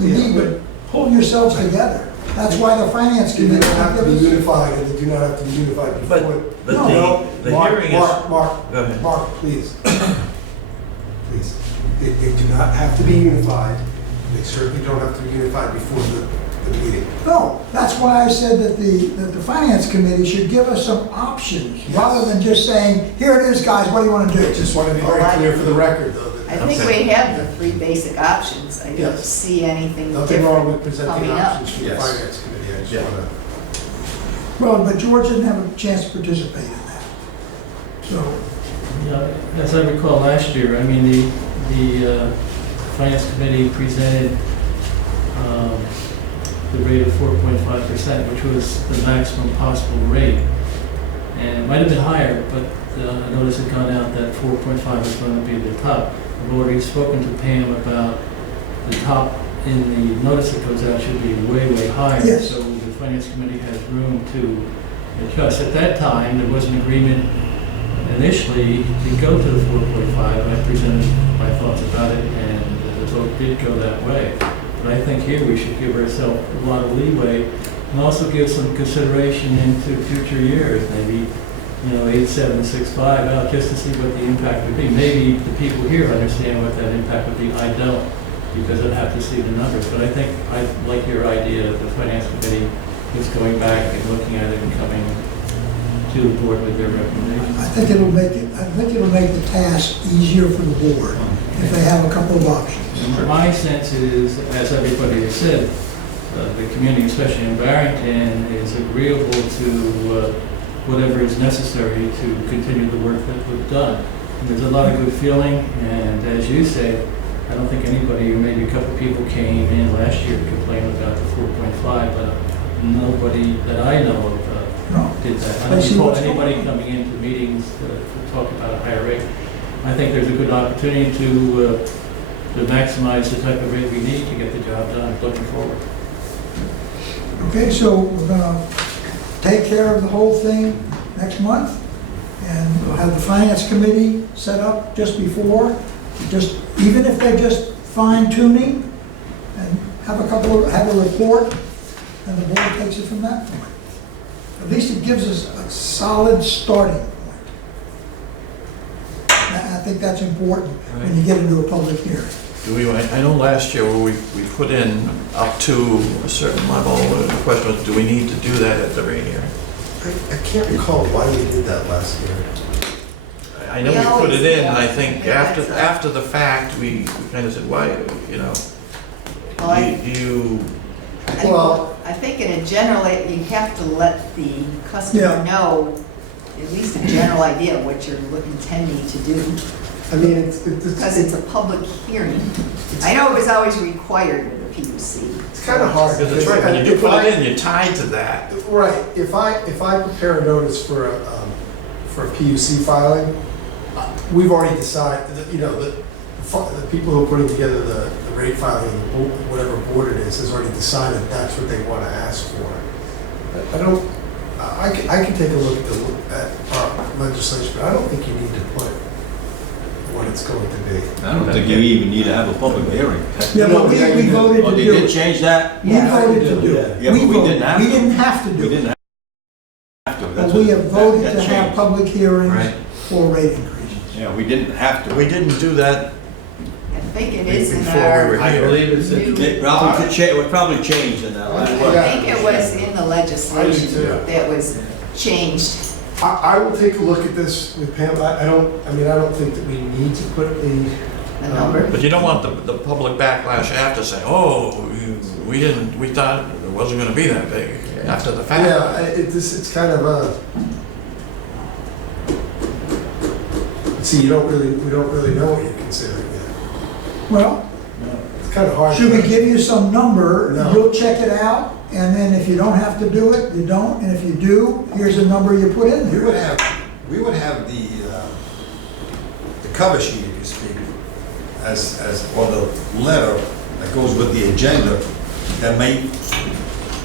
you need to pull yourselves together. That's why the finance They committee. don't have to be unified, and they do not have to be unified before. But No, the Mark, hearing is, Mark, go ahead. Mark, please. Please. They do not have to be unified. They certainly don't have to be unified before the meeting. No, that's why I said that the finance committee should give us some options, rather than just saying, here it is, guys, what do you wanna I do? just want to be very clear for the record, though, I that think we have the 3 basic options. I don't Yes. see anything nothing wrong with different presenting coming up. options for the Yes. finance committee. I just Yeah. want to. Well, but George didn't have a chance to participate in that. So, Yeah, as I recall last year, I mean, the finance committee presented the rate of 4.5%, which was the maximum possible rate. And it might have been higher, but I noticed it gone out that 4.5 is going to be the top. I've already spoken to Pam about the top in the notice that goes out should be way, way higher. Yes. So the finance committee has room to Because at that time, there was an agreement initially to go to the 4.5, and I presented my thoughts about it, and the vote did go that way. But I think here we should give ourselves a lot of leeway and also give some consideration into future years, maybe, 8765 out just to see what the impact would be. Maybe the people here understand what that impact would be. I don't, because I'd have to see the numbers. But I think I like your idea of the finance committee is going back and looking at it and coming to the board with their recommendations. I think it'll make the task easier for the board if they have a couple of options. My sense is, as everybody has said, the community, especially in Barrington, is agreeable to whatever is necessary to continue the work that we've done. And there's a lot of good feeling, and as you said, I don't think anybody, or maybe a couple of people came in last year to complain about the 4.5, but nobody that I know of No. did that. I I don't see recall what's going anybody on. coming into meetings to talk about a higher rate. I think there's a good opportunity to maximize the type of rate we need to get the job done. Looking forward. Okay, so we're gonna take care of the whole thing next month, and we'll have the finance committee set up just before, even if they're just fine tuning, and have a report, and the board takes it from that point. At least it gives us a solid starting point. I think that's important when you get into a public hearing. I know last year where we put in up to a certain level, the question was, do we need to do that at the rate hearing? I can't recall why we did that last year. I know We we put always it in, do. and I think Yeah, after, that's after the fact, we kind of said, why, Well, I- do you, Well- I think in a general, you have to let the Yeah. customer know, at least a general idea of what you're intending to do, I mean, because it's a public hearing. I know it was always required with the PUC. it's kind of hard. because it's right, when you do If put I- it in, you're tied to that. Right, if I prepare a notice for a PUC filing, we've already decided, the people who are putting together the rate filing, whatever board it is, has already decided that's what they want to ask for. I can take a look at our legislation, but I don't think you need to put what it's going to be. I don't think you even need to have a public hearing. Yeah, but we voted Oh, to they do did it. change that? We voted to do it. Yeah, but we didn't have to. We didn't have to We do it. didn't have to. But That's we what- have voted that to have changed. public hearings Right. for rate increases. Yeah, we didn't have to. We didn't do that I think it is in before we our. were here. new- It probably changed in that last. I think it was in the I do legislation too. that was changed. I will take a look at this with Pam. I don't think that we need to put The number. But you don't want the public backlash after saying, oh, we thought it wasn't gonna be that big after the fact. Yeah, it's kind of a. See, we don't really know what you're considering yet. Well, It's kind of hard. should we give you some number, No. you'll check it out, and then if you don't have to do it, you don't, and if you do, here's a number you put in We would there. have the cover sheet, if you speak, or the letter that goes with the agenda that may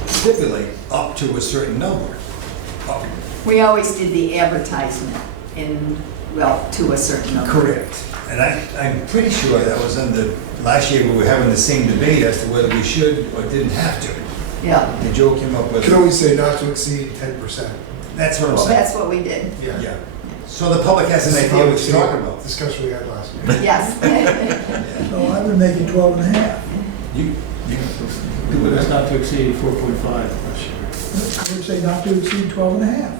stipulate up to a certain number. We always did the advertisement to a certain number. Correct. And I'm pretty sure that was in the, last year we were having the same debate as to whether we should or didn't have to. Yeah, And Joe came up You with, can always say not to exceed 10%. that's what I'm well, saying. that's what we did. Yeah. So the public has an idea what he's talking about. Discussion we had last year. Yes. So I would make it 12 and a half. You do It's whatever. not to exceed 4.5 last year. I would say not to exceed 12 and a half.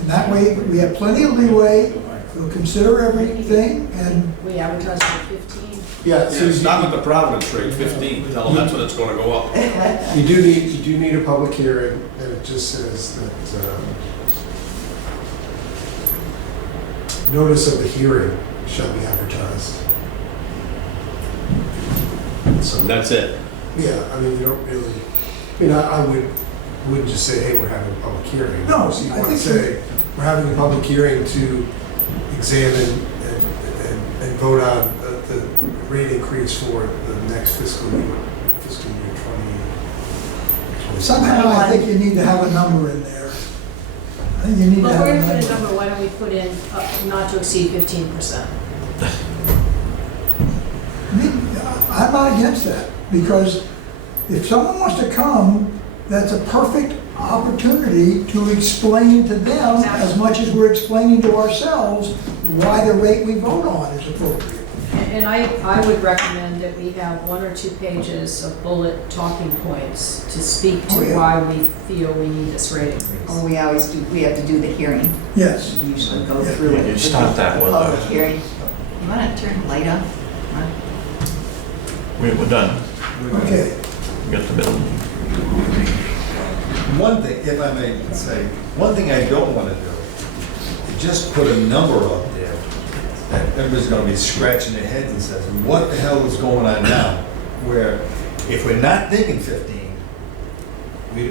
And that way, we have plenty of leeway, we'll consider everything, and We advertised for 15. Yeah, so It's not with the Providence rate, 15, tell them that's when it's gonna go up. you do need a public hearing, and it just says that notice of the hearing shall be advertised. So, That's it. yeah, I mean, you don't really, I wouldn't just say, hey, we're having a public hearing. No, So you I want to think say, we're having a public hearing to examine and vote on the rate increase for the next fiscal year 20. somehow I think you need to have a number in there. I think you need to Well, if have we're a gonna put a number. number, why don't we put in not to exceed 15%? I mean, I'm not against that, because if someone wants to come, that's a perfect opportunity to explain to them, as much as we're explaining to ourselves, why the rate we vote on is appropriate. And I would recommend that we have 1 or 2 pages of bullet talking points to speak Oh, to yeah. why we feel we need this rate increase. Or we always do, we have to do the hearing. Yes. We usually go Yeah. through it. You start that the with Public a- hearing. You wanna turn the light on? We're done. Okay. We got the middle. One thing, if I may say, one thing I don't want to do is just put a number up there that everybody's going to be scratching their heads and says, what the hell is going on now? Where if we're not thinking 15, we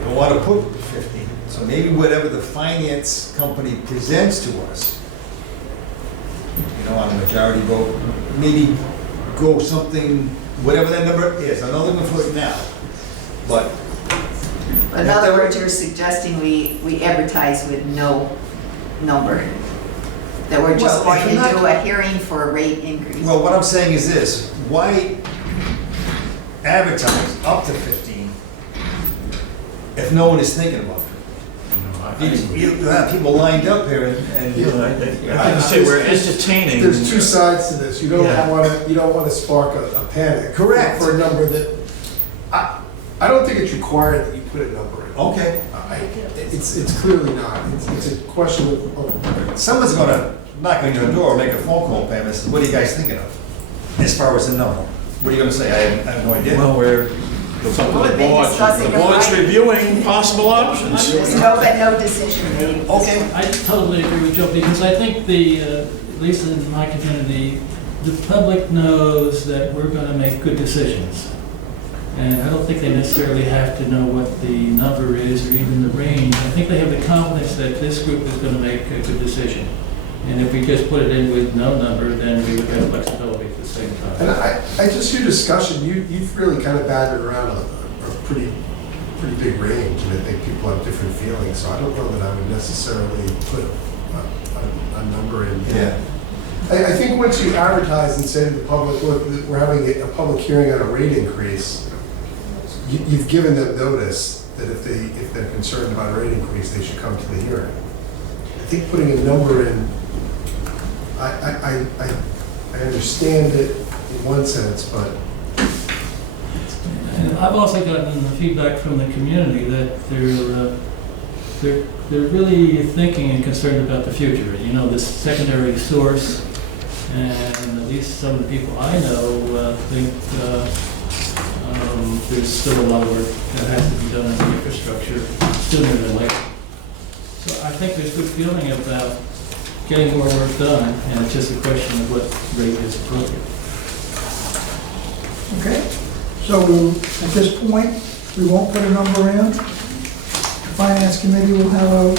don't want to put 15. So maybe whatever the finance company presents to us, you know, on a majority vote, maybe go something, whatever that number is. I'm not looking for it now, but In other words, you're suggesting we advertise with no number? That we're just Well, if going to you're do not- a hearing for a rate increase? well, what I'm saying is this, why advertise up to 15 if no one is thinking about it? You have people lined up here and You know, I can say we're entertaining. There's two sides to this. You Yeah. don't want to spark a panic. Correct. For a number that, I don't think it's required that you put a number in. okay, It's clearly not. It's a question of, someone's gonna knock on your door, or make a phone call, Pam, and say, what are you guys thinking of? As far as the number, what are you gonna say? I have no idea. Well, we're, it's up to Well, the we've been board. discussing The board's it, right? reviewing possible options. There's no decision made. Okay. I totally agree with Joe, because I think at least in my community, the public knows that we're gonna make good decisions. And I don't think they necessarily have to know what the number is or even the range. I think they have the confidence that this group is gonna make a good decision. And if we just put it in with no number, then we would have flexibility at the same and time. I just, your discussion, you've really kind of batted around a pretty big range, and I think people have different feelings, so I don't know that I would necessarily put a number in. Yeah. I think once you advertise and say to the public, look, we're having a public hearing on a rate increase, you've given them notice that if they're concerned about a rate increase, they should come to the hearing. I think putting a number in, I understand it in one sense, but And I've also gotten the feedback from the community that they're really thinking and concerned about the future. You know, this secondary source, and at least some of the people I know think there's still a lot of work that has to be done in the infrastructure sooner than later. So I think there's good feeling about getting more work done, and it's just a question of what rate is appropriate. Okay, so at this point, we won't put a number in. The Finance Committee will have a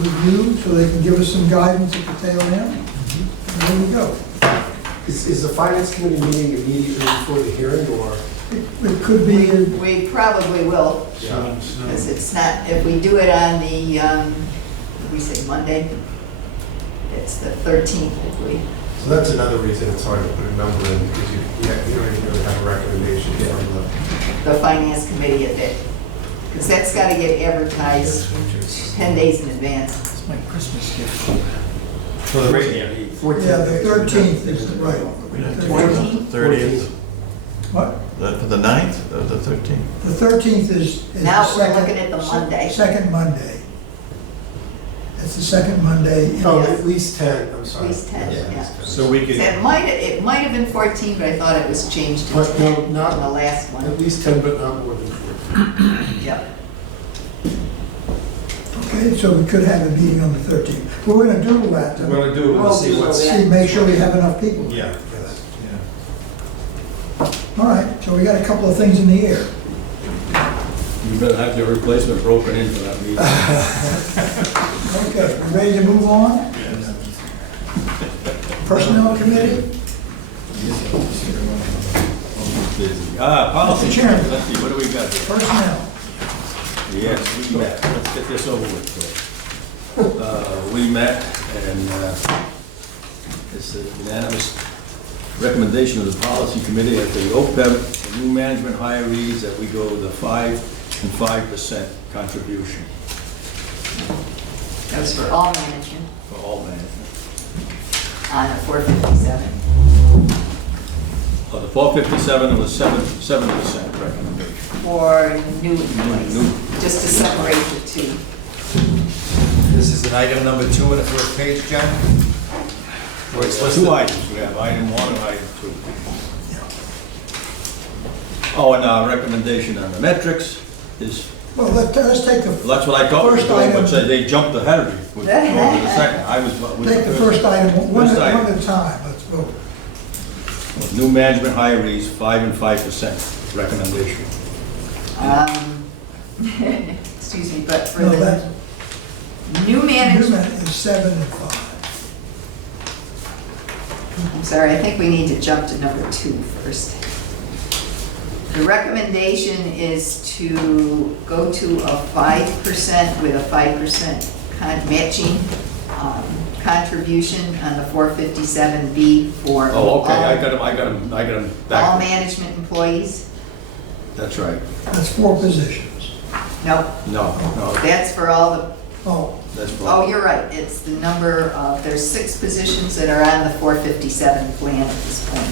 review, so they can give us some guidance at the tail end. And there we go. is the finance committee meeting immediately before the hearing, or? It could be, We probably will, because it's not, if we do it on the, what did we say, Monday? It's the 13th if we, So that's another reason it's hard to put a number in, because you don't even really have a recommendation from the finance committee at that, because that's got to get advertised 10 days in advance. It's my Christmas gift. For the rate, yeah. the 14th. yeah, the 13th is the right. The 30th, What? for the 9th, or the 13th? The 13th is the Now we're second- looking at the Monday. Second Monday. It's the second Monday. Oh, at least 10, I'm At sorry. least 10, yeah. So we could, It might have been 14, but I thought it was changed to But 10 no, on not, the last one. at least 10, but not more than 14. Yep. Okay, so we could have a meeting on the 13th. We're gonna doodle that, we're gonna do it, We'll we'll see do what's, that. see, make sure we have enough people. yeah. All right, so we got a couple of things in the air. You better have your replacement broken in for that meeting. Okay, we ready to move on? Personnel Committee? Policy. Mr. Chairman. Let's see, what do we got here? Personnel. Yes, we got, let's get this over with, quick. We met, and it's a unanimous recommendation of the policy committee at the OPEB, the new management hirees, that we go the 5 and 5% contribution That was for all management for all management. on a 457. The 457 was 7% recommendation. For new employees, New. just to separate the two. This is an item number 2 on the first page, John? Where it's listed. Two items, we have item 1 and item 2. Oh, and our recommendation on the metrics is, Well, let's take the, well, that's what I thought we were First doing, but item. they jumped ahead of me with over the second. I was with take the first item, one First at item. one at a time, let's vote. New management hirees, 5 and 5% recommendation. Excuse me, but for No, the that, new management, Newman is 7 and 5. I'm sorry, I think we need to jump to number 2 first. The recommendation is to go to a 5% with a 5% matching contribution on the 457B for Oh, okay, I all got them back. management employees. That's right. That's 4 positions. No, No, that's for all the, Oh, that's oh, wrong. you're right, it's the number of, there's 6 positions that are on the 457 plan at this point.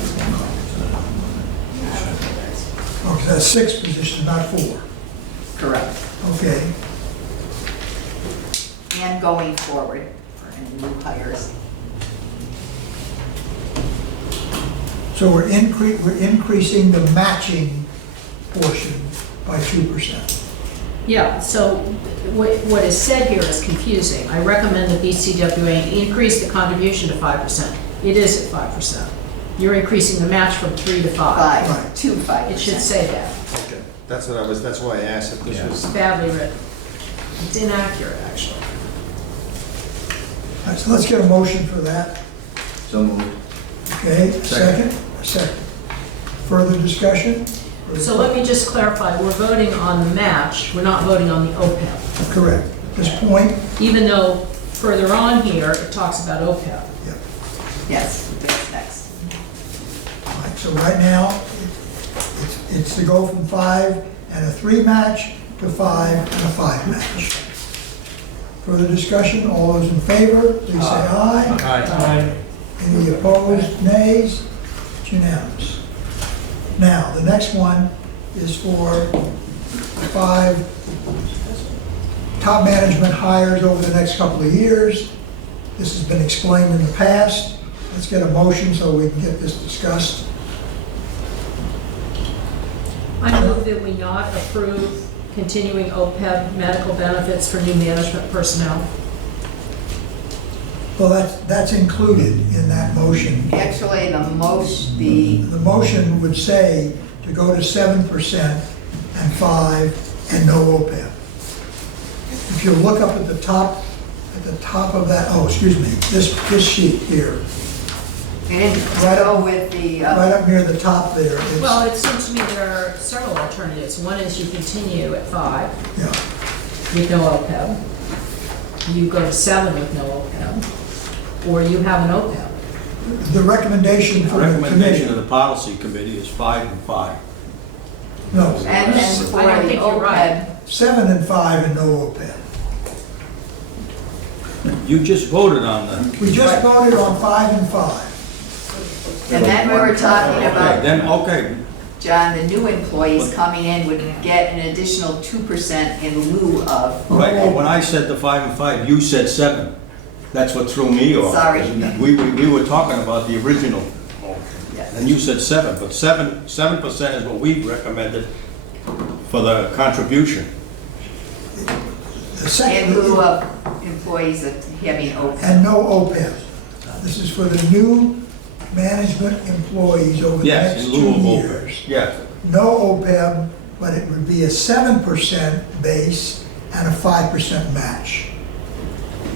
okay, that's 6 positions, not 4. Correct. Okay, And going forward for any new hires. so we're increasing the matching portion by 2%. Yeah, so what is said here is confusing. I recommend the BCWA increase the contribution to 5%. It is at 5%. You're increasing the match from 3 to 5. Right. 5 to 5%. It should say that. Okay, that's why I asked if this was. It's badly written. It's inaccurate, actually. All right, so let's get a motion for that. So moved. Okay, second? Second. Further discussion? So let me just clarify, we're voting on the match, we're not voting on the OPEB. Correct. At this point, Even though further on here, it talks about OPEB. Yes, that's next. all right, so right now, it's to go from 5 and a 3 match to 5 and a 5 match. Further discussion, all those in favor, please say aye. Aye. Any opposed, nays? It's unanimous. Now, the next one is for 5 top management hires over the next couple of years. This has been explained in the past. Let's get a motion so we can get this discussed. I move that we not approve continuing OPEB medical benefits for new management personnel. Well, that's included in that motion. Actually, the The motion would say to go to 7% and 5 and no OPEB. If you look up at the top of that, oh, excuse me, this sheet here, we didn't go with the, right up near the top there, Well, it's, it seems to me there are several alternatives. One is you continue at 5 yeah, with no OPEB. You go to 7 with no OPEB. Or you have an OPEB. the recommendation The for the recommendation of committee. the policy committee is 5 and 5. No, and then for I don't the think you're right. OPEB, 7 and 5 and no OPEB. You just voted on them. We just voted on 5 and 5. and then we were talking Okay, about, then, okay, John, the new employees coming in would get an additional 2% in lieu of. right, but when I said the 5 and 5, you said 7. That's what threw me off. Sorry. We were talking about the original, Yes. and you said 7, but 7% is what we recommended for the contribution. The second, In lieu of employees of having OPEB. and no OPEB. This is for the new management employees over the Yes, next in 2 lieu of years. OPEB. Yeah, No OPEB, but it would be a 7% base and a 5% match.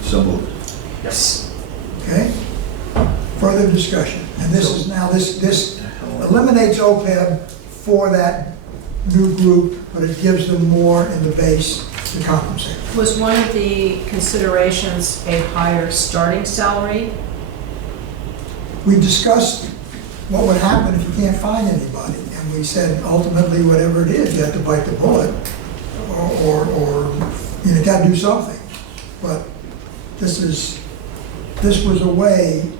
So moved. Yes. Okay? Further discussion. And this is now, this eliminates OPEB for that new group, but it gives them more in the base to compensate. Was one of the considerations a higher starting salary? We discussed what would happen if you can't find anybody, and we said ultimately, whatever it is, you have to bite the bullet, or you gotta do something. But this was a way,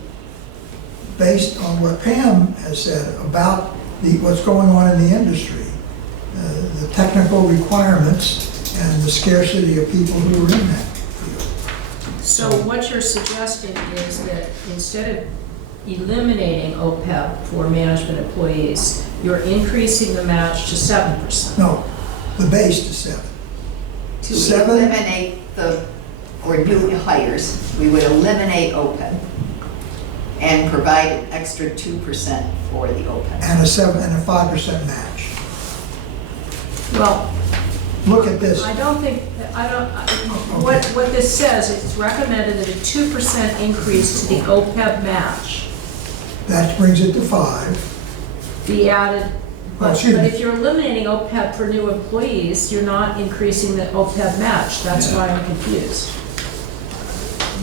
based on what Pam has said about what's going on in the industry, the technical requirements and the scarcity of people who are in that field. So what you're suggesting is that instead of eliminating OPEB for management employees, you're increasing the match to 7%. No, the base to 7. To 7? eliminate for new hires, we would eliminate OPEB and provide an extra 2% for the OPEB. And a 5% match. Well, Look at this. what this says, it's recommended that a 2% increase to the OPEB match That brings it to 5. be added. But Excuse me. if you're eliminating OPEB for new employees, you're not increasing the OPEB match. That's why I'm confused.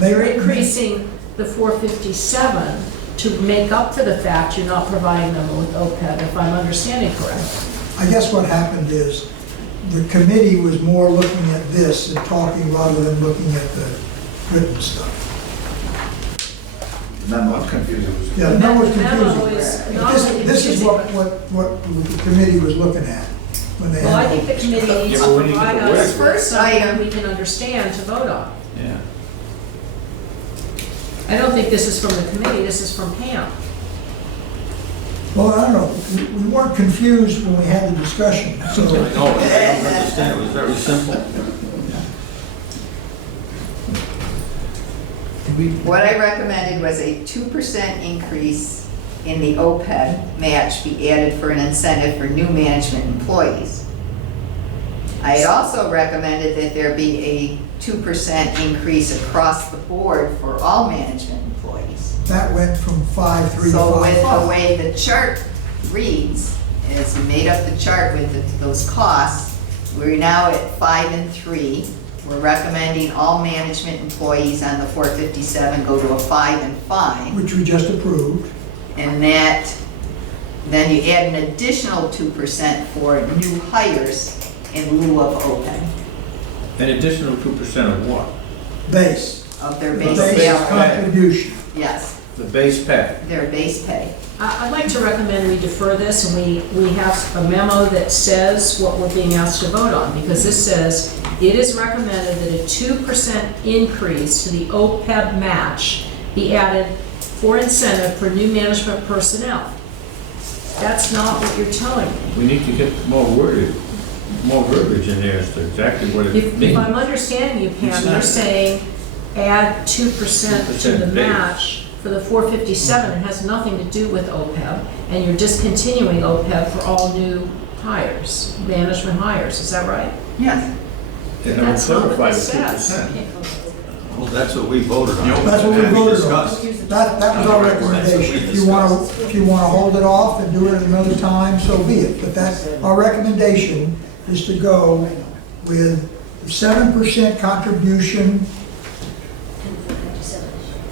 You're increasing the 457 to make up for the fact you're not providing them with OPEB, if I'm understanding correctly. I guess what happened is the committee was more looking at this and talking rather than looking at the written stuff. Memo confusing. Yeah, the memo was The memo confusing. is But not This only this is confusing, what the committee was looking at when they well, I had. think the committee needs Yeah, to but we need to provide put words us for with First something item. we can understand to vote on. Yeah. I don't think this is from the committee, this is from Pam. Well, I don't know, we weren't confused when we had the discussion, so. No, I don't understand, it was very simple. What I recommended was a 2% increase in the OPEB match be added for an incentive for new management employees. I had also recommended that there be a 2% increase across the board for all management employees. That went from 5.3 to So with the 5.5. way the chart reads, as we made up the chart with those costs, we're now at 5 and 3. We're recommending all management employees on the 457 go to a 5 and 5. Which we just approved. And that, then you add an additional 2% for new hires in lieu of OPEB, An additional 2% of what? Base. of their Base base salary. contribution. Yes, The base pay. their base pay. I'd like to recommend we defer this and we have a memo that says what we're being asked to vote on, because this says, it is recommended that a 2% increase to the OPEB match be added for incentive for new management personnel. That's not what you're telling me. We need to get more verbiage in there as to exactly what it If means. I'm understanding you, Pam, you're saying add 2% to the 2% base. match for the 457. It has nothing to do with OPEB, and you're discontinuing OPEB for all new hires, management hires. Is that right? Yes. And it would That's not what clarify this the says. 2%. Well, that's what we voted on. That's what we And voted on. discussed. That was our recommendation. If you want to hold it off and do it another time, so be it. But that's, our recommendation is to go with 7% contribution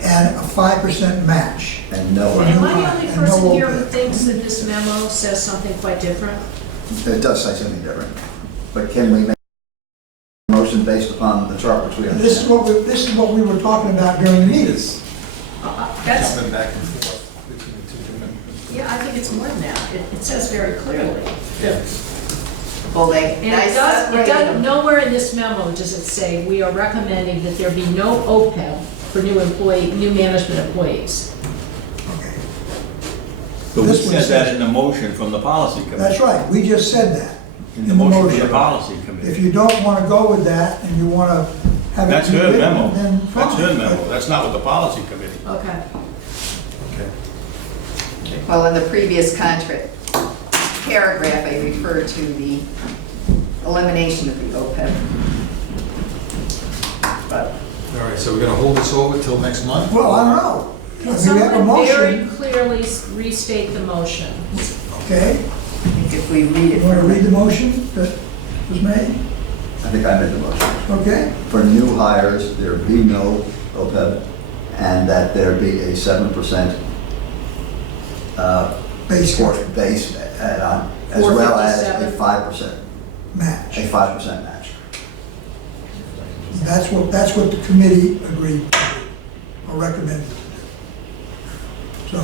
and a 5% match. And no, Am I the only And no person here who OPEB. thinks that this memo says something quite different? it does say something different. But can we make a motion based upon the chart which we This is understand? this is what we were talking about during the meeting. That's, Jumping back and forth between the two commitments. yeah, I think it's more than that. It says very clearly. Well, And it does, nowhere in this memo does it say, we are recommending that there be no OPEB for new management employees. Okay. But we This one said that says- in the motion from the policy committee. That's right, we just said that. In the motion from the policy committee. If you don't want to go with that and you want to have it That's her rewritten, memo. then fine. That's her memo. That's not what the policy committee. Okay. Okay. Well, in the previous contract paragraph, I referred to the elimination of the OPEB. But All right, so we're gonna hold this over till next month? Well, I don't know. I mean, we have a Someone very motion, clearly restate the motion. okay? I think if we read it You want to from read the motion that was made? I think I made the motion. Okay? For new hires, there be no OPEB, and that there be a 7% Base base add-on, as well as a 457. 5%, match. a 5% match. That's what the committee agreed to do, or recommended to do. So,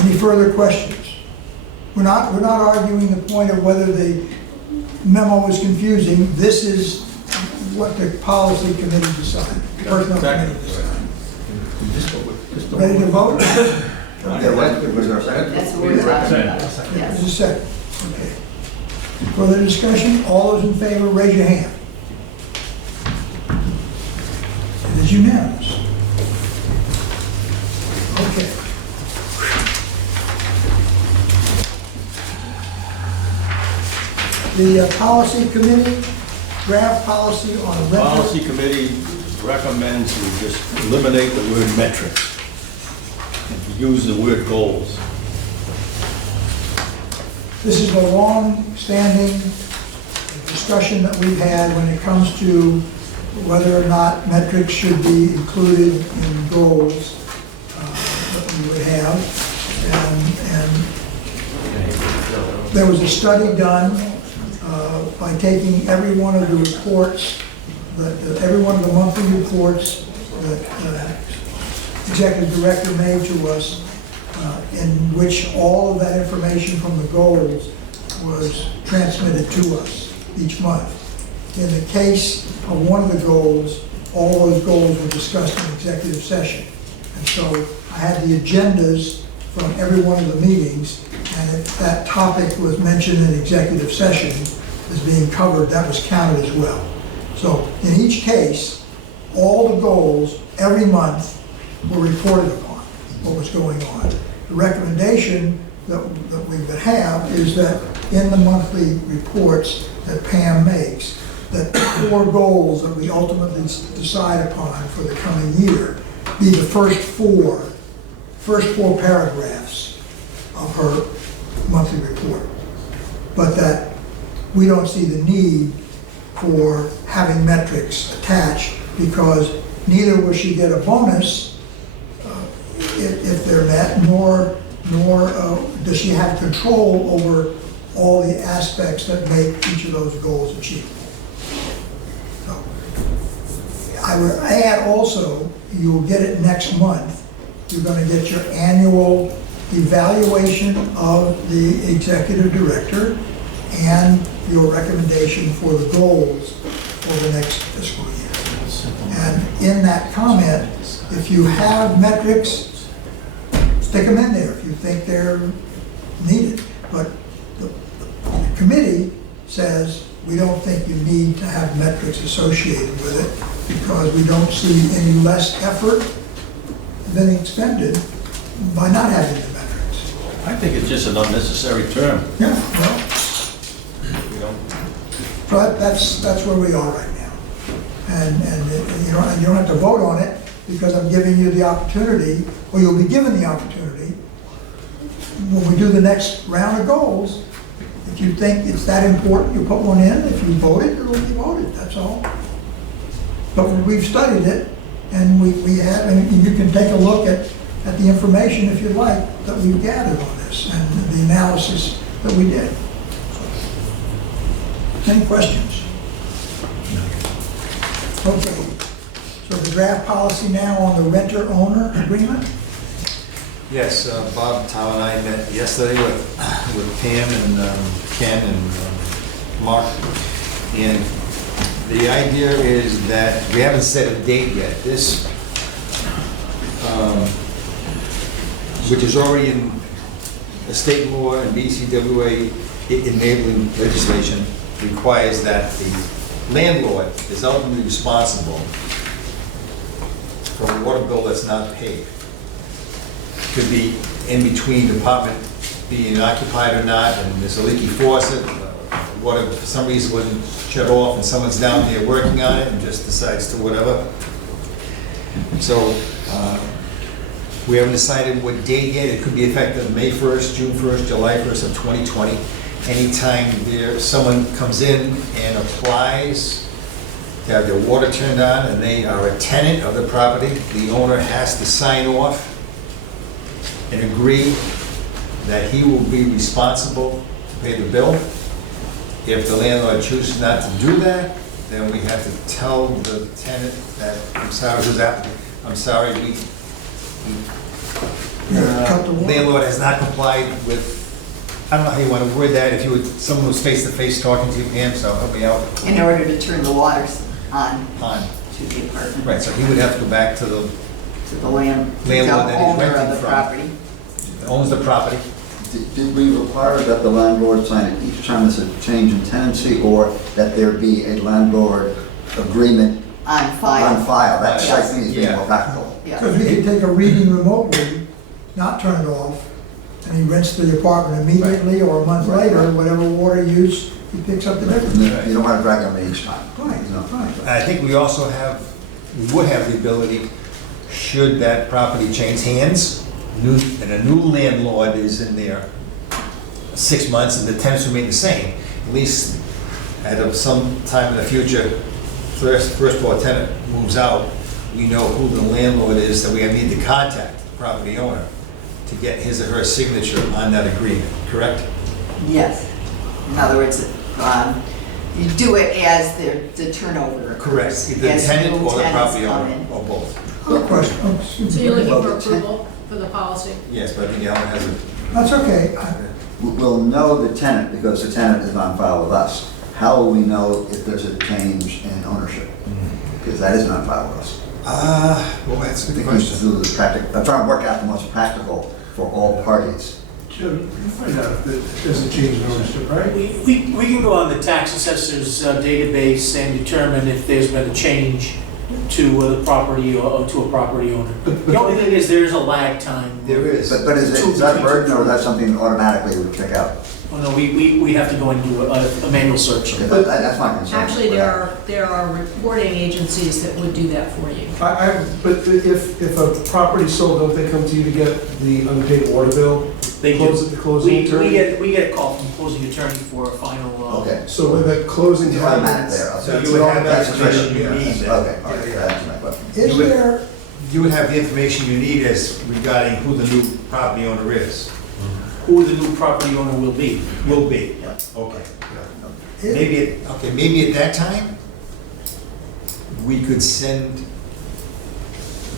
any further questions? We're not arguing the point of whether the memo is confusing. This is what the policy committee decided, personnel committee decided. Ready to vote? Yeah, was there a second? That's what we're talking about. There's a Yes. second. Okay. Further discussion? All those in favor, raise your hand. It is unanimous. Okay. The policy committee, draft policy on rental. Policy committee recommends we just eliminate the word metrics and use the word goals. This is a long-standing discussion that we've had when it comes to whether or not metrics should be included in goals that we would have. And there was a study done by taking every one of the reports, every one of the monthly reports that executive director made to us, in which all of that information from the goals was transmitted to us each month. In the case of one of the goals, all those goals were discussed in executive session. And so I had the agendas from every one of the meetings, and if that topic was mentioned in executive session as being covered, that was counted as well. So in each case, all the goals every month were reported upon, what was going on. The recommendation that we would have is that in the monthly reports that Pam makes, that the 4 goals that we ultimately decide upon for the coming year be the first four paragraphs of her monthly report. But that we don't see the need for having metrics attached, because neither will she get a bonus if they're met, nor does she have control over all the aspects that make each of those goals achievable. So, I would add also, you'll get it next month, you're going to get your annual evaluation of the executive director and your recommendation for the goals for the next fiscal year. And in that comment, if you have metrics, stick them in there if you think they're needed. But the committee says we don't think you need to have metrics associated with it, because we don't see any less effort than expended by not having the metrics. I think it's just an unnecessary term. Yeah, well, You know, but that's where we are right now. And you don't have to vote on it, because I'm giving you the opportunity, or you'll be given the opportunity, when we do the next round of goals, if you think it's that important, you put one in. If you vote it, it'll be voted, that's all. But we've studied it, and we have, and you can take a look at the information, if you'd like, that we've gathered on this, and the analysis that we did. Any questions? Okay. So the draft policy now on the renter-owner agreement? Yes, Bob, Tom, and I met yesterday with Pam and Ken and Mark. And the idea is that we haven't set a date yet. This, which is already in the state law and BCWA enabling legislation, requires that the landlord is ultimately responsible for a water bill that's not paid. Could be in between the apartment being occupied or not, and there's a leaky faucet, water for some reason wasn't shut off, and someone's down there working on it and just decides to whatever. So we haven't decided what date yet. It could be effective May 1st, June 1st, July 1st of 2020. anytime someone comes in and applies to have their water turned on and they are a tenant of the property, the owner has to sign off and agree that he will be responsible to pay the bill. If the landlord chooses not to do that, then we have to tell the tenant that, I'm sorry, Cut the water. landlord has not complied with, I don't know how you want to word that, if you would, someone was face-to-face talking to you, Pam, so help me out In order to turn the waters on on. to the apartment, Right, so he would have to go back to the, to the land, the Landlord that he's owner renting of the from. property. owns the property. Did we require that the landlord sign it each time there's a change in tenancy, or that there be a landlord agreement On file. on file? That strikes me as being Yeah. more practical. Yeah. Because we could take a reading remotely, not turn it off, and he rents the apartment immediately or a month later, whatever water use, he picks up the difference. You don't want to drag them in each time. Right, No. right. I think we also we would have the ability, should that property change hands, and a new landlord is in there 6 months and the tenants remain the same, at least at some time in the future, first floor tenant moves out, we know who the landlord is that we need to contact, the property owner, to get his or her signature on that agreement, correct? Yes. In other words, you do it as the turnover occurs. Correct, either the As tenant new or the tenants property come owner, in. or both. Good question. Oh, excuse So me. you're looking Well, for the approval for the policy? Yes, but I think Alan has a, That's okay. We'll know the tenant because the tenant is on file with us. How will we know if there's a change in ownership? Because that isn't on file with us. well, that's a I good think we should question. do the practical, I'm trying to work out the most practical for all parties. Joe, you find out if there's a change in ownership, right? We can go on the tax assessor's database and determine if there's been a change to the property or to a property owner. The only thing is, there is a lag time. There is. But is that a burden, or is that something automatically we check out? Oh, no, we have to go and do a manual search. Okay, that's my concern. Actually, there are reporting agencies that would do that for you. But if a property's sold, don't they come to you to get the unpaid water bill? They do. The closing attorney? We get a call from the closing attorney for a final. Okay. So when the closing It's automatic happens. there. Okay. So you would have that That's information you sufficient. need. Okay, all right, that's my question. Is would- there, You would have the information you need as regarding who the new property owner is, Who the new property owner will be. will be. Okay. Maybe at that time, we could send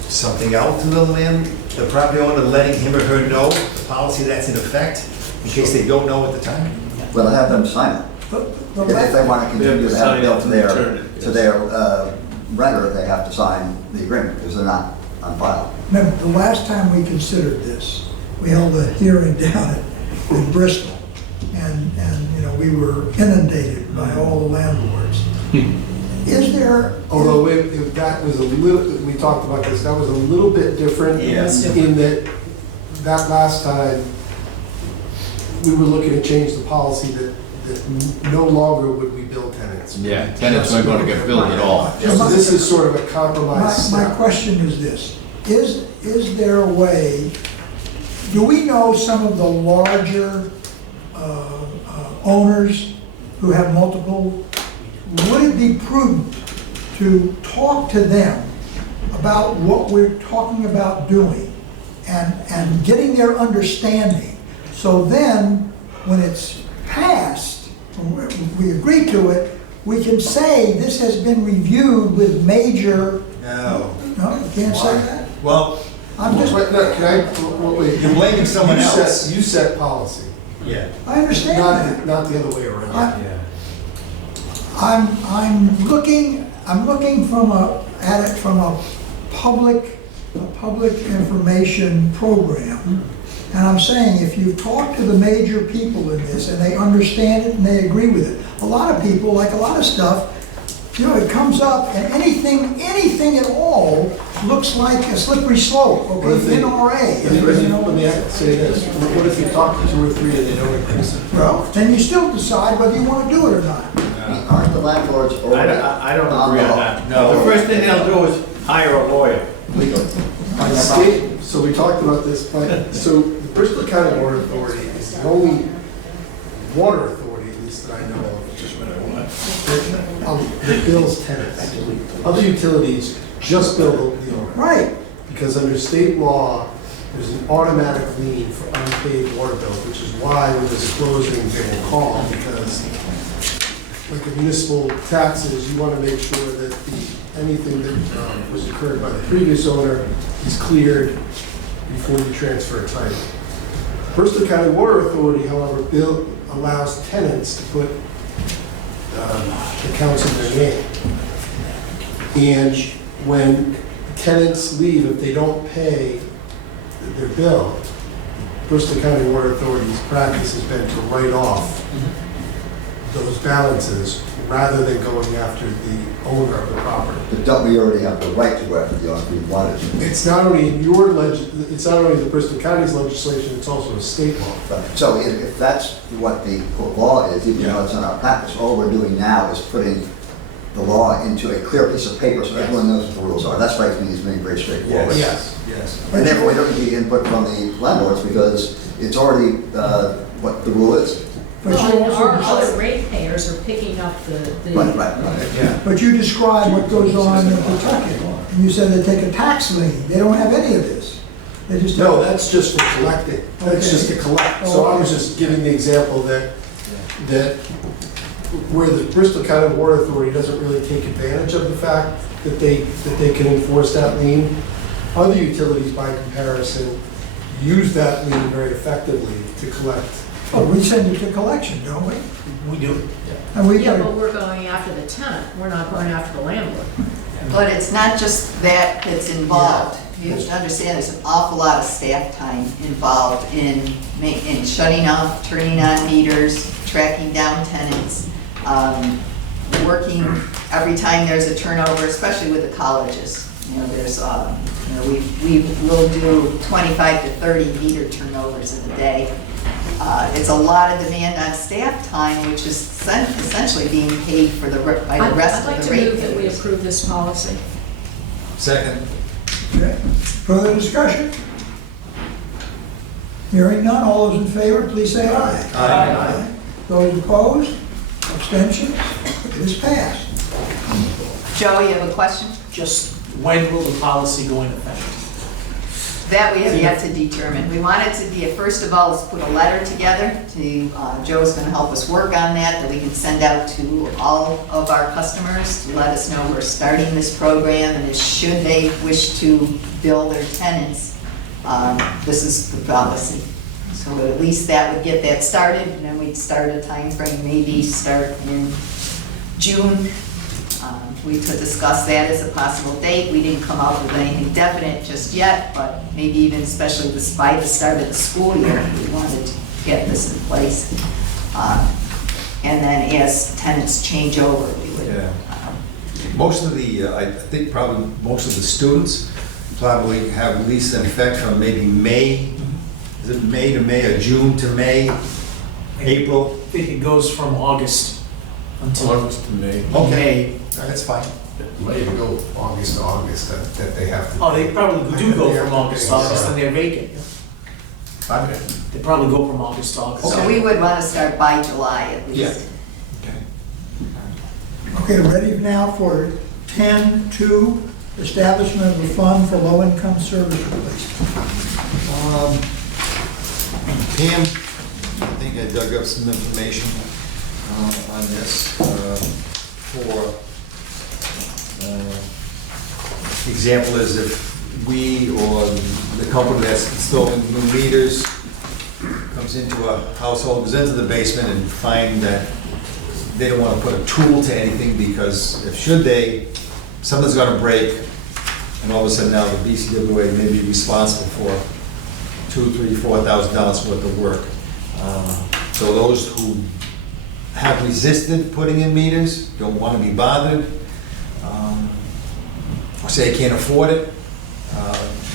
something out to the property owner, letting him or her know the policy that's in effect, in case they don't know at the time. Well, have them sign it. the If they want to continue to have a bill to Return it, to their renter, they have to sign the agreement because they're not on file. remember, the last time we considered this, we held a hearing down in Bristol, and, you know, we were inundated by all the landlords. Is there? Although that was a little, we talked about this, that was a little bit different. Yes. In that last time, we were looking to change the policy that no longer would we bill tenants. Yeah, tenants aren't gonna get billed at all. So this is sort of a compromise My step. question is this, is there a way, do we know some of the larger owners who have multiple, would it be prudent to talk to them about what we're talking about doing and getting their understanding? So then, when it's passed, when we agree to it, we can say this has been reviewed with major. No. No, you can't say that? Well, I'm just, Wait, no, can I, wait. You're blaming someone You set- else. You set policy, yeah. I understand that. not the other way around. I'm looking at it from a public information program. And I'm saying, if you talk to the major people in this and they understand it and they agree with it, a lot of people, like a lot of stuff, you know, it comes up and anything at all looks like a slippery slope, What if okay, they- NRA. Let me say this, what if you talk to 2 or 3 and they don't increase it? Well, then you still decide whether you want to do it or not. Aren't the landlords already? I don't agree on that. No, the first thing they'll do is hire a lawyer. So we talked about this, but, so the Bristol County Water Authority is the only water authority that bills tenants. Other utilities just bill the owner. Right. Because under state law, there's an automatic lien for unpaid water bills, which is why when there's a closing, they will call, because like the municipal taxes, you want to make sure that anything that was incurred by the previous owner is cleared before you transfer a title. Bristol County Water Authority, however, allows tenants to put accounts in their name. And when tenants leave, if they don't pay their bill, Bristol County Water Authority's practice has been to write off those balances rather than going after the owner of the property. But don't we already have the right to go after the owner if we wanted to? It's not only in your it's not only the Bristol County's legislation, it's also a state law. So if that's what the law is, even though it's not our practice, all we're doing now is putting the law into a clear piece of paper so everyone knows what the rules are. That strikes me as being very straightforward. Yes. And therefore, we don't need the input from the landlords because it's already what the rule is. But Well, you and our also, other ratepayers are picking up the. Right. but you described what goes on in Kentucky. And you said they take a tax lien. They don't have any of this. They just. No, that's just for collecting. That's Okay. just to collect. So I was just giving the example that where the Bristol County Water Authority doesn't really take advantage of the fact that they can enforce that lien. Other utilities, by comparison, use that lien very effectively to collect. Oh, we send it to collection, don't we? We do. And we Yeah, can, but we're going after the tenant, we're not going after the landlord. But it's not just that that's involved. You have to understand, there's an awful lot of staff time involved in shutting off, turning on meters, tracking down tenants, working every time there's a turnover, especially with the colleges. You know, there's, we will do 25 to 30 meter turnovers in a day. It's a lot of demand on staff time, which is essentially being paid for by the rest I'd like of the to move that we ratepayers. approve this policy. Second. okay. Further discussion? Hearing none, all those in favor, please say aye. Aye. Those opposed, abstentions, it is passed. Joe, you have a question? Just when will the policy go into effect? That we have yet to determine. We want it to be, first of all, let's put a letter together to, Joe's gonna help us work on that we can send out to all of our customers to let us know we're starting this program, and should they wish to bill their tenants, this is the policy. So at least that would get that started, and then we'd start a time frame, maybe start in June. We could discuss that as a possible date. We didn't come up with anything definite just yet, but maybe even especially by the start of the school year, we wanted to get this in place. And then as tenants change over, we would. Yeah. Most of the, I think probably most of the students probably have lease in effect from maybe May, is it May to May or June to May, April? I think it goes from August until August to May. May. That's fine. Might even go August to August that they have to. Oh, they probably do go from August to August, and they're vacant. Fine. They probably go from August to August. So we would want to start by July at Yeah. least. Okay, ready now for 10-2, establishment of a fund for low-income service replacement. Pam, I think I dug up some information on this for example is if we or the company that's installing new meters comes into a household, goes into the basement and find that they don't want to put a tool to anything because if should they, something's going to break and all of a sudden now the BCWA may be responsible for $2,000, $3,000, $4,000 worth of work. So those who have resisted putting in meters, don't want to be bothered, or say can't afford it,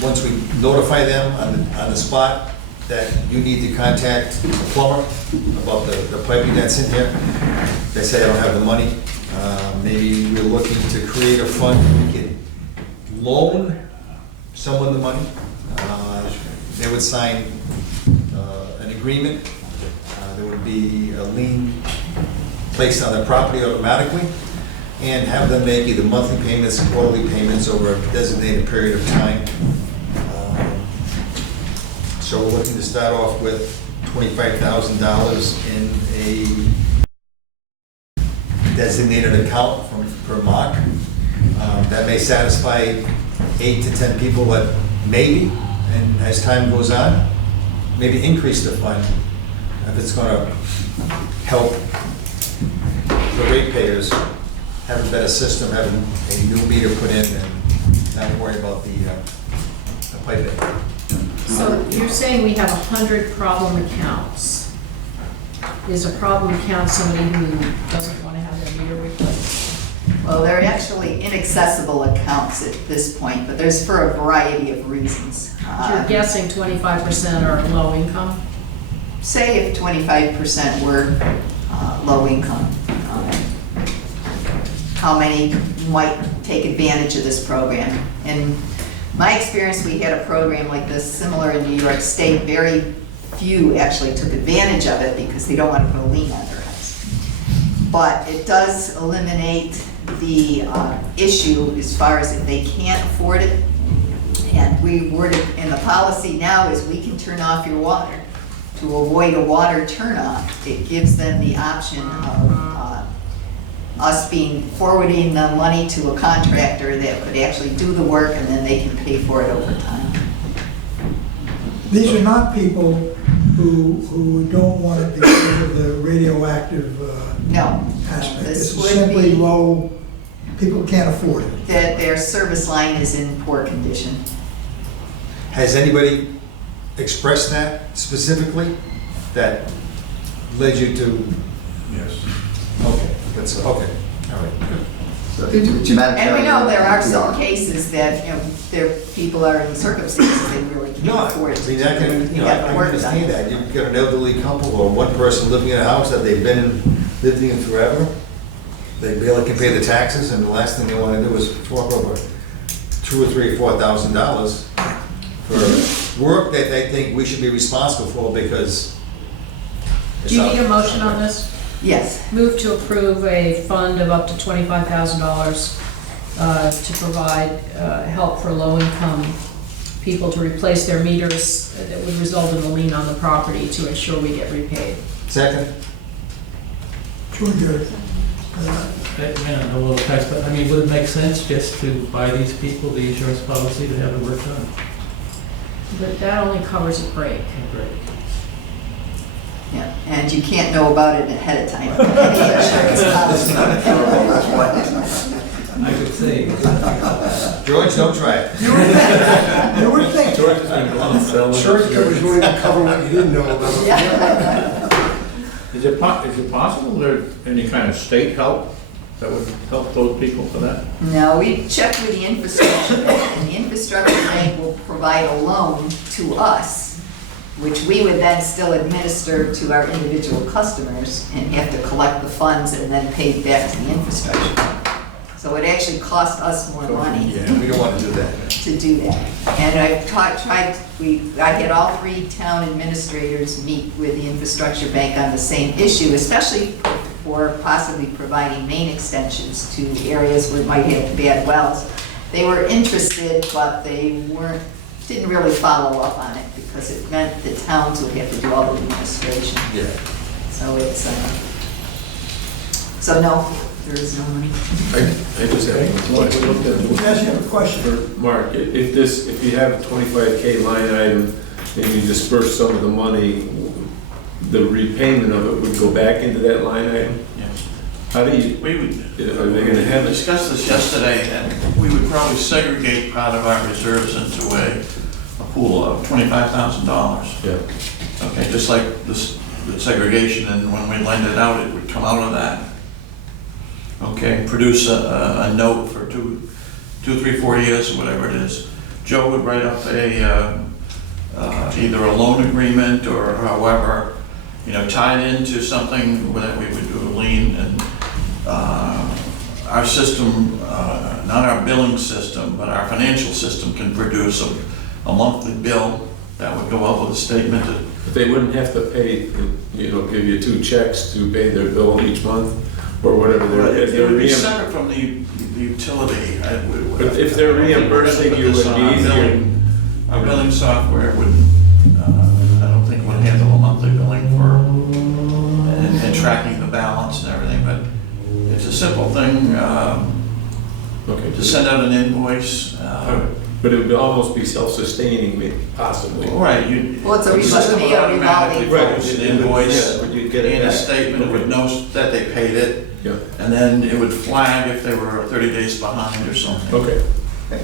once we notify them on the spot that you need to contact the plumber about the piping that's in here, they say I don't have the money, maybe we're looking to create a fund we can loan someone the money. They would sign an agreement. There would be a lien placed on their property automatically, and have them make either monthly payments, quarterly payments over a designated period of time. So we're looking to start off with $25,000 in a designated account from, per month. That may satisfy 8 to 10 people, but maybe, and as time goes on, maybe increase the fund if it's gonna help the ratepayers have a better system, have a new meter put in, and not worry about the piping. So you're saying we have 100 problem accounts. Is a problem account somebody who doesn't want to have their meter replaced? Well, they're actually inaccessible accounts at this point, but there's for a variety of reasons. You're guessing 25% are low income? Say if 25% were low income, how many might take advantage of this program? In my experience, we had a program like this similar in New York State. Very few actually took advantage of it because they don't want to put a lien on their house. But it does eliminate the issue as far as if they can't afford it. And we worded, and the policy now is we can turn off your water. To avoid a water turnoff, it gives them the option of us forwarding the money to a contractor that could actually do the work, and then they can pay for it over time. These are not people who don't want it because of the radioactive No. aspect. This It's would simply be low, people can't afford it. that their service line is in poor condition. Has anybody expressed that specifically, that led you to, Yes. okay, that's, okay, all right, good. So it's humanitarian. And we know there are some PR. cases that, people are in circumstances they really No, can't I afford it. mean, I can, You I have to can work understand on it. that. You've got an elderly couple or one person living in a house that they've lived in forever. They barely can pay the taxes, and the last thing they want to do is fork over $2,000 or $3,000 or $4,000 for work that they think we should be responsible for because. Do you need a motion on this? Yes. Move to approve a fund of up to $25,000 to provide help for low-income people to replace their meters that would result in a lien on the property to ensure we get repaid. Second? Sure, good. A little text, but I mean, would it make sense just to buy these people the insurance policy to have it work done? But that only covers a break. Yeah, and you can't know about it ahead of time. Any insurance policy. I could say. George, don't try it. You would think. George has been going selling. Insurance coverage won't even cover what you didn't know about. Yeah. Is it possible there's any kind of state help that would help those people for that? No, we checked with the infrastructure bank, and the infrastructure bank will provide a loan to us, which we would then still administer to our individual customers and have to collect the funds and then pay it back to the infrastructure bank. So it actually cost us more money Yeah, we don't want to do that. to do that. And I had all 3 town administrators meet with the infrastructure bank on the same issue, especially for possibly providing main extensions to areas where it might have bad wells. They were interested, but they didn't really follow up on it because it meant the towns would have to do all the administration. Yeah. So it's, so no, there is no money. I just have one question. Let me ask you a question. For Mark, if you have a 25K line item and you disperse some of the money, the repayment of it would go back into that line item? Yes. How do you, We would, are they gonna have we it? discussed this yesterday, and we would probably segregate part of our reserves into a pool of $25,000. Yeah. Okay, just like this, the segregation, and when we lend it out, it would come out of that. Okay, produce a note for 2, 3, 4 years, or whatever it is. Joe would write up either a loan agreement or however, tied into something that we would do a lien, and our system, not our billing system, but our financial system can produce a monthly bill that would go up with a statement that But they wouldn't have to pay, give you 2 checks to pay their bill each month, or whatever It they're would be reimbursing. separate from the utility. But if they're reimbursing you, it would be easier. Our billing software would, I don't think would handle a monthly billing for, and tracking the balance and everything, but it's a simple thing, Okay. to send out an invoice. But it would almost be self-sustaining, possibly. Right, you. Well, it's a the system would revolving automatically fund. produce an invoice Yeah, but you'd get it and a back. statement, it would know that they paid it, Yeah, and then it would flag if they were 30 days behind or something. okay. Okay.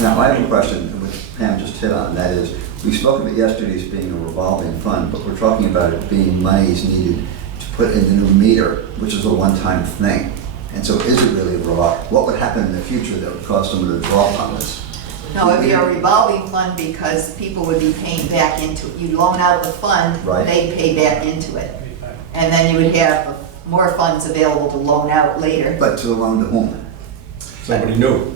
Now, I have a question, which Pam just hit on, and that is, we spoke of it yesterday as being a revolving fund, but we're talking about it being monies needed to put in the new meter, which is a one-time thing. And so is it really a revolving? What would happen in the future that would cause someone to draw on this? No, it'd be a revolving fund because people would be paying back into it. You loan out the fund, Right. they'd pay back into it. And then you would have more funds available to loan out later. But to loan to whom? Somebody new.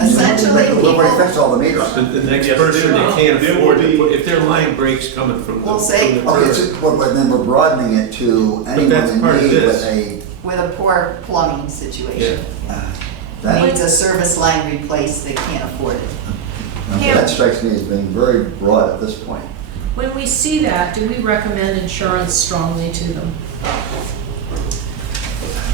Essentially, We've already people, fixed all the meters. The next person, they can't afford to put, if their line breaks coming from the. We'll say- from the Okay, grid. but then we're broadening it to anyone that's in part of need this. with a, with a poor plumbing situation. that, Needs a service line replaced, they can't afford it. that strikes me as being very broad at this point. When we see that, do we recommend insurance strongly to them?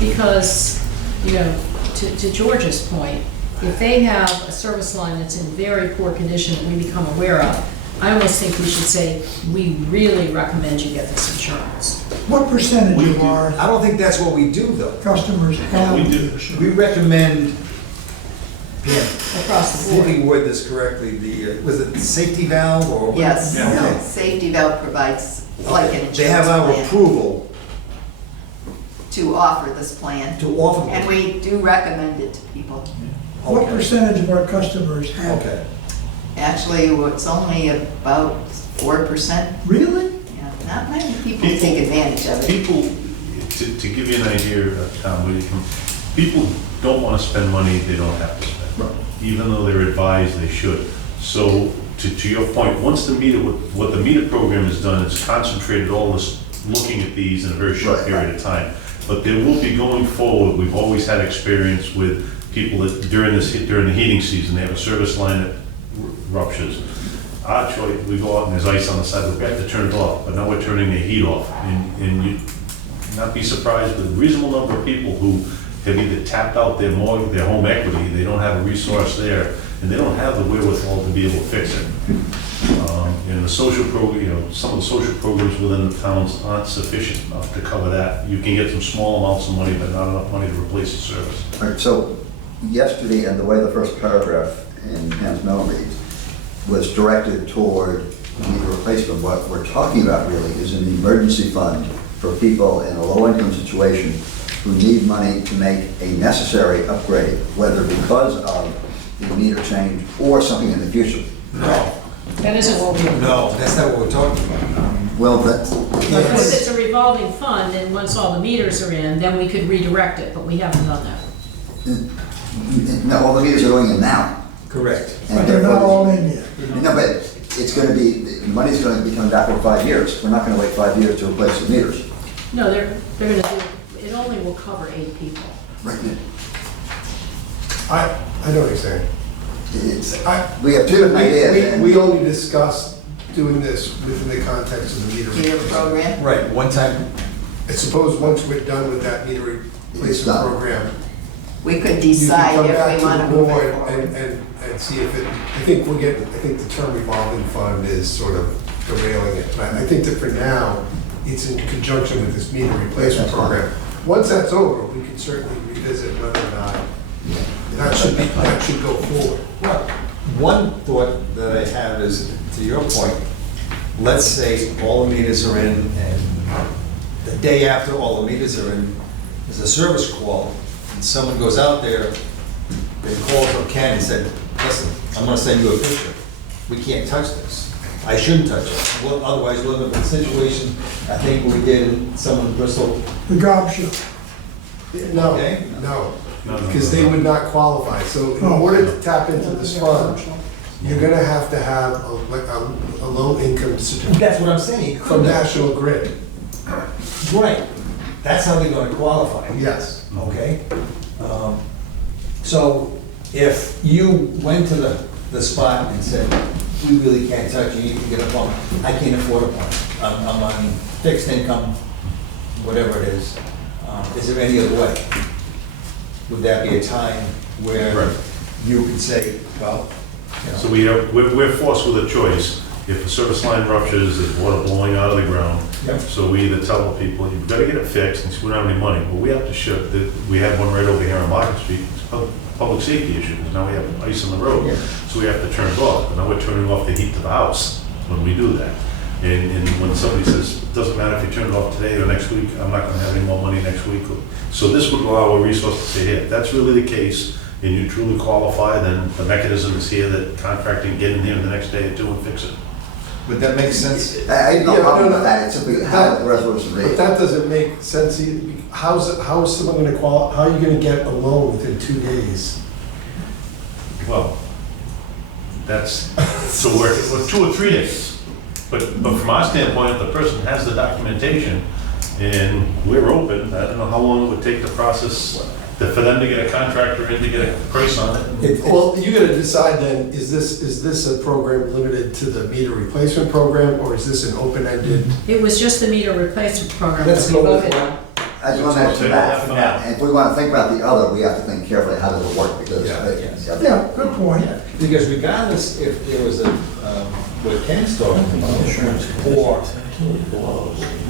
Because, to George's point, if they have a service line that's in very poor condition that we become aware of, I almost think we should say, we really recommend you get this insurance. What percentage of our I don't think that's what we do, though. customers have We do. insurance? We recommend, Pam, Across the let me board. word this correctly, was it safety valve or? what? Yes, Okay. safety valve provides like an They have insurance our plan approval to offer this plan. to offer. And we do recommend it to people. What Okay. percentage of our customers have it? Okay. Actually, it's only about 4%. Really? Yeah, not many people take advantage of it. People, to give you an idea, Tom, where you come, people don't want to spend money they don't have to spend, even though they're advised they should. So, to your point, once the meter, what the meter program has done, it's concentrated all this, looking at these in a very short period of time. But there will be going forward, we've always had experience with people that during the heating season, they have a service line that ruptures. Our choice, we go out and there's ice on the side, we have to turn it off, but now we're turning the heat off. And you not be surprised with a reasonable number of people who have either tapped out their mortgage, their home equity, they don't have a resource there, and they don't have the wherewithal to be able to fix it. And the social program, some of the social programs within the towns aren't sufficient enough to cover that. You can get some small amounts of money, but not enough money to replace the service. All right, so yesterday, and the way the first paragraph in Pam's memo reads, was directed toward meter replacement. What we're talking about really is an emergency fund for people in a low-income situation who need money to make a necessary upgrade, whether because of the meter change or something in the future. No, That isn't what we. no, that's not what we're talking about. Well, that's, Because it's a revolving fund, and once all the meters are in, then we could redirect it, but we haven't done that. no, all the meters are going in now. Correct. And But they're not therefore- all in yet. No, but it's going to be, the money's going to be coming back over 5 years. We're not going to wait 5 years to replace the meters. No, they're gonna do, it only will cover 8 people. Right. I know what you're saying. It's, I- we have two different ideas. and- We only discussed doing this within the context of the meter. Meter program. Right, one time, I suppose once we're done with that meter It's replacement done. program, We could you can decide come if back we to want the to move board it forward. and see if it, I think the term revolving fund is sort of derailing it. But I think that for now, it's in conjunction with this meter replacement That's fine. program. Once that's over, we can certainly revisit whether or not that should go forward. well, one thought that I have is, to your point, let's say all the meters are in, and the day after all the meters are in, there's a service call, and someone goes out there, they called up Ken and said, listen, I'm gonna send you a picture. We can't touch this. I shouldn't touch it. Well, otherwise, we'll have a situation, I think we did in someone in Bristol. The gob shop. No, Okay. no, No, no, because no, they no. would not qualify. So in Oh. order to tap into this fund, you're gonna have to have a low-income certificate That's what I'm saying. from National Grid. Right. That's how they're gonna qualify. Yes. Okay? So if you went to the spot and said, we really can't touch you, you need to get a pump, I can't afford a pump, I'm on fixed income, whatever it is there any other way? Would that be a time where Right. you could say, well, you know, So we're forced with a choice. If a service line ruptures, there's water blowing out of the ground. Yep. So we either tell the people, you've got to get it fixed, and we don't have any money. Well, we have to ship, we had one right over here on Market Street. It's a public safety issue, because now we have ice on the road. Yeah. So we have to turn it off. And now we're turning off the heat to the house when we do that. And when somebody says, it doesn't matter if you turn it off today or next week, I'm not gonna have any more money next week. So this would allow a resource to say, here, if that's really the case, and you truly qualify, then the mechanism is here that contracting, get in here the next day or two and fix it. would that make sense? I have no Yeah, problem no, with that, it's simply how the resolution But reads. that doesn't make sense either. How is someone gonna how are you gonna get a loan within 2 days? Well, that's, so we're 2 or 3 days. But from our standpoint, if the person has the documentation and we're open, I don't know how long it would take to process, for them to get a contractor in to get a price on it. Well, you gotta decide then, is this a program limited to the meter replacement program, or is this an open-ended? It was just the meter replacement program that Let's we go with voted one. on. I just want to mention that. for now. And if we want to think about the other, we have to think carefully, how does it work, because. Yeah, good point. Because regardless if there was a, what Ken's talking about, or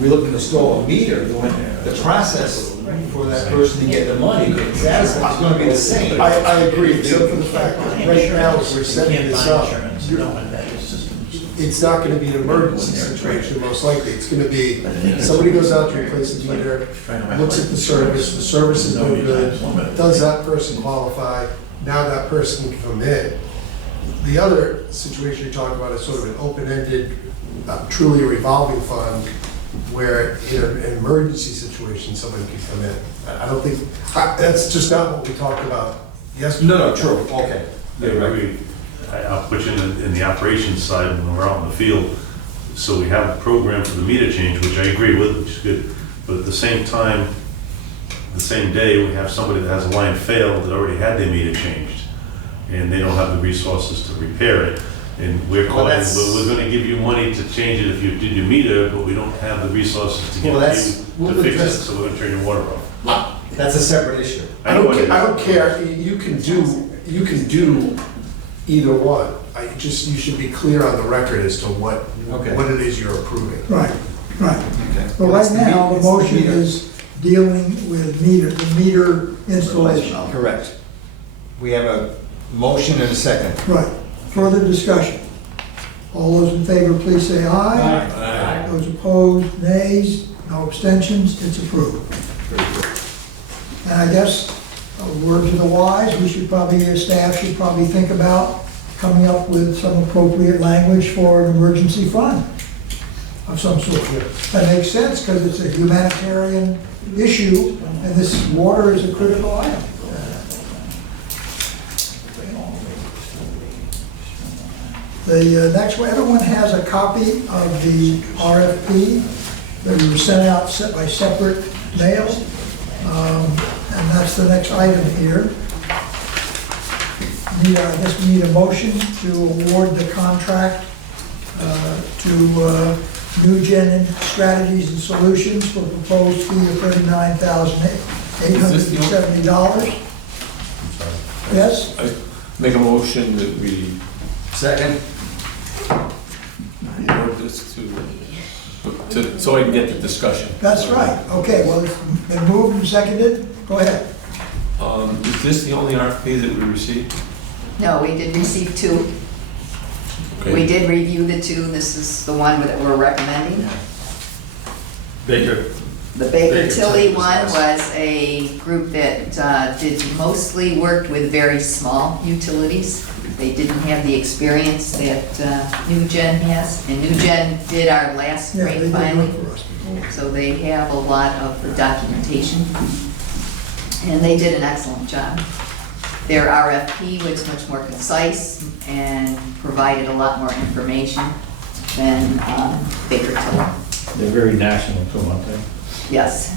we look in the store a meter, the process for that person to get the money, satisfied, is gonna be the same. I agree, except for the fact that right now, as we're setting this up, it's not gonna be an emergency situation, most likely. It's gonna be, somebody goes out to replace the meter, looks at the service is no good, does that person qualify? Now that person can come in. The other situation you're talking about is sort of an open-ended, truly a revolving fund, where in an emergency situation, somebody can come in. I don't think, that's just not what we talked about yesterday. No, true, okay. I'll put you in the operations side when we're out in the field. So we have a program for the meter change, which I agree with, which is good. But at the same time, the same day, we have somebody that has a line failed that already had their meter changed, and they don't have the resources to repair it. And we're calling, we're gonna give you money to change it if you did your meter, but we don't have the resources to give you to fix it, so we're gonna turn your water off. That's a separate issue. I don't care, you can do either one. You should be clear on the record as to what it is you're approving. Right, right. Okay. But right now, the motion is dealing with the meter installation. Correct. We have a motion and a second. Right. Further discussion. All those in favor, please say aye. Aye. Those opposed, nays. No abstentions. It's approved. And I guess, a word to the wise, staff should probably think about coming up with some appropriate language for an emergency fund of some sort. That makes sense, because it's a humanitarian issue, and this water is a critical item. The next one, everyone has a copy of the RFP that was sent out by separate mail, and that's the next item here. I guess we need a motion to award the contract to New Gen Strategies and Solutions for a proposed fee of $39,870. Yes? Make a motion that we Second. award this so I can get the discussion. That's right. Okay, well, it's been moved and seconded. Go ahead. Is this the only RFP that we received? No, we did receive 2. Okay. We did review the 2. This is the one that we're recommending. Baker. The Baker Baker Tilly Tilly one was was a group that mostly worked with very small utilities. They didn't have the experience that New Gen has, and New Gen did our last Yeah, rate they did filing, work for us before. so they have a lot of the documentation, and they did an excellent job. Their RFP was much more concise and provided a lot more information than Baker Tilly. They're very national too, aren't they? Yes.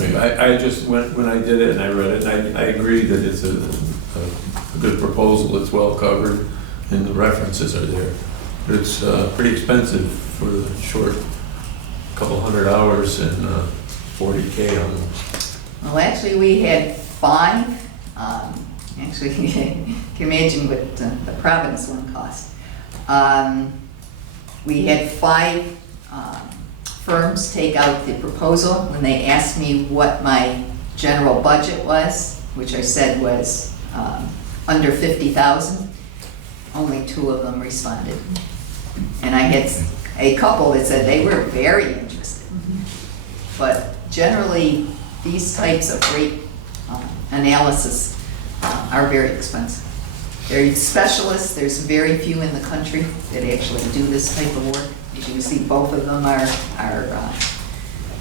I just, when I did it and I read it, I agree that it's a good proposal, it's well covered, and the references are there. But it's pretty expensive for the short couple hundred hours and $40K almost. Well, actually, we had 5. Actually, you can imagine what the Providence one cost. We had 5 firms take out the proposal when they asked me what my general budget was, which I said was under 50,000. Only 2 of them responded. And I had a couple that said they were very interested. But generally, these types of rate analysis are very expensive. They're specialists, there's very few in the country that actually do this type of work. As you can see, both of them are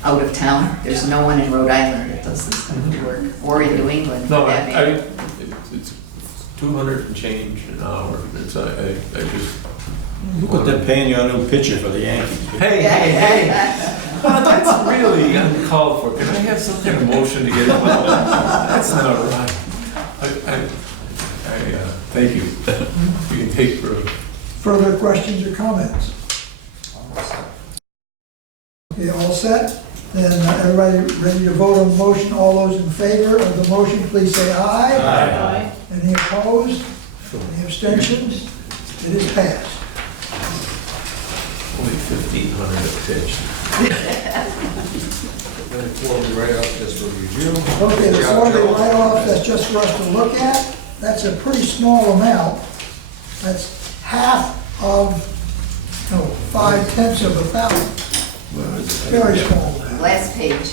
out of town. There's no one in Rhode Island that does this kind of work, or in New England for No, that matter. it's 200 and change an hour. It's, I just. Look what they're paying you a new pitcher for the Yankees. Hey, hey, hey. Well, that's really uncalled for. Can I have some kind of motion to get involved? That's not right. Thank you. You can take for. Further questions or comments? Okay, all set? Then everybody ready to vote on the motion? All those in favor of the motion, please say aye. Aye. Any opposed? Any abstentions? It is passed. Only 1,500 a pitch. Then the floor will be right up just for review. Okay, the quarterly write-off, that's just for us to look at. That's a pretty small amount. That's half of, no, 5/10 of 1,000. Very small amount. Last page.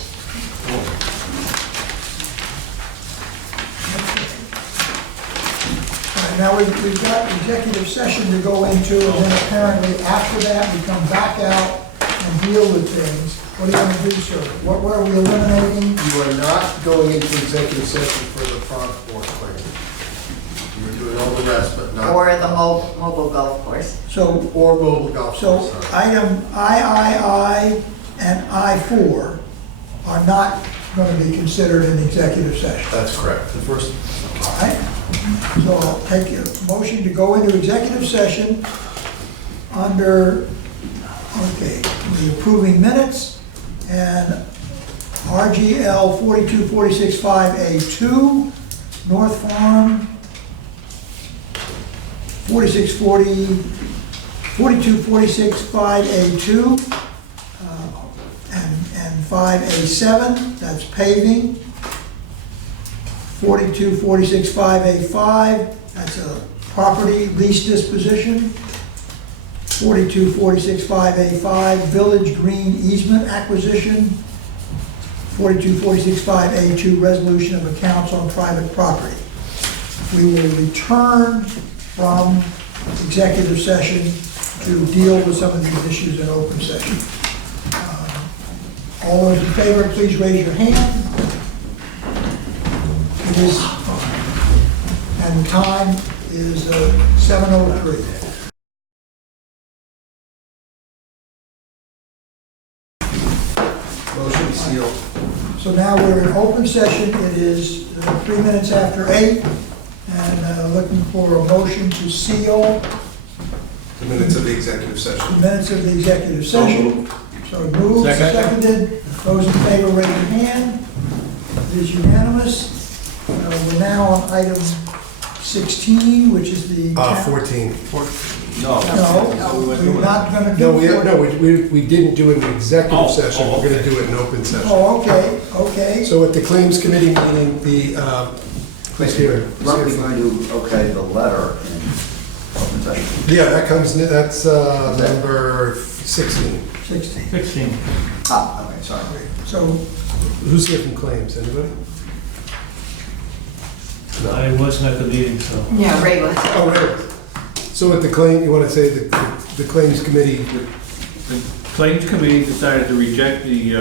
All right, now we've got executive session to go into, and then apparently after that, we come back out and deal with things. What are you gonna do, sir? What are we eliminating? You are not going into executive session for the front or claim. You're doing all the rest, but not. Or the mobile golf course. So, Or mobile golf. so course, sorry. item I and I4 are not gonna be considered in executive session. That's correct. The first. All right? So I'll take a motion to go into executive session under, okay, the approving minutes and RGL 42465A2, North Farm 42465A2, and 5A7, that's paving. 42465A5, that's a property lease disposition. 42465A5, village green easement acquisition. 42465A2, resolution of accounts on private property. We will return from executive session to deal with some of these issues in open session. All those in favor, please raise your hand. It is, and time is 7:03. Motion sealed. So now we're in open session. It is 3 minutes after 8, and looking for a motion to seal The minutes of the executive session. the minutes of the executive session. So moved, seconded. Those in favor, raise your hand. It is unanimous. We're now on item 16, which is the... 14. No, we're not going to do... No, we didn't do it in executive session. We're going to do it in open session. Oh, okay. So at the Claims Committee meeting, the, please here. Weren't we going to okay the letter in open session? Yeah, that's number 16. 16. 16. Ah, okay, sorry. So, Who's here from Claims? Anybody? I wasn't at the meeting, so. Yeah, Ray was. Oh, right. So at the claim, you want to say the Claims Committee, The Claims Committee decided to reject the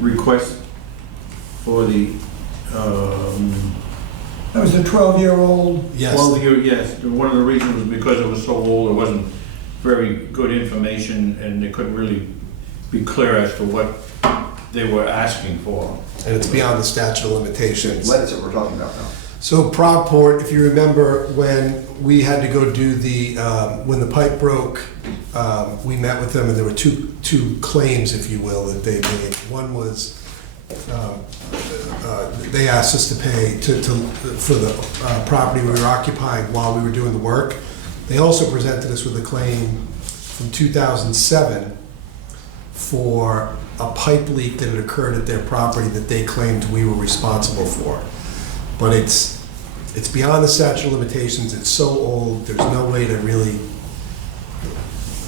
request for the, That was the 12-year-old. Yes. 12-year, yes. One of the reasons was because it was so old, it wasn't very good information, and they couldn't really be clear as to what they were asking for. And it's beyond the statute of limitations. What is it we're talking about now? So Provport, if you remember, when we had to go do the, when the pipe broke, we met with them, and there were two claims, if you will, that they made. One was, they asked us to pay for the property we were occupying while we were doing the work. They also presented us with a claim from 2007 for a pipe leak that had occurred at their property that they claimed we were responsible for. But it's beyond the statute of limitations. It's so old, there's no way to really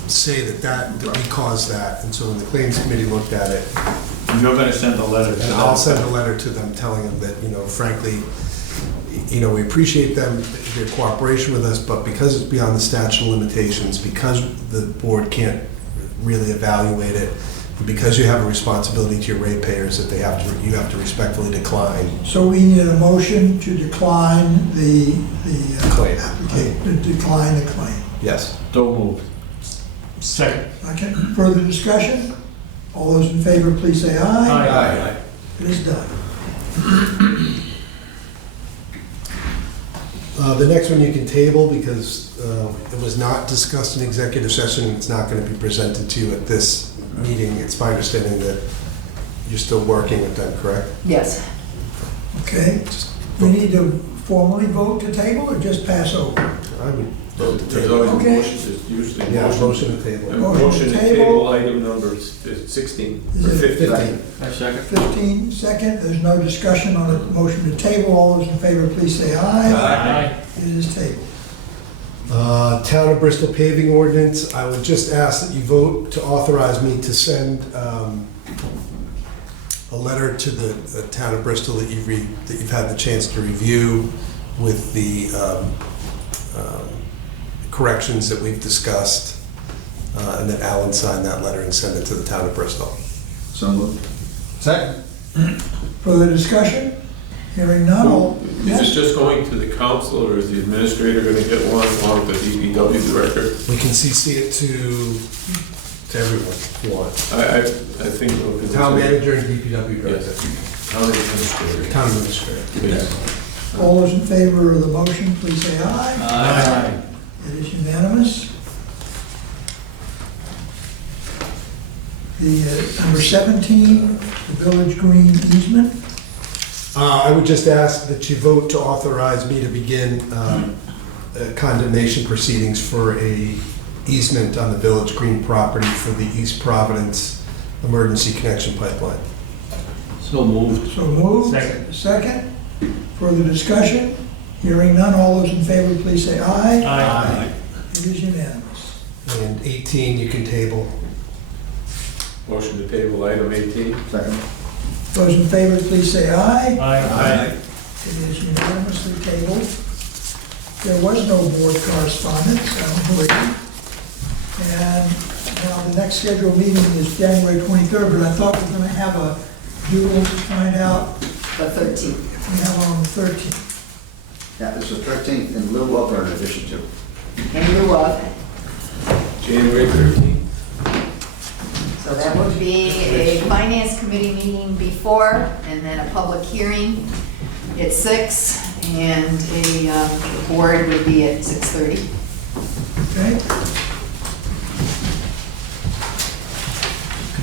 say that we caused that. And so when the claims committee looked at it, You're gonna send a letter to and them? I'll send a letter to them telling them that, frankly, we appreciate them, their cooperation with us, but because it's beyond the statute of limitations, because the board can't really evaluate it, and because you have a responsibility to your ratepayers that you have to respectfully decline. So we need a motion to decline the Claim. to decline the claim. Yes. Don't move. Second. Okay, further discussion? All those in favor, please say aye. Aye. It is done. The next one you can table because it was not discussed in executive session. It's not going to be presented to you at this meeting. It's my understanding that you're still working with them, correct? Yes. Okay, we need to formally vote to table or just pass over? I would vote to There's table. always a Okay. motion, there's usually Yeah, a motion. motion to table. Motion to table. table item number 16, Is or it 15. 15. I second. 15, second, there's no discussion on the motion to table. All those in favor, please say aye. Aye. It is tabled. Town of Bristol paving ordinance, I would just ask that you vote to authorize me to send a letter to the town of Bristol that you've had the chance to review with the corrections that we've discussed, and that Alan sign that letter and send it to the town of Bristol. So moved. Second. Further discussion? Hearing none, all, Is yes? it just going to the council, or is the administrator gonna get one along with the DPW director? We can CC it to everyone if you want. I think. The town manager and DPW director. Yes. Town administrator. Town administrator. Yes. All those in favor of the motion, please say aye. Aye. It is unanimous. The number 17, the Village Green easement. I would just ask that you vote to authorize me to begin condemnation proceedings for a easement on the Village Green property for the East Providence Emergency Connection Pipeline. So moved. So moved. Second. Second. Further discussion? Hearing none, all those in favor, please say aye. Aye. It is unanimous. And 18, you can table. Motion to table item 18. Second. Those in favor, please say aye. Aye. It is unanimously tabled. There was no board correspondence, I don't believe. And now the next scheduled meeting is January 23rd, but I thought we were going to have a doodle to find out The 13th. if we have one on the 13th. Yeah, it's the 13th in lieu of or in addition to. In lieu of, January 13th. so that would be a finance committee meeting before, and then a public hearing at 6, and a board would be at 6:30. Okay?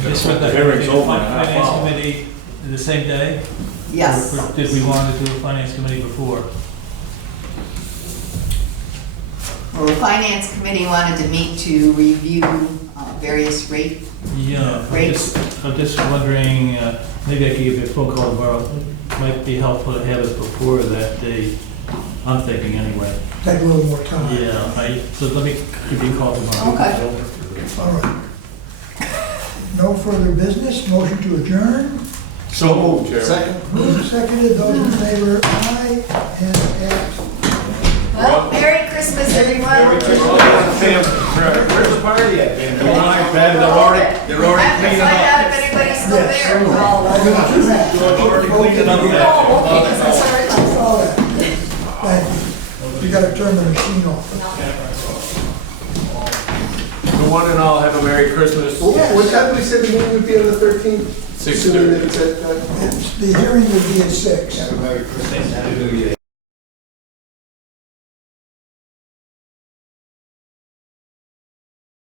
This was The hearing's over in a half Finance hour. committee the same day? Yes. Or did we want to do a finance committee before? Well, the finance committee wanted to meet to review various rate. Yeah, Great. I'm just wondering, maybe I could give you a phone call tomorrow. It might be helpful to have it before that day. I'm thinking anyway. Take a little more time. Yeah, so let me give you a call tomorrow. Okay. All right. No further business, motion to adjourn. So moved, Chairman. Second. Moved, seconded, those in favor, aye, and at Well, Merry Christmas, everyone. Where's the party at? They're already Have to cleaning find up. out if anybody's still there. I've already cleaned it up back Oh, okay, there. 'cause I started I saw that. Thank you. You gotta turn the machine off. So one and all, have a Merry Christmas. What time did we say the meeting would be on the 13th? 6:30. Assuming that it's at, The hearing will be at 6. Have a Merry Christmas. Happy New Year.